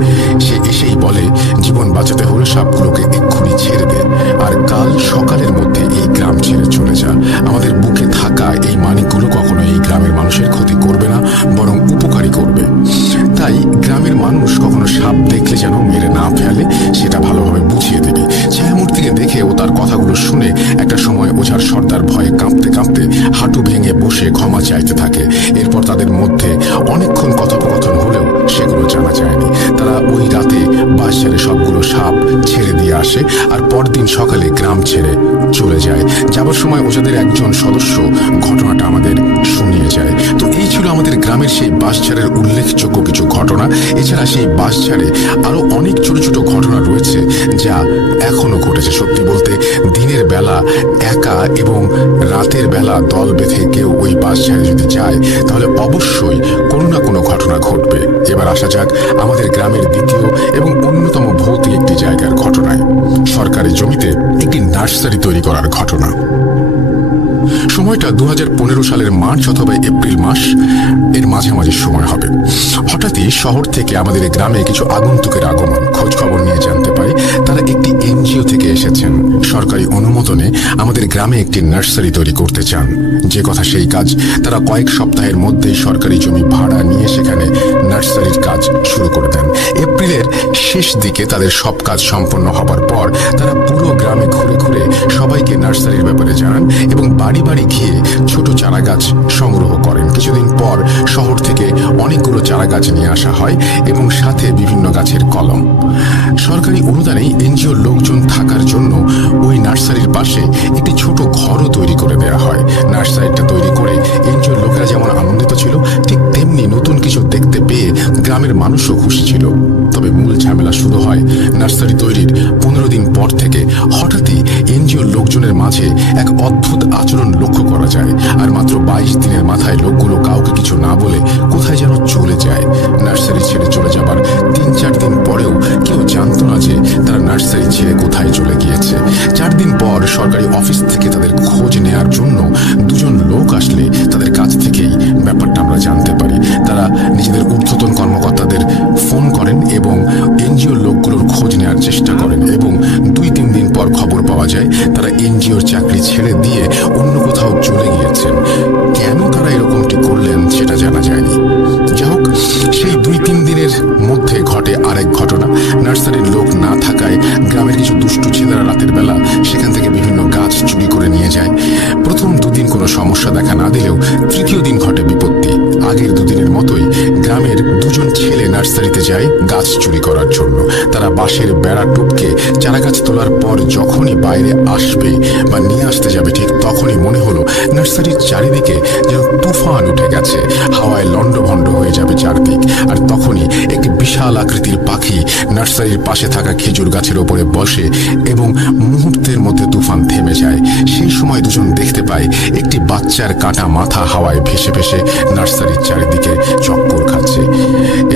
সে এসেই বলে, জীবন বাঁচাতে হলে সাপগুলোকে এক্ষুনি ছেড়ে দে, আর কাল সকালের মধ্যে এই গ্রাম ছেড়ে চলে যা। আমাদের বুকে থাকা এই মানিকগুলো কখনো এই গ্রামের মানুষের ক্ষতি করবে না, বরং উপকারী করবে। তাই গ্রামের মানুষ কখনো সাপ দেখলে যেন মেরে না ফেলে সেটা ভালোভাবে বুঝিয়ে দেবে। ছায়ামূর্তিকে দেখে ও তার কথাগুলো শুনে একটা সময় ওঝার সর্দার ভয়ে কাঁপতে কাঁপতে হাঁটু ভেঙে বসে ক্ষমা চাইতে থাকে। এরপর তাদের মধ্যে অনেকক্ষণ কথোপকথন হলেও সেগুলো জানা যায়নি। তারা ওই রাতে বাঁশঝাড়ে সবগুলো সাপ ছেড়ে দিয়ে আসে আর পরদিন সকালে গ্রাম ছেড়ে চলে যায়। যাবার সময় ওঝাদের একজন সদস্য ঘটনাটা আমাদের শুনিয়ে যায়। তো এই ছিল আমাদের গ্রামের সেই বাঁশঝাড়ের উল্লেখযোগ্য কিছু ঘটনা। এছাড়া সেই বাঁশঝাড়ে আরো অনেক ছোট ছোট ঘটনা রয়েছে যা এখনো ঘটেছে। সত্যি বলতে দিনের বেলা একা এবং রাতের বেলা দল বেঁধে কেউ ওই বাঁশঝাড়ে যদি যায় তাহলে অবশ্যই কোনো না কোনো ঘটনা ঘটবে। এবার আসা যাক আমাদের গ্রামের দ্বিতীয় এবং অন্যতম ভৌতিক একটি জায়গার ঘটনায়, সরকারি জমিতে একটি নার্সারি তৈরি করার ঘটনা। সময়টা 2015 সালের মার্চ অথবা এপ্রিল মাস এর মাঝামাঝি সময় হবে। হঠাৎই শহর থেকে আমাদের গ্রামে কিছু আগন্তুকের আগমন। খোঁজ খবর নিয়ে জানতে পারি তারা একটি এনজিও থেকে এসেছেন। সরকারি অনুমোদনে আমাদের গ্রামে একটি নার্সারি তৈরি করতে চান। যে কথা সেই কাজ। তারা কয়েক সপ্তাহের মধ্যেই সরকারি জমি ভাড়া নিয়ে সেখানে নার্সারির কাজ শুরু করে দেন। এপ্রিলের শেষ দিকে তাদের সব কাজ সম্পন্ন হবার পর তারা পুরো গ্রামে ঘুরে ঘুরে সবাইকে নার্সারির ব্যাপারে জানান এবং বাড়ি বাড়ি গিয়ে ছোট চারা গাছ সংগ্রহ করেন। কিছুদিন পর শহর থেকে অনেকগুলো চারা গাছ নিয়ে আসা হয় এবং সাথে বিভিন্ন গাছের কলম। সরকারি অনুদানে এনজিওর লোকজন থাকার জন্য ওই নার্সারির পাশে একটি ছোট ঘরও তৈরি করে দেওয়া হয়। নার্সারিটা তৈরি করে এনজিওর লোকেরা যেমন আনন্দিত ছিল ঠিক তেমনি নতুন কিছু দেখতে পেয়ে গ্রামের মানুষও খুশি ছিল। তবে মূল ঝামেলা শুরু হয় নার্সারি তৈরির 15 দিন পর থেকে। হঠাৎই এনজিওর লোকজনের মাঝে এক অদ্ভুত আচরণ লক্ষ্য করা যায়। আর মাত্র 22 দিনের মাথায় লোকগুলো কাউকে কিছু না বলে কোথায় যেন চলে যায়। নার্সারি ছেড়ে চলে যাবার 3-4 দিন পরেও কেউ জানতো না যে তারা নার্সারি ছেড়ে কোথায় চলে গিয়েছে। 4 দিন পর সরকারি অফিস থেকে তাদের খোঁজ নেয়ার জন্য 2 জন লোক আসলে তাদের কাছ থেকেই ব্যাপারটা আমরা জানতে পারি। তারা নিজেদের ঊর্ধ্বতন কর্মকর্তাদের ফোন করেন এবং এনজিওর লোকগুলোর খোঁজ নেওয়ার চেষ্টা করেন এবং 2-3 দিন পর খবর পাওয়া যায় তারা এনজিওর চাকরি ছেড়ে দিয়ে অন্য কোথাও চলে গিয়েছেন। কেন তারা এরকমটি করলেন সেটা জানা যায়নি। যাই হোক, সেই 2-3 দিনের মধ্যে ঘটে আরেক ঘটনা। নার্সারির লোক না থাকায় গ্রামের কিছু দুষ্টু ছেলেরা রাতের বেলা সেখান থেকে বিভিন্ন গাছ চুরি করে নিয়ে যায়। প্রথম 2 দিন কোনো সমস্যা দেখা না দিলেও তৃতীয় দিন ঘটে বিপত্তি। আগের 2 দিনের মতোই গ্রামের 2 জন ছেলে নার্সারিতে যায় গাছ চুরি করার জন্য। তারা বাঁশের বেড়া টুপকে চারা গাছ তোলার পর যখনই বাইরে আসবে বা নিয়ে আসতে যাবে ঠিক তখনই মনে হলো নার্সারির চারিদিকে যেন তুফান উঠে গেছে। হাওয়ায় লন্ডভন্ড হয়ে যাবে চারদিক। আর তখনই একটি বিশাল আকৃতির পাখি নার্সারির পাশে থাকা খেজুর গাছের ওপরে বসে এবং মুহূর্তের মধ্যে তুফান থেমে যায়। সেই সময় 2জন দেখতে পায় একটি বাচ্চার কাটা মাথা হাওয়ায় ভেসে ভেসে নার্সারির চারিদিকে চক্কর খাচ্ছে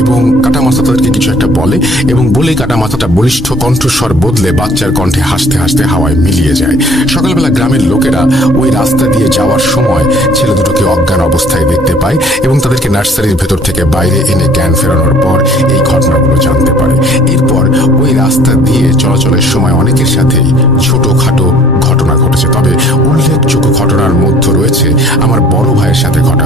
এবং কাটা মাথা তাদেরকে কিছু একটা বলে এবং বলে কাটা মাথাটা বলিষ্ঠ কণ্ঠস্বর বদলে বাচ্চার কণ্ঠে হাসতে হাসতে হাওয়ায় মিলিয়ে যায়। সকালবেলা গ্রামের লোকেরা ওই রাস্তা দিয়ে যাওয়ার সময় ছেলে দুটোকে অজ্ঞান অবস্থায় দেখতে পায় এবং তাদেরকে নার্সারির ভেতর থেকে বাইরে এনে জ্ঞান ফেরানোর পর এই ঘটনাগুলো জানতে পারে। এরপর ওই রাস্তা দিয়ে চলাচলের সময় অনেকের সাথেই ছোটখাটো ঘটনা ঘটেছে, তবে উল্লেখযোগ্য ঘটনার মধ্যে রয়েছে আমার বড় ভাইয়ের সাথে ঘটা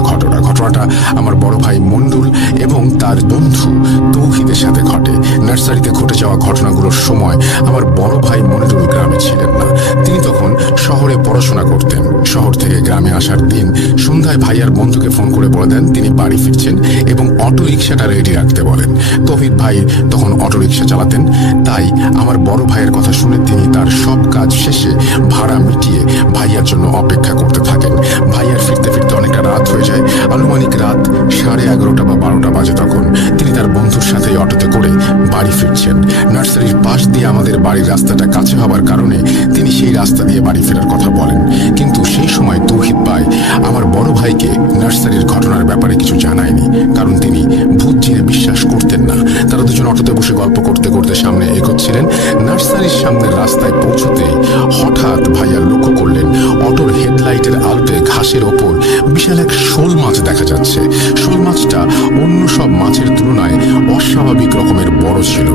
ঘটনাটা আমার বড় ভাই মন্ডুল এবং তার বন্ধু তৌহিদের সাথে ঘটে। নার্সারিতে ঘটে যাওয়া ঘটনাগুলোর সময় আমার বড় ভাই মনিরুল গ্রামে ছিলেন না। তিনি তখন শহরে পড়াশোনা করতেন। শহর থেকে গ্রামে আসার দিন সন্ধ্যায় ভাইয়ার বন্ধুকে ফোন করে বলে দেন তিনি বাড়ি ফিরছেন এবং অটো রিক্সাটা রেডি রাখতে বলেন। তৌহিদ ভাই তখন অটো রিক্সা চালাতেন, তাই আমার বড় ভাইয়ের কথা শুনে তিনি তার সব কাজ শেষে ভাড়া মিটিয়ে ভাইয়ার জন্য অপেক্ষা করতে থাকেন। ভাইয়ার ফিরতে ফিরতে অনেকটা রাত হয়ে যায়। আনুমানিক রাত 11:30 বা 12টা বাজে। তখন তিনি তার বন্ধুর সাথে অটোতে করে বাড়ি ফিরছেন। নার্সারির পাশ দিয়ে আমাদের বাড়ির রাস্তাটা কাছে হওয়ার কারণে তিনি সেই রাস্তা দিয়ে বাড়ি ফেরার কথা বলেন। কিন্তু সেই সময় তৌহিদ ভাই আমার বড় ভাইকে নার্সারির ঘটনার ব্যাপারে কিছু জানায়নি, কারণ তিনি ভূত জিনে বিশ্বাস করতেন না। তারা 2জন অটোতে বসে গল্প করতে করতে সামনে এগোচ্ছিলেন। নার্সারির সামনের রাস্তায় পৌঁছতেই হঠাৎ ভাইয়া লক্ষ্য করলেন অটোর হেডলাইটের আলোতে ঘাসের ওপর বিশাল এক শোল মাছ দেখা যাচ্ছে। শোল মাছটা অন্য সব মাছের তুলনায় অস্বাভাবিক রকমের বড় ছিল।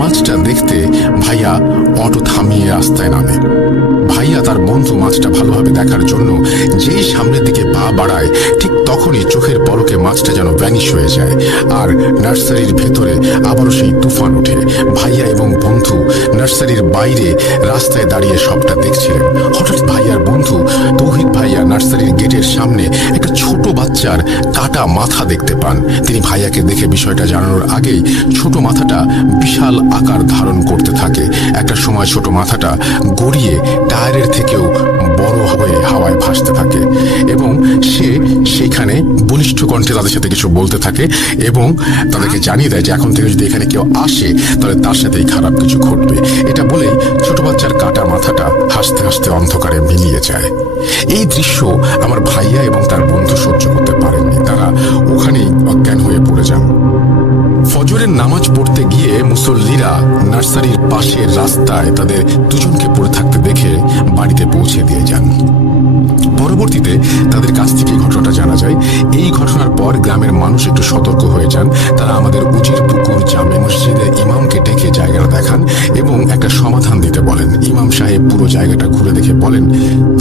মাছটা দেখতে ভাইয়া অটো থামিয়ে রাস্তায় নামে। ভাইয়া তার বন্ধু মাছটা ভালোভাবে দেখার জন্য যেই সামনের দিকে পা বাড়ায় ঠিক তখনই চোখের পলকে মাছটা যেন ভ্যানিশ হয়ে যায়। আর নার্সারির ভেতরে আবারও সেই তুফান ওঠে। ভাইয়া এবং বন্ধু নার্সারির বাইরে রাস্তায় দাঁড়িয়ে সবটা দেখছিলেন। হঠাৎ ভাইয়ার বন্ধু তৌহিদ ভাইয়া নার্সারির গেটের সামনে একটা ছোট বাচ্চার কাটা মাথা দেখতে পান। তিনি ভাইয়াকে দেখে বিষয়টা জানানোর আগেই ছোট মাথাটা বিশাল আকার ধারণ করতে থাকে। একটা সময় ছোট মাথাটা গড়িয়ে টায়ারের থেকেও বড় হয়ে হাওয়ায় ভাসতে থাকে এবং সে সেখানে বলিষ্ঠ কণ্ঠে তাদের সাথে কিছু বলতে থাকে এবং তাদেরকে জানিয়ে দেয় যে এখন থেকে যদি এখানে কেউ আসে তাহলে তার সাথেই খারাপ কিছু ঘটবে। এটা বলেই ছোট বাচ্চার কাটা মাথাটা হাসতে হাসতে অন্ধকারে মিলিয়ে যায়। এই দৃশ্য আমার ভাইয়া এবং তার বন্ধু সহ্য করতে পারেননি। তারা ওখানেই অজ্ঞান হয়ে পড়ে যান। ফজরের নামাজ পড়তে গিয়ে মুসল্লিরা নার্সারির পাশের রাস্তায় তাদের 2জনকে পড়ে থাকতে দেখে বাড়িতে পৌঁছে দিয়ে যান। পরবর্তীতে তাদের কাছ থেকে ঘটনাটা জানা যায়। এই ঘটনার পর গ্রামের মানুষ একটু সতর্ক হয়ে যান। তারা আমাদের উজির পুকুর জামে মসজিদের ইমামকে ডেকে জায়গাটা দেখান এবং একটা সমাধান দিতে বলেন। ইমাম সাহেব পুরো জায়গাটা ঘুরে দেখে বলেন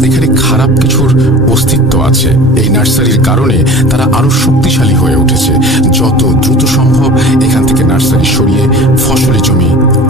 এখানে খারাপ কিছুর অস্তিত্ব আছে। এই নার্সারির কারণে তারা আরো শক্তিশালী হয়ে উঠেছে। যত দ্রুত সম্ভব এখান থেকে নার্সারি সরিয়ে ফসলি জমি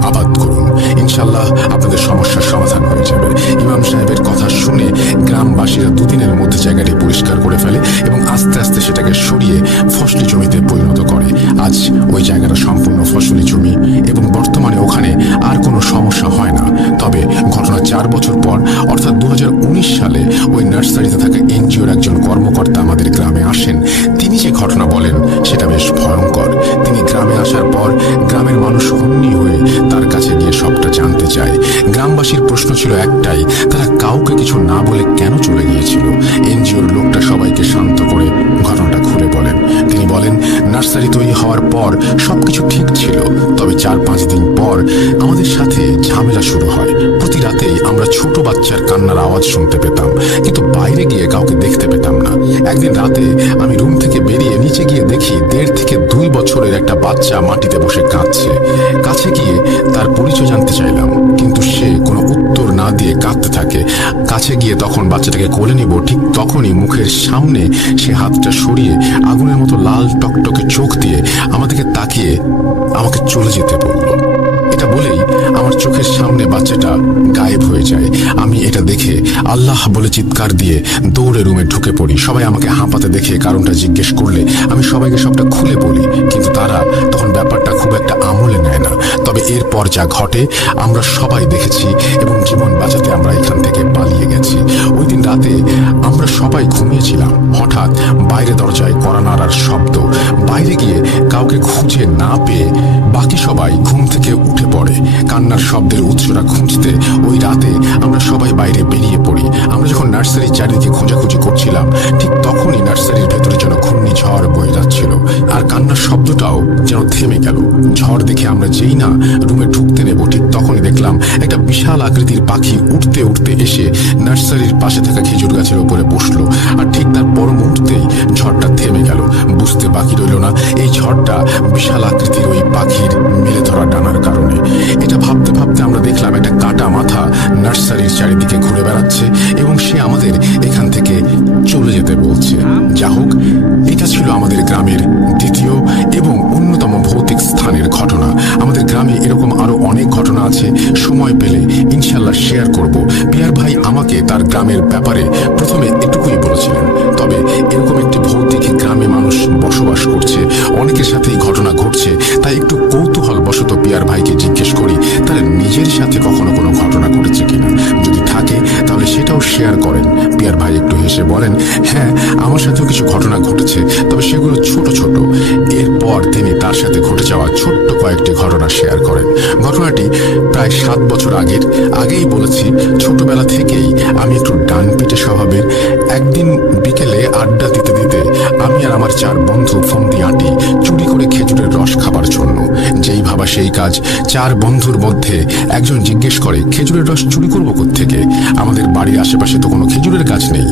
আবাদ করুন, ইনশাল্লাহ আপনাদের সমস্যার সমাধান হয়ে যাবে। ইমাম সাহেবের কথা শুনে গ্রামবাসীরা 2 দিনের মধ্যে জায়গাটি পরিষ্কার করে ফেলে এবং আস্তে আস্তে সেটাকে সরিয়ে ফসলি জমিতে পরিণত করে। আজ ওই জায়গাটা সম্পূর্ণ ফসলি জমি এবং বর্তমানে ওখানে আর কোনো সমস্যা হয় না। তবে ঘটনা 4 4 বছর পর অর্থাৎ 2019 সালে ওই নার্সারিতে থাকা এনজিওর একজন কর্মকর্তা আমাদের গ্রামে আসেন। তিনি যে ঘটনা বলেন সেটা বেশ ভয়ঙ্কর। তিনি গ্রামে আসার পর গ্রামের মানুষ হন্যি হয়ে তার কাছে গিয়ে সবটা জানতে চায়। গ্রামবাসীর প্রশ্ন ছিল একটাই, তারা কাউকে কিছু না বলে কেন চলে গিয়েছিল। এনজিওর লোকটা সবাইকে শান্ত করে ঘটনাটা খুলে বলেন। তিনি বলেন, নার্সারি তৈরি হওয়ার পর সবকিছু ঠিক ছিল, তবে 4-5 দিন পর আমাদের সাথে ঝামেলা শুরু হয়। প্রতি রাতেই আমরা ছোট বাচ্চার কান্নার আওয়াজ শুনতে পেতাম, কিন্তু বাইরে গিয়ে কাউকে দেখতে পেতাম না। একদিন রাতে আমি রুম থেকে বেরিয়ে নিচে গিয়ে দেখি 1.5 থেকে 2 বছরের একটা বাচ্চা মাটিতে বসে কাঁদছে। কাছে গিয়ে তার পরিচয় জানতে চাইলাম, কিন্তু সে কোনো উত্তর না দিয়ে কাঁদতে থাকে। কাছে গিয়ে তখন বাচ্চাটাকে কোলে নিব, ঠিক তখনই মুখের সামনে সে হাতটা সরিয়ে আগুনের মতো লাল টকটকে চোখ দিয়ে আমাদেরকে তাকিয়ে আমাকে চলে যেতে বলল। এটা বলেই আমার চোখের সামনে বাচ্চাটা গায়েব হয়ে যায়। আমি এটা দেখে আল্লাহ বলে চিৎকার দিয়ে দৌড়ে রুমে ঢুকে পড়ি। সবাই আমাকে হাঁপাতে দেখে কারণটা জিজ্ঞেস করলে আমি সবাইকে সবটা খুলে বলি, কিন্তু তারা তখন ব্যাপারটা খুব একটা আমলে নেয় না। তবে এরপর যা ঘটে আমরা সবাই দেখেছি এবং জীবন বাঁচাতে আমরা এখান থেকে পালিয়ে গেছি। ওই দিন রাতে আমরা সবাই ঘুমিয়েছিলাম। হঠাৎ বাইরে দরজায় কড়া নাড়ার শব্দ। বাইরে গিয়ে কাউকে খুঁজে না পেয়ে বাকি সবাই ঘুম থেকে উঠে পড়ে। কান্নার শব্দের উৎসটা খুঁজতে ওই রাতে আমরা সবাই বাইরে বেরিয়ে পড়ি। আমরা যখন নার্সারির চারিদিকে খোঁজাখুঁজি করছিলাম, ঠিক তখনই নার্সারির ভেতরে যেন ঘূর্ণিঝড় বয়ে যাচ্ছিল, আর কান্নার শব্দটাও যেন থেমে গেল। ঝড় দেখে আমরা যেই না রুমে ঢুকতে নেব, ঠিক তখনই দেখলাম একটা বিশাল আকৃতির পাখি উঠতে উঠতে এসে নার্সারির পাশে থাকা খেজুর গাছের উপরে বসলো। আর ঠিক তার পর মুহূর্তেই ঝড়টা থেমে গেল। বুঝতে বাকি রইল না এই ঝড়টা বিশাল আকৃতির ওই পাখির মেলে ধরা ডানার কারণে। এটা ভাবতে ভাবতে আমরা দেখলাম একটা কাটা মাথা নার্সারির চারিদিকে ঘুরে বেড়াচ্ছে এবং সে আমাদের এখান থেকে চলে যেতে বলছে। যা হোক, এটা ছিল আমাদের গ্রামের দ্বিতীয় এবং অন্যতম ভৌতিক স্থানের ঘটনা। আমাদের গ্রামে এরকম আরো অনেক ঘটনা আছে, সময় পেলে ইনশাল্লাহ শেয়ার করব। পিয়ার ভাই আমাকে তার গ্রামের ব্যাপারে প্রথমে এটুকুই বলেছিলেন, তবে এরকম একটি ভৌতিক গ্রামে মানুষ বসবাস করছে, অনেকের সাথেই ঘটনা ঘটছে, তাই একটু কৌতূহল বশত পিয়ার ভাইকে জিজ্ঞেস করি তার নিজের সাথে কখনো কোনো ঘটনা ঘটেছে কিনা। যদি থাকে তাহলে সেটাও শেয়ার করেন। পিয়ার ভাই একটু হেসে বলেন, হ্যাঁ, আমার সাথেও কিছু ঘটনা ঘটেছে, তবে সেগুলো ছোট ছোট। এরপর তিনি তার সাথে ঘটে যাওয়া ছোট্ট কয়েকটি ঘটনা শেয়ার করেন। ঘটনাটি প্রায় 7 বছর আগেই বলেছি। ছোটবেলা থেকেই আমি একটু ডানপিটে স্বভাবের। একদিন বিকেলে আড্ডা দিতে দিতে আমি আর আমার 4 বন্ধু ফন্দি আঁটি চুরি করে খেজুরের রস খাবার জন্য। যেই ভাবা সেই কাজ। 4 বন্ধুর মধ্যে একজন জিজ্ঞেস করে, খেজুরের রস চুরি করবো কোত্থেকে? আমাদের বাড়ির আশেপাশে তো কোনো খেজুরের গাছ নেই।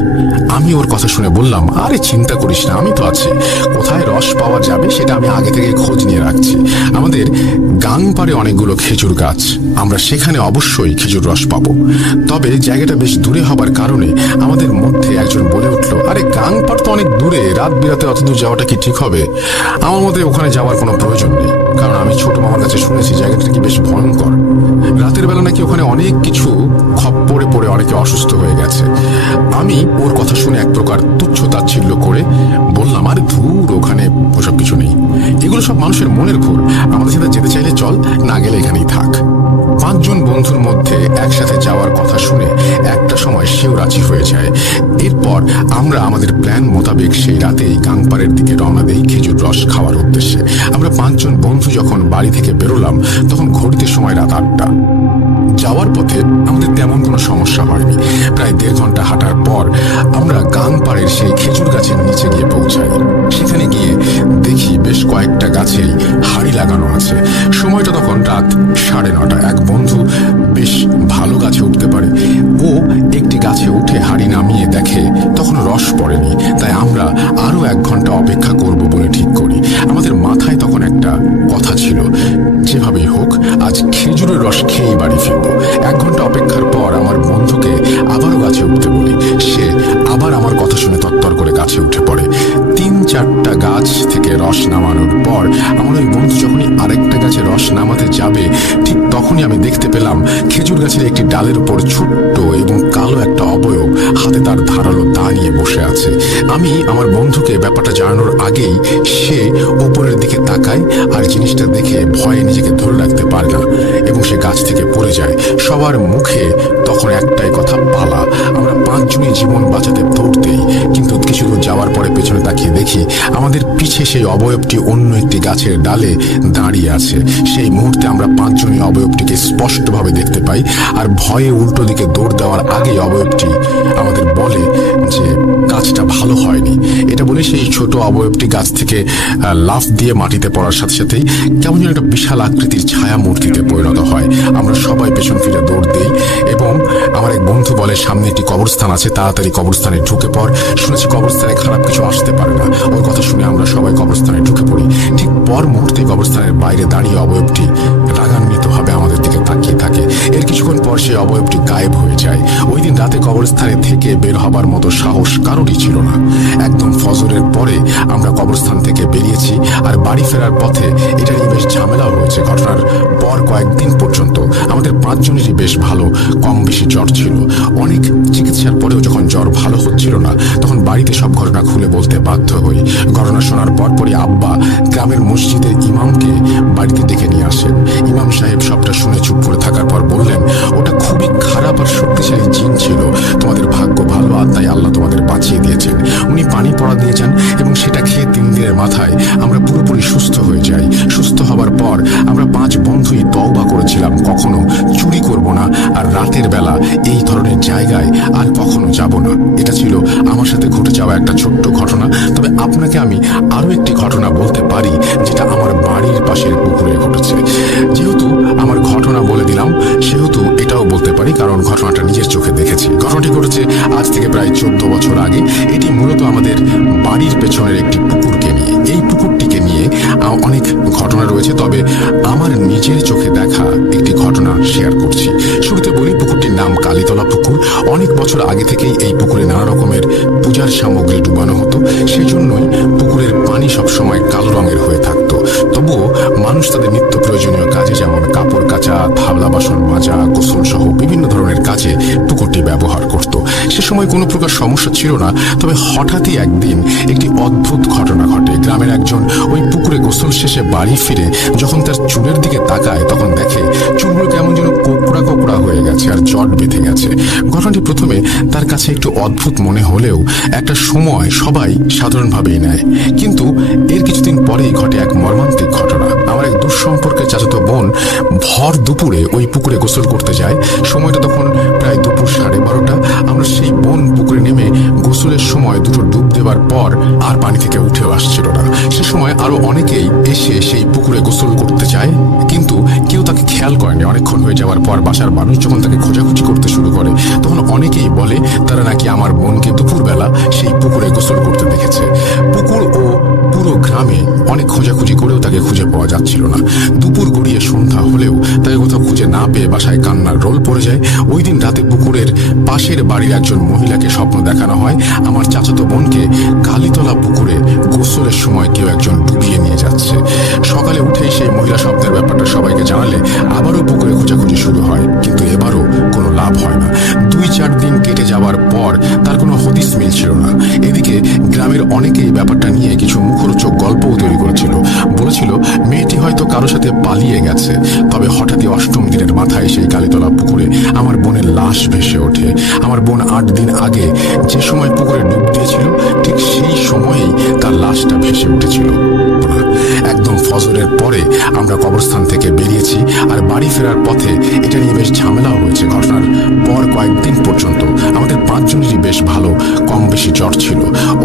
আমি ওর কথা শুনে বললাম, আরে চিন্তা করিস না, আমি তো আছি। কোথায় রস পাওয়া যাবে সেটা আমি আগে থেকে খোঁজ নিয়ে রাখছি। আমাদের গাং পাড়ে অনেকগুলো খেজুর গাছ, আমরা সেখানে অবশ্যই খেজুর রস পাবো। তবে জায়গাটা বেশ দূরে হবার কারণে আমাদের মধ্যে একজন বলে উঠলো, আরে গাং পাড় তো অনেক দূরে, রাত বিরাতে অত দূর যাওয়াটা কি ঠিক হবে? আমার মতে ওখানে যাওয়ার কোনো প্রয়োজন নেই, কারণ আমি ছোট মামার কাছে শুনেছি জায়গাটা কি বেশ ভয়ঙ্কর। রাতের বেলা নাকি ওখানে অনেক কিছু খপ্পরে পড়ে অনেকে অসুস্থ হয়ে গেছে। আমি ওর কথা শুনে এক প্রকার তুচ্ছ তাচ্ছিল্য করে বললাম, আরে ধুর, ওখানে ওসব কিছু নেই, এগুলো সব মানুষের মনের ভুল। আমাদের সাথে যেতে চাইলে চল, না গেলে এখানেই থাক। 5 জন বন্ধুর মধ্যে একসাথে যাওয়ার কথা শুনে একটা সময় সেও রাজি হয়ে যায়। এরপর আমরা আমাদের প্ল্যান মোতাবেক সেই রাতেই গাংপাড়ের দিকে রওনা দেই খেজুর রস খাওয়ার উদ্দেশ্যে। আমরা 5 জন বন্ধু যখন বাড়ি থেকে বেরোলাম তখন ঘড়িতে সময় রাত 8টা। যাওয়ার পথে আমাদের তেমন কোনো সমস্যা হয়নি। প্রায় 1.5 ঘন্টা হাঁটার পর আমরা গাংপাড়ের সেই খেজুর গাছের নিচে গিয়ে পৌঁছাই। সেখানে গিয়ে দেখি বেশ কয়েকটা গাছেই হাড়ি লাগানো আছে। সময়টা তখন রাত 9:30। এক বন্ধু বেশ ভালো গাছে উঠতে পারে। ও একটি গাছে উঠে হাড়ি নামিয়ে দেখে তখন রস পড়েনি, তাই আমরা আরো 1 ঘন্টা অপেক্ষা করব বলে ঠিক করি। আমাদের মাথায় তখন একটা কথা ছিল, যেভাবেই হোক আজ খেজুরের রস খেয়েই বাড়ি ফিরব। 1 ঘন্টা অপেক্ষার পর আমার বন্ধুকে আবারও গাছে উঠতে বলি। সে আবার আমার কথা শুনে তত্তর করে গাছে উঠে পড়ে। 3-4টা গাছ থেকে রস নামানোর পর আমার ওই বন্ধু যখনই আরেকটা গাছে রস নামাতে যাবে, ঠিক তখনই আমি দেখতে পেলাম খেজুর গাছের একটি ডালের উপর ছোট্ট এবং কালো একটা অবয়ব হাতে তার ধারালো দা নিয়ে বসে আছে। আমি আমার বন্ধুকে ব্যাপারটা জানানোর আগেই সে উপরের দিকে তাকায় আর জিনিসটা দেখে ভয়ে নিজেকে ধরে রাখতে পারে না এবং সে গাছ থেকে পড়ে যায়। সবার মুখে তখন একটাই কথা, পালা। আমরা 5 জনই জীবন বাঁচাতে দৌড় দেই, কিন্তু কিছু দূর যাওয়ার পরে পেছনে তাকিয়ে দেখি আমাদের পিছে সেই অবয়বটি অন্য একটি গাছের ডালে দাঁড়িয়ে আছে। সেই মুহূর্তে আমরা 5 জনই অবয়বটিকে স্পষ্টভাবে দেখতে পাই, আর ভয়ে উল্টো দিকে দৌড় দেওয়ার আগে অবয়বটি আমাদের বলে যে কাজটা ভালো হয়নি। এটা বলে সেই ছোট অবয়বটি গাছ থেকে লাফ দিয়ে মাটিতে পড়ার সাথে সাথেই কেমন যেন একটা বিশাল আকৃতির ছায়া মূর্তিতে পরিণত হয়। আমরা সবাই পেছন ফিরে দৌড় দিই এবং আমার এক বন্ধু বলে, সামনে একটি কবরস্থান আছে, তাড়াতাড়ি কবরস্থানে ঢুকে পড়, শুনেছি কবরস্থানে খারাপ কিছু আসতে পারে না। ওর কথা শুনে আমরা সবাই কবরস্থানে ঢুকে পড়ি। ঠিক পর মুহূর্তে কবরস্থানের বাইরে দাঁড়িয়ে অবয়বটি রাগান্বিতভাবে আমাদের দিকে তাকিয়ে থাকে। এর কিছুক্ষণ পর সেই অবয়বটি গায়েব হয়ে যায়। ওই দিন রাতে কবরস্থানে থেকে বের হবার মতো সাহস কারোরই ছিল না। একদম ফজরের পরে আমরা কবরস্থান থেকে বেরিয়েছি, আর বাড়ি ফেরার পথে এটা নিয়ে বেশ ঝামেলাও হয়েছে। ঘটনার পর কয়েকদিন পর্যন্ত আমাদের 5 জনেরই বেশ ভালো কম বেশি জ্বর ছিল। অনেক চিকিৎসার পরেও যখন জ্বর ভালো হচ্ছিল না, তখন বাড়িতে সব ঘটনা খুলে বলতে বাধ্য হই। ঘটনা শোনার পরপরই আব্বা গ্রামের মসজিদের ইমামকে বাড়িতে ডেকে নিয়ে আসেন। ইমাম সাহেব সবটা শুনে চুপ করে থাকার পর বললেন, ওটা খুবই খারাপ আর শক্তিশালী জিন ছিল, তোমাদের ভাগ্য ভালো আর তাই আল্লাহ তোমাদের বাঁচিয়ে দিয়েছেন। উনি পানি পড়া দিয়ে যান এবং সেটা খেয়ে 3 দিনের মাথায় আমরা পুরোপুরি সুস্থ হয়ে যাই। সুস্থ হবার পর আমরা 5 বন্ধুই তওবা করেছিলাম কখনো চুরি করব না আর রাতের বেলা এই ধরনের জায়গায় আর কখনো যাব না। এটা ছিল আমার সাথে ঘটে যাওয়া একটা ছোট্ট ঘটনা। তবে আপনাকে আমি আরো একটি ঘটনা বলতে পারি, যেটা আমার বাড়ির পাশের পুকুরে ঘটেছে। যেহেতু আমার ঘটনা বলে দিলাম, সেহেতু এটাও বলতে পারি কারণ ঘটনাটা নিজের চোখে দেখেছি। ঘটনাটি ঘটেছে আজ থেকে প্রায় 14 বছর আগে। এটি মূলত আমাদের বাড়ির পেছনের একটি পুকুরকে নিয়ে। এই পুকুরটিকে নিয়ে অনেক ঘটনা রয়েছে, তবে আমার নিজের চোখে দেখা একটি ঘটনা শেয়ার করছি। শুরুতে বলি, পুকুরটির নাম কালীতলা পুকুর। অনেক বছর আগে থেকেই এই পুকুরে নানা রকমের পূজার সামগ্রী ডুবানো হতো, সেই জন্যই পুকুরের পানি সবসময় কালো রঙের হয়ে থাকতো। তবুও মানুষ তাদের নিত্য প্রয়োজনীয় কাজে, যেমন কাপড় কাচা, থাবলা বাসন মাজা, গোসল সহ বিভিন্ন ধরনের কাজে পুকুরটি ব্যবহার করত। সে সময় কোনো প্রকার সমস্যা ছিল না। তবে হঠাৎই একদিন একটি অদ্ভুত ঘটনা ঘটে। গ্রামের একজন ওই পুকুরে গোসল শেষে বাড়ি ফিরে যখন তার চুলের দিকে তাকায়, তখন দেখে চুলগুলো কেমন যেন কোকড়া কোকড়া হয়ে গেছে আর জট বেঁধে গেছে। ঘটনাটি প্রথমে তার কাছে একটু অদ্ভুত মনে হলেও একটা সময় সবাই সাধারণভাবেই নেয়। কিন্তু এর কিছুদিন পরেই ঘটে এক মর্মান্তিক ঘটনা। আমার এক দুঃসম্পর্কের চাচাতো বোন ভর দুপুরে ওই পুকুরে গোসল করতে যায়। সময়টা তখন প্রায় দুপুর 12:30। আমরা সেই বোন পুকুরে নেমে গোসলের সময় দুটো ডুব দেওয়ার পর আর পানি থেকে উঠেও আসছিল না। সে সময় আরো অনেকেই এসে সেই পুকুরে গোসল করতে চায়, কিন্তু কেউ তাকে খেয়াল করেনি। অনেকক্ষণ হয়ে যাওয়ার পর বাসার মানুষ যখন তাকে খোঁজাখুঁজি করতে শুরু করে, তখন অনেকেই বলে তারা নাকি আমার বোনকে দুপুরবেলা সেই পুকুরে গোসল করতে দেখেছে। পুকুর ও পুরো গ্রামে অনেক খোঁজাখুঁজি করেও তাকে খুঁজে পাওয়া যাচ্ছিল না। দুপুর গড়িয়ে সন্ধ্যা হলেও তাকে কোথাও খুঁজে না পেয়ে বাসায় কান্নার রোল পড়ে যায়। ওই দিন রাতে পুকুরের পাশের বাড়ির একজন মহিলাকে স্বপ্ন দেখানো হয় আমার চাচাতো বোনকে কালীতলা পুকুরে গোসলের সময় কেউ একজন ডুবিয়ে নিয়ে যাচ্ছে। সকালে উঠেই সেই মহিলা স্বপ্নের ব্যাপারটা সবাইকে জানালে আবারও পুকুরে খোঁজাখুঁজি শুরু হয়, কিন্তু এবারও কোনো লাভ হয় না। 2-4 দিন কেটে যাওয়ার পর তার কোনো হদিস মিলছিল না। এদিকে গ্রামের অনেকেই ব্যাপারটা নিয়ে কিছু মুখরোচক গল্পও তৈরি করেছিল। বলেছিল মেয়েটি হয়তো কারো সাথে পালিয়ে গেছে। তবে হঠাৎই 8ম দিনের মাথায় সেই কালীতলা পুকুরে আমার বোনের লাশ ভেসে ওঠে। আমার বোন 8 দিন আগে যে সময় পুকুরে ডুব দিয়েছিল, ঠিক সেই সময়েই তার লাশটা ভেসে উঠেছিল। একদম ফজরের পরে আমরা কবরস্থান থেকে বেরিয়েছি, আর বাড়ি ফেরার পথে এটা নিয়ে বেশ ঝামেলাও হয়েছে। ঘটনার পর কয়েকদিন পর্যন্ত আমাদের 5 জনেরই বেশ ভালো কম বেশি জ্বর ছিল।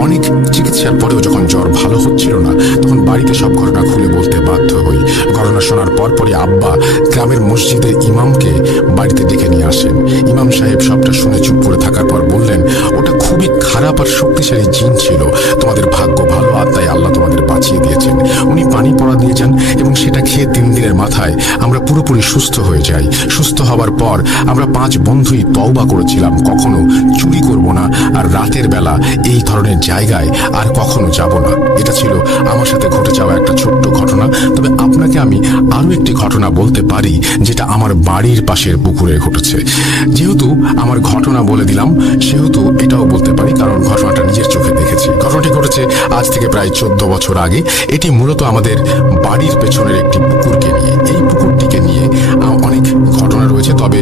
অনেক চিকিৎসার পরেও যখন জ্বর ভালো হচ্ছিল না, তখন বাড়িতে সব ঘটনা খুলে বলতে বাধ্য হই। ঘটনা শোনার পরপরই আব্বা গ্রামের মসজিদের ইমামকে বাড়িতে ডেকে নিয়ে আসেন। ইমাম সাহেব সবটা শুনে চুপ করে থাকার পর বললেন, ওটা খুবই খারাপ আর শক্তিশালী জিন ছিল, তোমাদের ভাগ্য ভালো আর তাই আল্লাহ তোমাদের বাঁচিয়ে দিয়েছেন। উনি পানি পড়া দিয়ে যান এবং সেটা খেয়ে 3 দিনের মাথায় আমরা পুরোপুরি সুস্থ হয়ে যাই। সুস্থ হবার পর আমরা 5 বন্ধুই তওবা করেছিলাম কখনো চুরি করব না আর রাতের বেলা এই ধরনের জায়গায় আর কখনো যাব না। এটা ছিল আমার সাথে ঘটে যাওয়া একটা ছোট্ট ঘটনা। তবে আপনাকে আমি আরো একটি ঘটনা বলতে পারি, যেটা আমার বাড়ির পাশের পুকুরে ঘটেছে। যেহেতু আমার ঘটনা বলে দিলাম, সেহেতু এটাও বলতে পারি কারণ ঘটনাটা নিজের চোখে দেখেছি। এসেছি। ঘটনাটি ঘটেছে আজ থেকে প্রায় 14 বছর আগে। এটি মূলত আমাদের বাড়ির পেছনের একটি পুকুরকে নিয়ে। এই পুকুরটিকে নিয়ে অনেক ঘটনা রয়েছে, তবে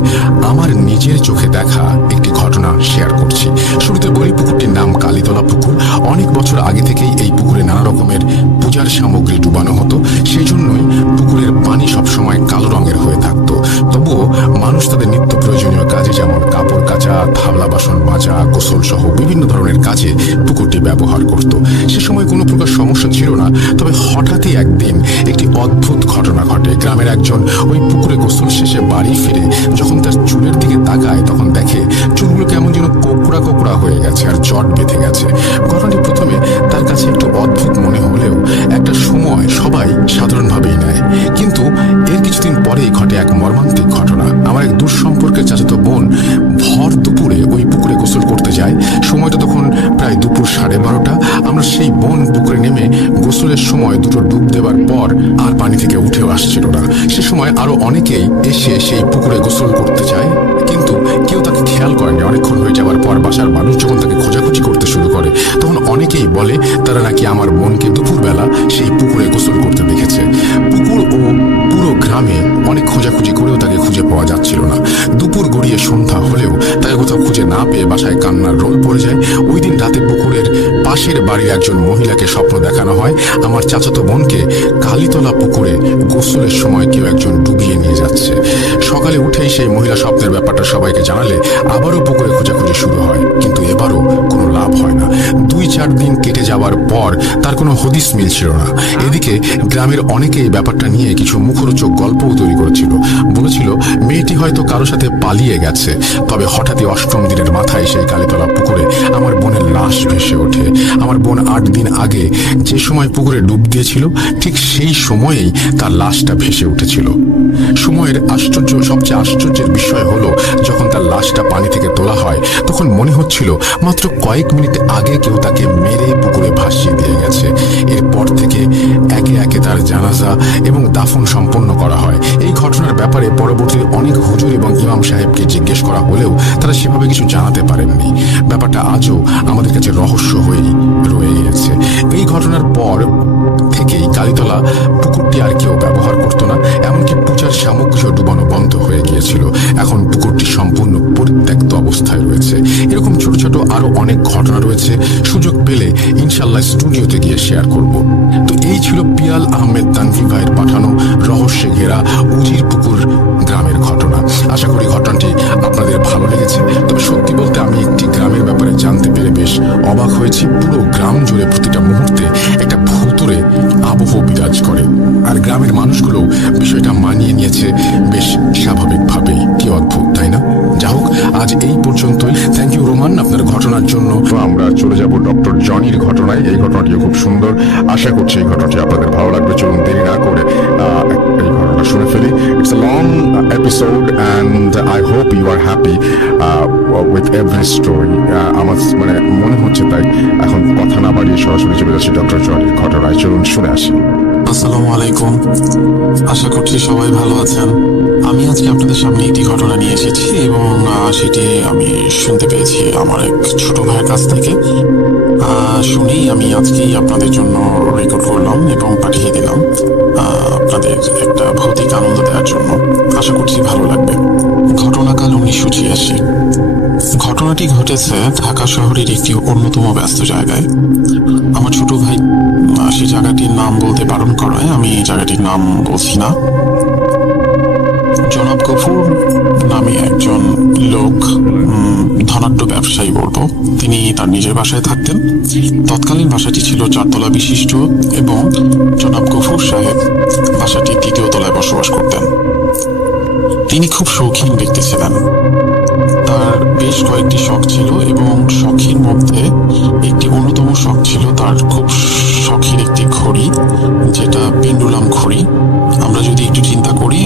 আমার নিজের চোখে দেখা একটি ঘটনা শেয়ার করছি। শুরুতে বলি, পুকুরটির নাম কালীতলা পুকুর। অনেক বছর আগে থেকেই এই পুকুরে নানা রকমের পূজার সামগ্রী ডুবানো হতো, সেই জন্যই পুকুরের পানি সবসময় কালো রঙের হয়ে থাকতো। তবুও মানুষ তাদের নিত্য প্রয়োজনীয় কাজে, যেমন কাপড় কাচা, থালা বাসন মাজা, গোসল সহ বিভিন্ন ধরনের কাজে পুকুরটি ব্যবহার করত। সে সময় কোনো প্রকার সমস্যা ছিল না, তবে হঠাৎই একদিন একটি অদ্ভুত ঘটনা ঘটে। গ্রামের একজন ওই পুকুরে গোসল শেষে বাড়ি ফিরে যখন তার চুলের দিকে তাকায়, তখন দেখে চুলগুলো কেমন যেন কোকড়া কোকড়া হয়ে গেছে আর জট বেঁধে গেছে। ঘটনাটি প্রথমে তার কাছে একটু অদ্ভুত মনে হলেও একটা সময় সবাই সাধারণভাবেই নেয়। কিন্তু এর কিছুদিন পরেই ঘটে এক মর্মান্তিক ঘটনা। আমার এক দূর সম্পর্কের চাচাতো বোন ভর দুপুরে ওই পুকুরে গোসল করতে যায়। সময়টা তখন প্রায় দুপুর 12:30। আমরা সেই বোন পুকুরে নেমে গোসলের সময় দুটো ডুব দেওয়ার পর আর পানি থেকে উঠেও আসছিল না। সে সময় আরো অনেকেই এসে সেই পুকুরে গোসল করতে চায়, কিন্তু কেউ তাকে খেয়াল করেনি। অনেকক্ষণ হয়ে যাওয়ার পর বাসার মানুষ যখন তাকে খোঁজাখুঁজি করতে শুরু করে, তখন অনেকেই বলে তারা নাকি আমার বোনকে দুপুরবেলা সেই পুকুরে গোসল করতে দেখেছে। পুকুর ও পুরো গ্রামে অনেক খোঁজাখুঁজি করেও তাকে খুঁজে পাওয়া যাচ্ছিল না। দুপুর গড়িয়ে সন্ধ্যা হলেও তাকে কোথাও খুঁজে না পেয়ে বাসায় কান্নার রোল পড়ে যায়। ওই দিন রাতে পুকুরের পাশের বাড়ির একজন মহিলাকে স্বপ্ন দেখানো হয় আমার চাচাতো বোনকে কালীতলা পুকুরে গোসলের সময় কেউ একজন ডুবিয়ে নিয়ে যাচ্ছে। সকালে উঠেই সেই মহিলা স্বপ্নের ব্যাপারটা সবাইকে জানালে আবারও পুকুরে খোঁজাখুঁজি শুরু হয়, কিন্তু এবারও কোনো লাভ হয় না। 2-4 দিন কেটে যাওয়ার পর তার কোনো হদিস মিলছিল না। এদিকে গ্রামের অনেকেই ব্যাপারটা নিয়ে কিছু মুখরোচক গল্পও তৈরি করেছিল। বলেছিল মেয়েটি হয়তো কারোর সাথে পালিয়ে গেছে। তবে হঠাৎই 8ম দিনের মাথায় সেই কালীতলা পুকুরে আমার বোনের লাশ ভেসে ওঠে। আমার বোন 8 দিন আগে যে সময় পুকুরে ডুব দিয়েছিল, ঠিক সেই সময়েই তার লাশটা ভেসে উঠেছিল। সময়ের সবচেয়ে আশ্চর্যের বিষয় হলো, যখন তার লাশটা পানি থেকে তোলা হয়, তখন মনে হচ্ছিল মাত্র কয়েক মিনিট আগে কেউ তাকে মেরে পুকুরে ভাসিয়ে দিয়ে গেছে। এরপর থেকে একে একে তার জানাজা এবং দাফন সম্পন্ন করা হয়। এই ঘটনার ব্যাপারে পরবর্তীতে অনেক হুজুর এবং ইমাম সাহেবকে জিজ্ঞেস করা হলেও তারা সেভাবে কিছু জানাতে পারেননি। ব্যাপারটা আজও আমাদের কাছে রহস্য হয়েই রয়ে গেছে। এই ঘটনার পর থেকেই কালীতলা পুকুরটি আর কেউ ব্যবহার করতো না, এমনকি পূজার সামগ্রীও ডুবানো বন্ধ হয়ে গিয়েছিল। এখন পুকুরটি সম্পূর্ণ পরিত্যক্ত অবস্থায় রয়েছে। এরকম ছোট ছোট আরো অনেক ঘটনা রয়েছে, সুযোগ পেলে ইনশাল্লাহ স্টুডিওতে গিয়ে শেয়ার করব। তো এই ছিল পিয়াল আহমেদ তানভীর ভাইয়ের পাঠানো রহস্যে ঘেরা উজির পুকুর গ্রামের ঘটনা। আশা করি ঘটনাটি আপনাদের ভালো লেগেছে। তবে সত্যি বলতে আমি একটি গ্রামের ব্যাপারে জানতে পেরে বেশ অবাক হয়েছি। পুরো গ্রাম জুড়ে প্রতিটা মুহূর্তে একটা ভুতুড়ে আবহ বিরাজ করে, আর গ্রামের মানুষগুলো বিষয়টা মানিয়ে নিয়েছে বেশ স্বাভাবিকভাবেই। কি অদ্ভুত, তাই না? যা হোক, আজ এই পর্যন্তই। থ্যাংক ইউ রোমান আপনার ঘটনার জন্য। আমরা চলে যাব ডক্টর জনির ঘটনায়। এই ঘটনাটিও খুব সুন্দর। আশা করছি এই ঘটনাটি আপনাদের ভালো লাগবে। চলুন দেরি না করে এই ঘটনাটা শুনে ফেলি। It's a long episode and I hope you are happy with every story. আমার মনে হচ্ছে তাই এখন কথা না বাড়িয়ে সরাসরি চলে যাচ্ছি ডক্টর জনির ঘটনায়। চলুন শুনে আসি। আসসালামু আলাইকুম, আশা করছি সবাই ভালো আছেন। আমি আজকে আপনাদের সামনে একটি ঘটনা নিয়ে এসেছি এবং সেটি আমি শুনতে পেয়েছি আমার এক ছোট ভাইয়ের কাছ থেকে। শুনেই আমি আজকেই আপনাদের জন্য রেকর্ড করলাম এবং পাঠিয়ে দিলাম আপনাদের একটা ভৌতিক আনন্দ দেওয়ার জন্য। আশা করছি ভালো লাগবে। ঘটনাকাল 1986। ঘটনাটি ঘটেছে ঢাকা শহরের একটি অন্যতম ব্যস্ত জায়গায়। আমার ছোট ভাই সেই জায়গাটির নাম বলতে বারণ করায় আমি এই জায়গাটির নাম বলছি না। জনাব গফুর নামে একজন লোক, ধনাঢ্য ব্যবসায়ী বলবো, তিনি তার নিজের বাসায় থাকতেন। তৎকালীন বাসাটি ছিল 4 তলা বিশিষ্ট এবং জনাব গফুর সাহেব বাসাটির 3য় তলায় বসবাস করতেন। তিনি খুব শৌখিন ব্যক্তি ছিলেন। তার বেশ কয়েকটি শখ ছিল এবং শখের মধ্যে একটি অন্যতম শখ ছিল তার খুব শখের একটি ঘড়ি, যেটা পেন্ডুলাম ঘড়ি। আমরা যদি একটু চিন্তা করি,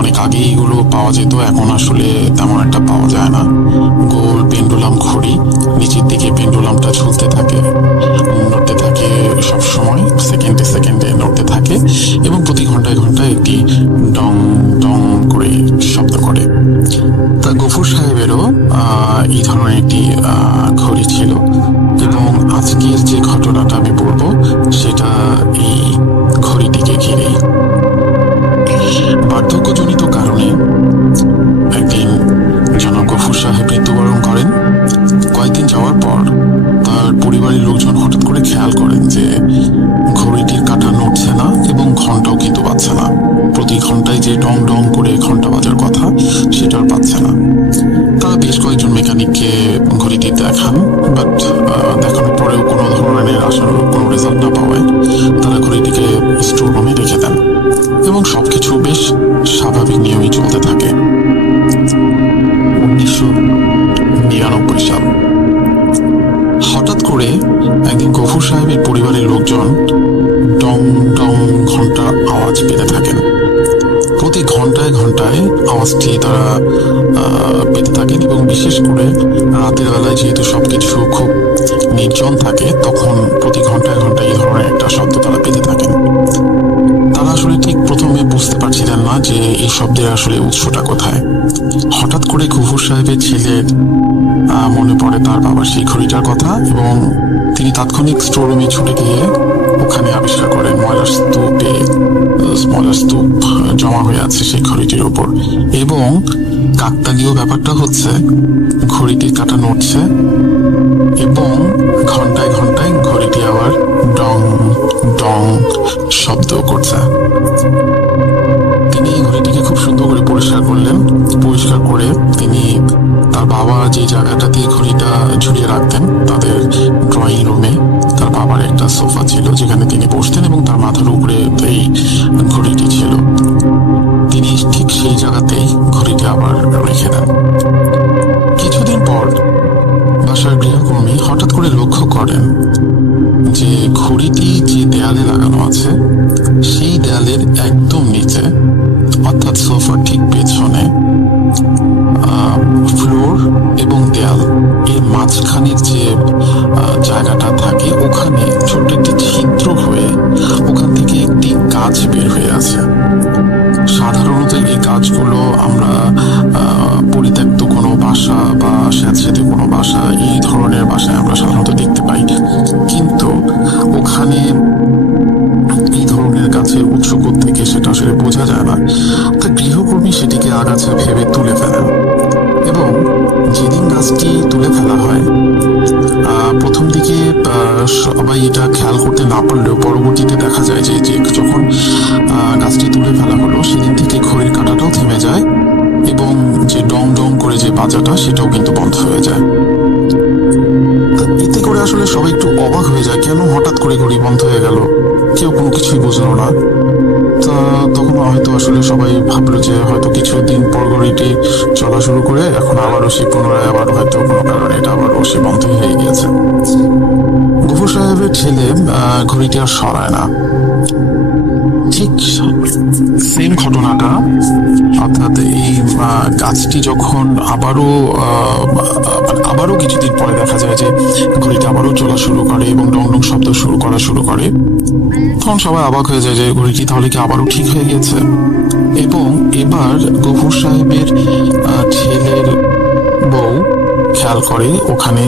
অনেক আগে এগুলো পাওয়া যেত, এখন আসলে তেমন একটা পাওয়া যায় না। গোল পেন্ডুলাম ঘড়ি, নিচের দিকে পেন্ডুলামটা ঝুলতে থাকে, নড়তে থাকে সবসময়, সেকেন্ডে সেকেন্ডে নড়তে থাকে এবং প্রতি ঘন্টায় ঘন্টায় একটি ডং ডং করে শব্দ করে। তা গফুর সাহেবেরও এই ধরনের একটি ঘড়ি ছিল এবং আজকের যে ঘটনাটা আমি বলবো সেটা এই ঘড়িটিকে ঘিরেই। বার্ধক্যজনিত কারণে একদিন জনাব গফুর সাহেব মৃত্যুবরণ করেন। কয়েকদিন যাওয়ার পর তার পরিবারের লোকজন হঠাৎ করে খেয়াল করেন যে ঘড়িটির কাঁটা নড়ছে না এবং ঘন্টাও কিন্তু বাজছে না। প্রতি ঘন্টায় যে ডং ডং করে ঘন্টা বাজার কথা সেটা আর বাজছে না। তারা বেশ কয়েকজন মেকানিককে ঘড়িটি দেখান, বাট দেখানোর পরেও কোনো ধরনের আশানুরূপ কোনো রেজাল্ট না পাওয়ায় তারা ঘড়িটিকে স্টোর রুমে রেখে দেন এবং সবকিছু বেশ স্বাভাবিক নিয়মে চলতে থাকে। 1999 সাল। হঠাৎ করে একদিন গফুর সাহেবের পরিবারের লোকজন ডং ডং ঘন্টার আওয়াজ পেতে থাকেন। প্রতি ঘন্টায় ঘন্টায় আওয়াজটি তারা পেতে থাকেন এবং বিশেষ করে রাতের বেলায় যেহেতু সবকিছু খুব নির্জন থাকে, তখন প্রতি ঘন্টায় ঘন্টায় এই ধরনের একটা শব্দ তারা পেতে থাকেন। তারা আসলে ঠিক প্রথমে বুঝতে পারছিলেন না যে এই শব্দের আসলে উৎসটা কোথায়। হঠাৎ করে গফুর সাহেবের ছেলের মনে পড়ে তার বাবার সেই ঘড়িটার কথা এবং তিনি তাৎক্ষণিক স্টোর রুমে ছুটে গিয়ে ওখানে আবিষ্কার করেন ময়লার স্তূপ জমা হয়ে আছে সেই ঘড়িটির উপর। এবং কাকতালীয় ব্যাপারটা হচ্ছে ঘড়িটির কাঁটা নড়ছে এবং ঘন্টায় ঘন্টায় ঘড়িটি আবার ডং ডং শব্দ করছে। তিনি ঘড়িটিকে খুব সুন্দর করে পরিষ্কার করলেন। পরিষ্কার করে তিনি তার বাবা যে জায়গাটাতে ঘড়িটা ঝুলিয়ে রাখতেন, তাদের ড্রয়িং রুমে তার বাবার একটা সোফা ছিল যেখানে তিনি বসতেন এবং তার মাথার উপরে এই ঘড়িটি ছিল। তিনি ঠিক সেই জায়গাতেই ঘড়িটি আবার রেখে দেন। কিছুদিন পর বাসার গৃহকর্মী হঠাৎ করে লক্ষ্য করেন যে ঘড়িটি যে দেয়ালে লাগানো আছে সেই দেয়ালের একদম নিচে, অর্থাৎ সোফার ঠিক পেছনে, ফ্লোর এবং দেয়াল এর মাঝখানের যে জায়গাটা থাকে ওখানে ছোট্ট একটি ছিদ্র হয়ে ওখান থেকে একটি গাছ বের হয়ে আছে। সাধারণত এই গাছগুলো আমরা পরিত্যক্ত কোনো বাসা বা স্যাঁতসেঁতে কোনো বাসা, এই ধরনের বাসায় আমরা সাধারণত দেখতে পাই, কিন্তু ওখানে এই ধরনের গাছের উৎস থেকে সেটা আসলে বোঝা যায় না। তা গৃহকর্মী সেটিকে আগাছা ভেবে তুলে ফেলেন এবং যেদিন গাছটি তুলে ফেলা হয়, প্রথম দিকে সবাই এটা খেয়াল করতে না পারলেও পরবর্তীতে দেখা যায় যে যখন গাছটি তুলে ফেলা হলো সেদিন থেকে ঘড়ির কাঁটাটাও থেমে যায় এবং যে ডং ডং করে যে বাজাটা সেটাও কিন্তু বন্ধ হয়ে যায়। এতে করে আসলে সবাই একটু অবাক হয়ে যায়, কেন হঠাৎ করে ঘড়ি বন্ধ হয়ে গেল, কেউ কোনো কিছুই বুঝলো না। তা তখন হয়তো আসলে সবাই ভাবলো যে হয়তো কিছুদিন পর ঘড়িটি চলা শুরু করে এখন আবারও সে পুনরায় আবার হয়তো কোনো কারণে এটা আবারও সে বন্ধ হয়ে গিয়েছে। গফুর সাহেবের ছেলে ঘড়িটি আর সরায় না। ঠিক সেম ঘটনাটা, অর্থাৎ এই গাছটি যখন আবারও কিছুদিন পরে দেখা যায় যে ঘড়িটা আবারও চলা শুরু করে এবং ডং ডং শব্দ শুরু করে, তখন সবাই অবাক হয়ে যায় যে ঘড়িটি তাহলে কি আবারও ঠিক হয়ে গেছে। এবং এবার গফুর সাহেবের ছেলের বউ খেয়াল করে ওখানে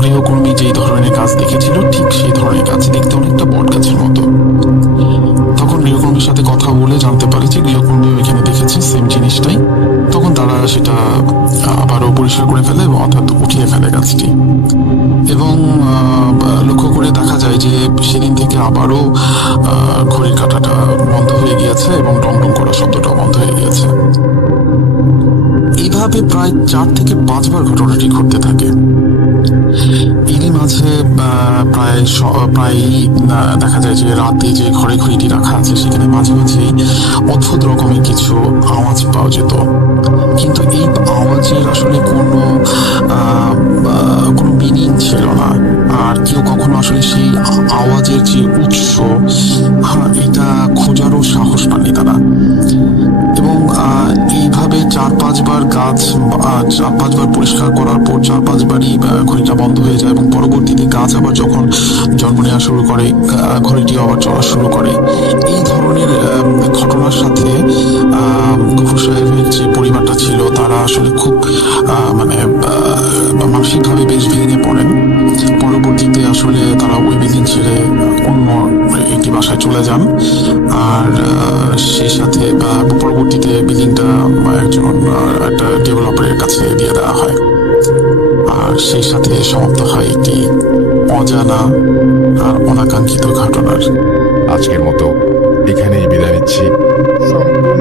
গৃহকর্মী যেই ধরনের গাছ দেখেছিল ঠিক সেই ধরনের গাছ, দেখতে অনেকটা বট গাছের মতো। তখন গৃহকর্মীর সাথে কথা বলে জানতে পারে যে গৃহকর্মী এখানে দেখেছে সেম জিনিসটাই। তখন তারা সেটা আবারও পরিষ্কার করে ফেলে এবং অর্থাৎ উঠিয়ে ফেলে গাছটি। এবং লক্ষ্য করে দেখা যায় যে সেদিন থেকে আবারও ঘড়ির কাঁটাটা বন্ধ হয়ে গিয়েছে এবং ডং ডং করা শব্দটাও বন্ধ হয়ে গিয়েছে। এইভাবে প্রায় 4 থেকে 5 বার ঘটনাটি ঘটতে থাকে। এরই মাঝে প্রায় দেখা যায় যে রাতে যে ঘড়িটি রাখা আছে সেখানে মাঝে মাঝেই অদ্ভুত রকমের কিছু আওয়াজ পাওয়া যেত, কিন্তু এই আওয়াজের আসলে কোনো মিনিং ছিল না। আর কেউ কখনো আসলে সেই আওয়াজের যে উৎস এটা খোঁজারও সাহস পাননি তারা। এবং এইভাবে 4-5 বার গাছ 4-5 বার পরিষ্কার করার পর 4-5 বারই ঘড়িটা বন্ধ হয়ে যায় এবং পরবর্তীতে গাছ আবার যখন জন্ম নেওয়া শুরু করে ঘড়িটি আবার চলা শুরু করে। এই ধরনের ধরনের ঘটনার সাথে গফুর সাহেবের যে পরিবারটা ছিল তারা আসলে খুব মানসিকভাবে বেশ ভেঙে পড়েন। পরবর্তীতে আসলে তারা ওই বিল্ডিং ছেড়ে অন্য একটি বাসায় চলে যান। আর সেই সাথে পরবর্তীতে বিল্ডিংটা একটা ডেভেলপারের কাছে দিয়ে দেওয়া হয়। আর সেই সাথে সমাপ্ত হয় একটি অজানা আর অনাকাঙ্ক্ষিত ঘটনার। আজকের মতো এখানেই বিদায় নিচ্ছি। সম্পূর্ণ